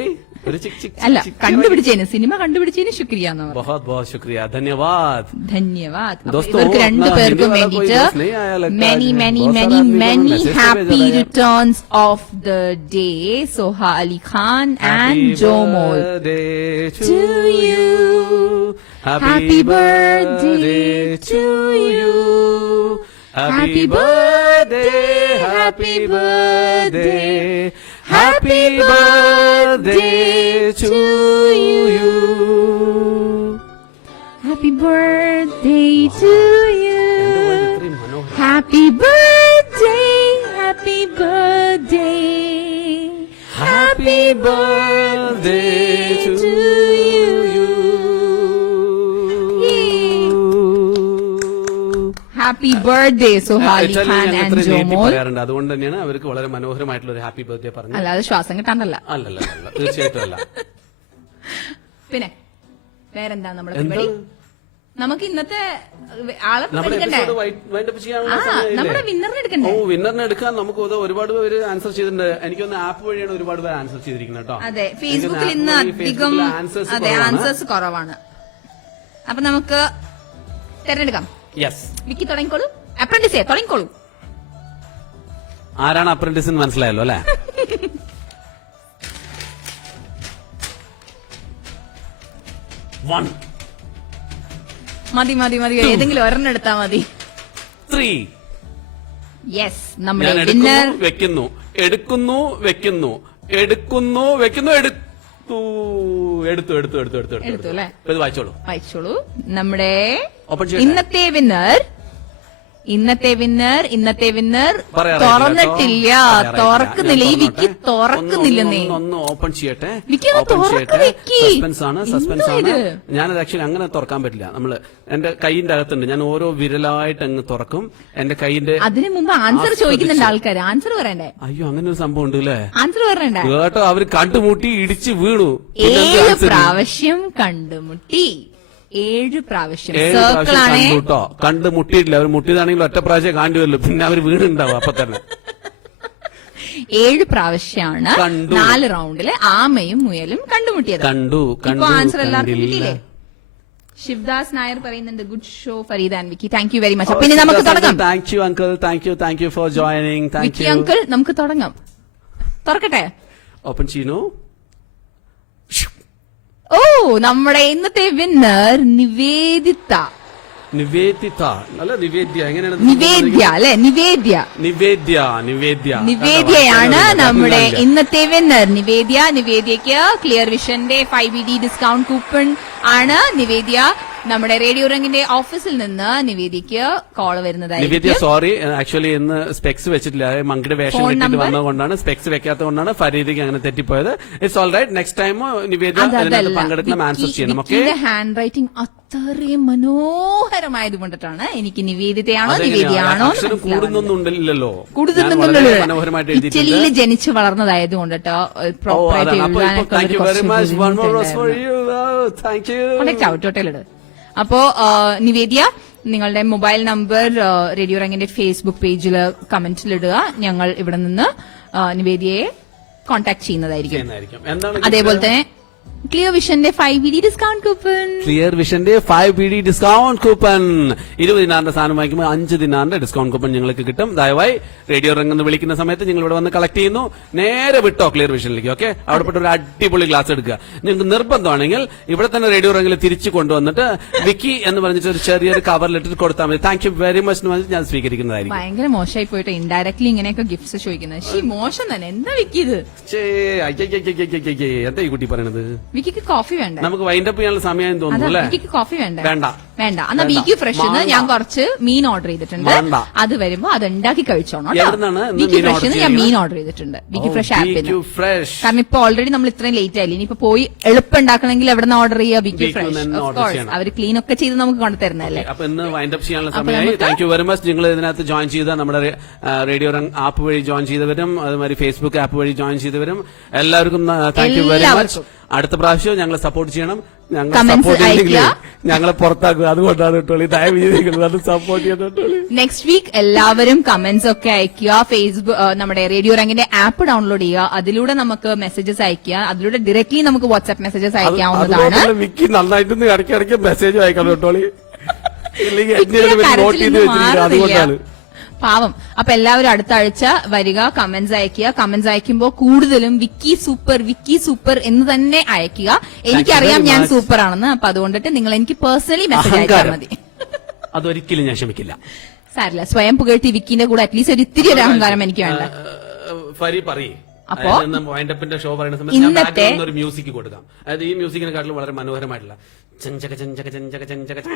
ഒരു ചിക് ചിക് അല്ല, ചിക് ചിക് കണ്ടുപിടിച്ചതിന്, സിനിമ കണ്ടുപിടിച്ചതിന് ശുക്രിയ എന്ന് പറഞ്ഞു. बहुत बहुत शुक्रिया, धन्यवाद. ധന്യവാദ്. അപ്പൊ दोस्तों, ഇവർക്ക് രണ്ടു अपना പേർക്കും हिंदी वाला कोई വേണ്ടിയിട്ട് दोस्त नहीं आया लगता है മെനി आज। മെനി बहुत മെനി सारा आदमी को മെനി मैसेज पे ഹാപ്പി भेजा है। Returns of the day Soha Ali Khan and Jomol. to you. Happy birthday to you. Happy birthday, happy birthday, happy birthday to you. Happy birthday to you. Happy birthday, happy birthday, Happy birthday to you. Happy birthday Soha Ali Khan and Jomol. പറയാറുണ്ട്, അതുകൊണ്ട് തന്നെയാണ് അവർക്ക് വളരെ മനോഹരമായിട്ടുള്ള ഒരു happy birthday പറഞ്ഞത്. അല്ലാതെ ശ്വാസം കിട്ടാണ്ടല്ല. അല്ലല്ല, തീർച്ചയായിട്ടും അല്ല. പിന്നെ വേറെന്താ നമ്മുടെ എന്ത്? പരിപാടി? നമുക്ക് ഇന്നത്തെ ആളെ നമ്മുടെ എടുക്കണ്ടേ? എപ്പിസോഡ് വൈൻഡപ്പ് ചെയ്യാനുള്ള നമ്മുടെ സമയമില്ലേ? വിന്നറിനെ ഓ, എടുക്കണ്ടേ? വിന്നറിനെ എടുക്കാൻ നമുക്ക് ഒരുപാട് പേര് ആൻസർ ചെയ്തിട്ടുണ്ട്. എനിക്കൊന്ന് ആപ്പ് വഴിയാണ് ഒരുപാട് പേര് ആൻസർ ചെയ്തിരിക്കുന്നത് കേട്ടോ. അതെ, ഫേസ്ബുക്കിൽ ഇന്ന് അധികം അതെ ആൻസേഴ്സ് കുറവാണ്. അപ്പൊ നമുക്ക് തെരഞ്ഞെടുക്കാം. യെസ്, വിക്കി തുടങ്ങിക്കോളൂ. അപ്രന്റീസേ തുടങ്ങിക്കോളൂ. ആരാണ് അപ്രന്റീസ് എന്ന് മനസ്സിലായല്ലോ അല്ലെ? മതി മതി മതി, ഏതെങ്കിലും ഒരെണ്ണം എടുത്താ മതി. 3. യെസ്, നമ്മുടെ ഞാൻ വിന്നർ. വെക്കുന്നു, എടുക്കുന്നു, വെക്കുന്നു, എടുക്കുന്നു, വെക്കുന്നു, എടുത്തു അല്ലേ? ഇത് വായിച്ചോളൂ. വായിച്ചോളൂ. നമ്മുടെ Open ചെയ്യട്ടെ? ഇന്നത്തെ വിന്നർ പറയാറില്ല തുറന്നിട്ടില്ല, കേട്ടോ. തുറക്കുന്നില്ല. ഈ വിക്കി തുറക്കുന്നില്ലെന്നേ. ഒന്ന് ഓപ്പൺ ചെയ്യട്ടെ. വിക്കി ഒന്ന് ഓപ്പൺ തുറക്ക് ചെയ്യട്ടെ. വിക്കി. സസ്പെൻസ് ആണ്. എന്താ ഇത്? ഞാനത് ആക്ച്വലി അങ്ങനെ തുറക്കാൻ പറ്റില്ല. നമ്മള് എന്റെ കൈയിന്റെ അകത്തുണ്ട്, ഞാൻ ഓരോ വിരലായിട്ട് അങ്ങ് തുറക്കും. എന്റെ കൈയിന്റെ അതിനു മുമ്പ് ആൻസർ ചോദിക്കുന്നുണ്ട് ആൾക്കാർ. ആൻസർ പറയണ്ടേ? അയ്യോ, അങ്ങനെ ഒരു സംഭവം ഉണ്ട് അല്ലേ? ആൻസർ പറയണ്ടേ? കേട്ടോ, അവര് കണ്ടുമുട്ടി ഇടിച്ച് വീണു. പിന്നെ എന്ത് 7 answer? പ്രാവശ്യം കണ്ടുമുട്ടി. 7 പ്രാവശ്യം. 7 സർക്കിൾ പ്രാവശ്യം ആണേ. കണ്ടുട്ടോ. കണ്ടുമുട്ടിയിട്ടില്ല. അവർ മുട്ടിയതാണെങ്കിൽ ഒറ്റ പ്രാവശ്യം കാണ്ടി വരില്ല, പിന്നെ അവർ വീണുണ്ടാവും അപ്പൊ തന്നെ. 7 പ്രാവശ്യമാണ് കണ്ടു. 4 റൗണ്ടില് ആമയും മുയലും കണ്ടുമുട്ടിയത്. കണ്ടു ഇപ്പൊ ആൻസർ എല്ലാവർക്കും കണ്ടില്ല. കിട്ടിയില്ലേ? ശിവദാസ് നായർ പറയുന്നുണ്ട് good show Fareeda and Vicky. Thank you very much. അപ്പൊ ഇനി നമുക്ക് തുടങ്ങാം. Thank you uncle, thank you for joining. Thank Vicky you uncle, നമുക്ക് തുടങ്ങാം. തുറക്കട്ടെ? ഓപ്പൺ ചെയ്യുന്നു. ഓ, നമ്മുടെ ഇന്നത്തെ വിന്നർ നിവേദിത. നിവേദിത അല്ല നിവേദ്യ, എങ്ങനെയാണ്? നിവേദ്യ അല്ലെ? നിവേദ്യയാണ് നമ്മുടെ ഇന്നത്തെ വിന്നർ. നിവേദ്യക്ക് ക്ലിയർ വിഷന്റെ 5BD ഡിസ്കൗണ്ട് കൂപ്പൺ ആണ്. നിവേദ്യ നമ്മുടെ റേഡിയോ റംഗിന്റെ ഓഫീസിൽ നിന്ന് നിവേദ്യക്ക് കോൾ നിവേദ്യ വരുന്നതായിരിക്കും. സോറി, ആക്ച്വലി ഇന്ന് സ്പെക്സ് വെച്ചിട്ടില്ല. മങ്കിയുടെ വേഷം Phone കെട്ടിട്ട് number? വന്നതുകൊണ്ടാണ്, സ്പെക്സ് വെക്കാത്തതുകൊണ്ടാണ് ഫരീദിക്ക് അങ്ങനെ തെറ്റിപ്പോയത്. It's all right. Next time Nivedya അതിനകത്ത് പങ്കെടുക്കണം, ആൻസർ ചെയ്യണം. ഓക്കെ, ഹാൻഡ് റൈറ്റിംഗ് അത്രയും മനോഹരമായത് കൊണ്ടിട്ടാണ് എനിക്ക് നിവേദിതയാണോ നിവേദ്യയാണോ അക്ഷരം കൂടുന്നൊന്നുമില്ലല്ലോ. കൂടുതലൊന്നുമില്ലല്ലോ. മനോഹരമായിട്ട് ഇറ്റലിയിൽ എഴുതിയിട്ടുണ്ട്. ജനിച്ചു വളർന്നതായത് കൊണ്ടിട്ടോ ഓ, അതാണ്. അപ്പൊ thank you very much. One more rose for you. Thank you. ചവിട്ടോട്ടയിലിട്. അപ്പോ നിവേദ്യ, നിങ്ങളുടെ മൊബൈൽ നമ്പർ റേഡിയോ റംഗിന്റെ ഫേസ്ബുക്ക് പേജിൽ കമന്റിലിടുക. ഞങ്ങൾ ഇവിടെ നിന്ന് നിവേദ്യയെ കോൺടാക്ട് ചെയ്യുന്നതായിരിക്കും. എന്താണ് അതേപോലെ തന്നെ ക്ലിയർ വിഷന്റെ 5BD ഡിസ്കൗണ്ട് കൂപ്പൺ. ക്ലിയർ വിഷന്റെ 5BD ഡിസ്കൗണ്ട് കൂപ്പൺ. 20 ദിനാറിന്റെ സാധനം വാങ്ങിക്കുമ്പോൾ 5 ദിനാറിന്റെ ഡിസ്കൗണ്ട് കൂപ്പൺ നിങ്ങൾക്ക് കിട്ടും. ദയവായി റേഡിയോ റംഗെന്ന് വിളിക്കുന്ന സമയത്ത് നിങ്ങൾ ഇവിടെ വന്ന് കളക്ട് ചെയ്യുന്നു. നേരെ വിട്ടോ ക്ലിയർ വിഷനിലേക്ക്. ഓക്കെ, അവിടെ പെട്ട ഒരു അടിപൊളി ക്ലാസ് എടുക്കുക. നിങ്ങൾക്ക് നിർബന്ധമാണെങ്കിൽ ഇവിടെ തന്നെ റേഡിയോ റംഗിൽ തിരിച്ചു കൊണ്ടുവന്നിട്ട് വിക്കി എന്ന് പറഞ്ഞിട്ട് ഒരു ചെറിയൊരു കവർ ലെറ്റർ കൊടുത്താൽ മതി. താങ്ക് യു വെരി മച്ച് എന്ന് പറഞ്ഞിട്ട് ഞാൻ സ്വീകരിക്കുന്നതായിരിക്കും. ഭയങ്കര മോശമായി പോയിട്ട് ഇൻഡയറക്ട്ലി ഇങ്ങനെയൊക്കെ ഗിഫ്റ്റ്സ് ചോദിക്കുന്നത്. മോശം തന്നെ. എന്താ വിക്കി ഇത്? എന്താ ഈ കുട്ടി പറയണത്? വിക്കിക്ക് കോഫി വേണ്ട? നമുക്ക് വൈൻഡപ്പ് ചെയ്യാനുള്ള സമയം തോന്നുന്നു അല്ലേ? വിക്കിക്ക് കോഫി വേണ്ട? വേണ്ട. എന്നാ വിക്കി ഫ്രഷ് ഞാൻ കുറച്ച് മീൻ ഓർഡർ ചെയ്തിട്ടുണ്ട്. വേണ്ട. അത് വരുമ്പോ അത് ഉണ്ടാക്കി കഴിച്ചോണോ. എവിടുന്നാണ് ഇന്ന് വിക്കി മീൻ ഫ്രഷ് order ഞാൻ ചെയ്യുന്നത്? മീൻ ഓർഡർ ചെയ്തിട്ടുണ്ട്. വിക്കി ഫ്രഷ് ആപ്പിൽ. ഫ്രഷ്. കാരണം ഇപ്പൊ ഓൾറെഡി നമ്മൾ ഇത്രയും ലേറ്റ് ആയില്ലേ. ഇനിയിപ്പോ പോയി എളുപ്പം ഉണ്ടാക്കണമെങ്കിൽ എവിടെ നിന്ന് ഓർഡർ ചെയ്യുക? വിക്കി Wiki ഫ്രഷ്. നിന്ന് ഓഫ് order കോഴ്സ് ചെയ്യണം. അവർ ക്ലീൻ ഒക്കെ ചെയ്ത് നമുക്ക് കൊണ്ടുതരുന്നതല്ലേ. അപ്പൊ ഇന്ന് വൈൻഡപ്പ് ചെയ്യാനുള്ള അപ്പൊ സമയമായി. നമുക്ക് താങ്ക് യു വെരി മച്ച്. നിങ്ങൾ ഇതിനകത്ത് ജോയിൻ ചെയ്ത നമ്മുടെ റേഡിയോ റംഗ് ആപ്പ് വഴി ജോയിൻ ചെയ്തവരും അതുമാതിരി ഫേസ്ബുക്ക് ആപ്പ് വഴി ജോയിൻ ചെയ്തവരും എല്ലാവർക്കും താങ്ക് യു വെരി മച്ച്. അടുത്ത പ്രാവശ്യം ഞങ്ങളെ സപ്പോർട്ട് ചെയ്യണം. ഞങ്ങൾ Comments സപ്പോർട്ട് ചെയ്തില്ലെങ്കിൽ അയക്കുക. ഞങ്ങളെ പുറത്താക്കുക. അതുകൊണ്ടാണ് കേട്ടോളി. ദയവ് ചെയ്ത് നിങ്ങൾ അത് സപ്പോർട്ട് ചെയ്തോളി. നെക്സ്റ്റ് വീക്ക് എല്ലാവരും കമന്റ്സ് ഒക്കെ അയക്കുക. ഫേസ്ബുക്ക് നമ്മുടെ റേഡിയോ റാങ്കിന്റെ ആപ്പ് ഡൗൺലോഡ് ചെയ്യുക. അതിലൂടെ നമുക്ക് മെസ്സേജസ് അയക്കുക. അതിലൂടെ ഡയറക്ട്ലി നമുക്ക് വാട്സ്ആപ്പ് മെസ്സേജസ് അയക്കാവുന്നതാണ്. അതുപോലെ വിക്കി നന്നായിട്ടൊന്ന് ഇടയ്ക്കിടയ്ക്ക് മെസ്സേജ് അയക്കണം കേട്ടോളി. ഇല്ലെങ്കിൽ എന്നെ വിക്കിയുടെ നോട്ട് കരച്ചിൽ ചെയ്ത് ഇന്ന് വെച്ചിരിക്കുക. മാറുന്നില്ല. അതുകൊണ്ടാണ്. പാവം. അപ്പൊ എല്ലാവരും അടുത്ത ആഴ്ച വരിക, കമന്റ്സ് അയക്കുക. കമന്റ്സ് അയക്കുമ്പോൾ കൂടുതലും വിക്കി സൂപ്പർ എന്ന് തന്നെ അയക്കുക. എനിക്കറിയാം ഞാൻ much. സൂപ്പർ ആണെന്ന്. അപ്പൊ അതുകൊണ്ടിട്ട് നിങ്ങൾ എനിക്ക് പേഴ്സണലി മെസ്സേജ് അയച്ചാൽ അഹങ്കാരം. മതി. അതൊരിക്കലും ഞാൻ ക്ഷമിക്കില്ല. സാരില്ല, സ്വയം പുകഴ്ത്തി വിക്കിന്റെ കൂടെ അറ്റ്ലീസ്റ്റ് ഒരു ഇത്തിരി ഒരു അഹങ്കാരം എനിക്ക് വേണ്ട. ഫരി പറയേ. അപ്പോ വൈൻഡപ്പിന്റെ ഷോ പറയുന്ന സമയത്ത് ഞാൻ ഇന്നത്തെ background ഒരു മ്യൂസിക് കൊടുക്കാം. അതായത് ഈ മ്യൂസിക്കിനെക്കാട്ടിലും വളരെ മനോഹരമായിട്ടുള്ള ചഞ്ചക ചഞ്ചക ചഞ്ചക ചഞ്ചക ച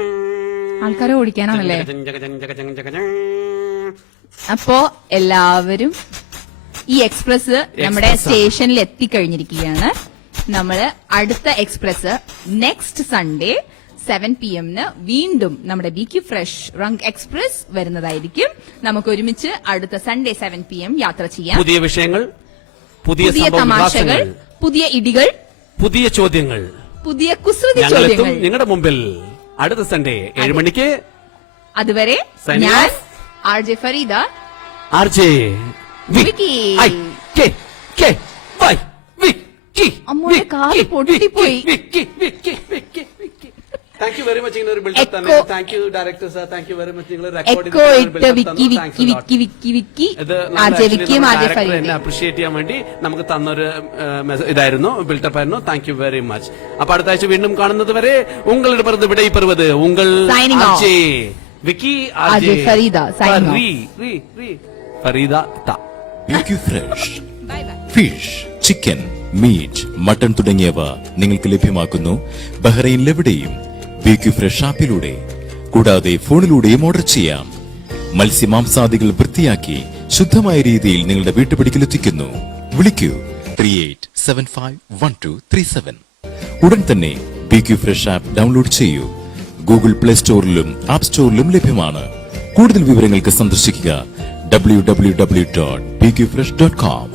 ആൾക്കാരെ ഓടിക്കാനാണല്ലേ. ചഞ്ചക ചഞ്ചക ചഞ്ചക ച. അപ്പോ എല്ലാവരും ഈ എക്സ്പ്രസ് നമ്മുടെ സ്റ്റേഷനിൽ എത്തിക്കഴിഞ്ഞിരിക്കുകയാണ്. നമ്മള് അടുത്ത എക്സ്പ്രസ് നെക്സ്റ്റ് സൺഡേ 7 PM വീണ്ടും നമ്മുടെ BQ ഫ്രഷ് റങ്ക് എക്സ്പ്രസ് വരുന്നതായിരിക്കും. നമുക്ക് ഒരുമിച്ച് അടുത്ത സൺഡേ 7 PM യാത്ര ചെയ്യാം. പുതിയ വിഷയങ്ങൾ, പുതിയ പുതിയ തമാശകൾ, സംഭവവികാസങ്ങൾ, പുതിയ ഇടികൾ, പുതിയ ചോദ്യങ്ങൾ. പുതിയ കുസൃതി ഞങ്ങളെത്തും ചോദ്യങ്ങൾ. നിങ്ങളുടെ മുമ്പിൽ അടുത്ത സൺഡേ 7 മണിക്ക്. അതുവരെ Signing ഞാൻ off. RJ ഫരീദ, RJ വിക്കി. അമ്മോടെ കാല് പൊട്ടിപ്പോയി. Thank you very much. ഇങ്ങനെ ഒരു ബിൽഡപ്പ് തന്നെ. Echo. Thank you director sir. Thank you very much. നിങ്ങൾ എക്കോ ഇട്ട് വിക്കി വിക്കി വിക്കി വിക്കി വിക്കി RJ വിക്കിയും RJ എന്നെ ഫരീദയും. അപ്രീഷിയേറ്റ് ചെയ്യാൻ വേണ്ടി നമുക്ക് തന്നൊരു ഇതായിരുന്നു, ബിൽഡപ്പ് ആയിരുന്നു. Thank you very much. അപ്പൊ അടുത്ത ആഴ്ച വീണ്ടും കാണുന്നത് വരെ ഉങ്ങളുടെ പറഞ്ഞത് ഇവിടെ പെറുவது ഉങ്ങൾ Signing off. RJ വിക്കി RJ ഫരീദ signing ഫരീദ ത. BQ fresh bye bye. Fish, chicken, meat, mutton തുടങ്ങിയവ നിങ്ങൾക്ക് ലഭ്യമാക്കുന്നു ബഹ്റൈനിലെവിടെയും BQ ഫ്രഷ് ആപ്പിലൂടെ. കൂടാതെ ഫോണിലൂടെയും ഓർഡർ ചെയ്യാം. മത്സ്യമാംസാദികൾ വൃത്തിയാക്കി ശുദ്ധമായ രീതിയിൽ നിങ്ങളുടെ വീട്ടുപടിക്കലെത്തിക്കുന്നു. വിളിക്കൂ 38751237. ഉടൻ തന്നെ BQ ഫ്രഷ് ആപ്പ് ഡൗൺലോഡ് ചെയ്യൂ. ഗൂഗിൾ പ്ലേ സ്റ്റോറിലും ആപ്പ് സ്റ്റോറിലും ലഭ്യമാണ്. കൂടുതൽ വിവരങ്ങൾക്ക് സന്ദർശിക്കുക www.bqfresh.com.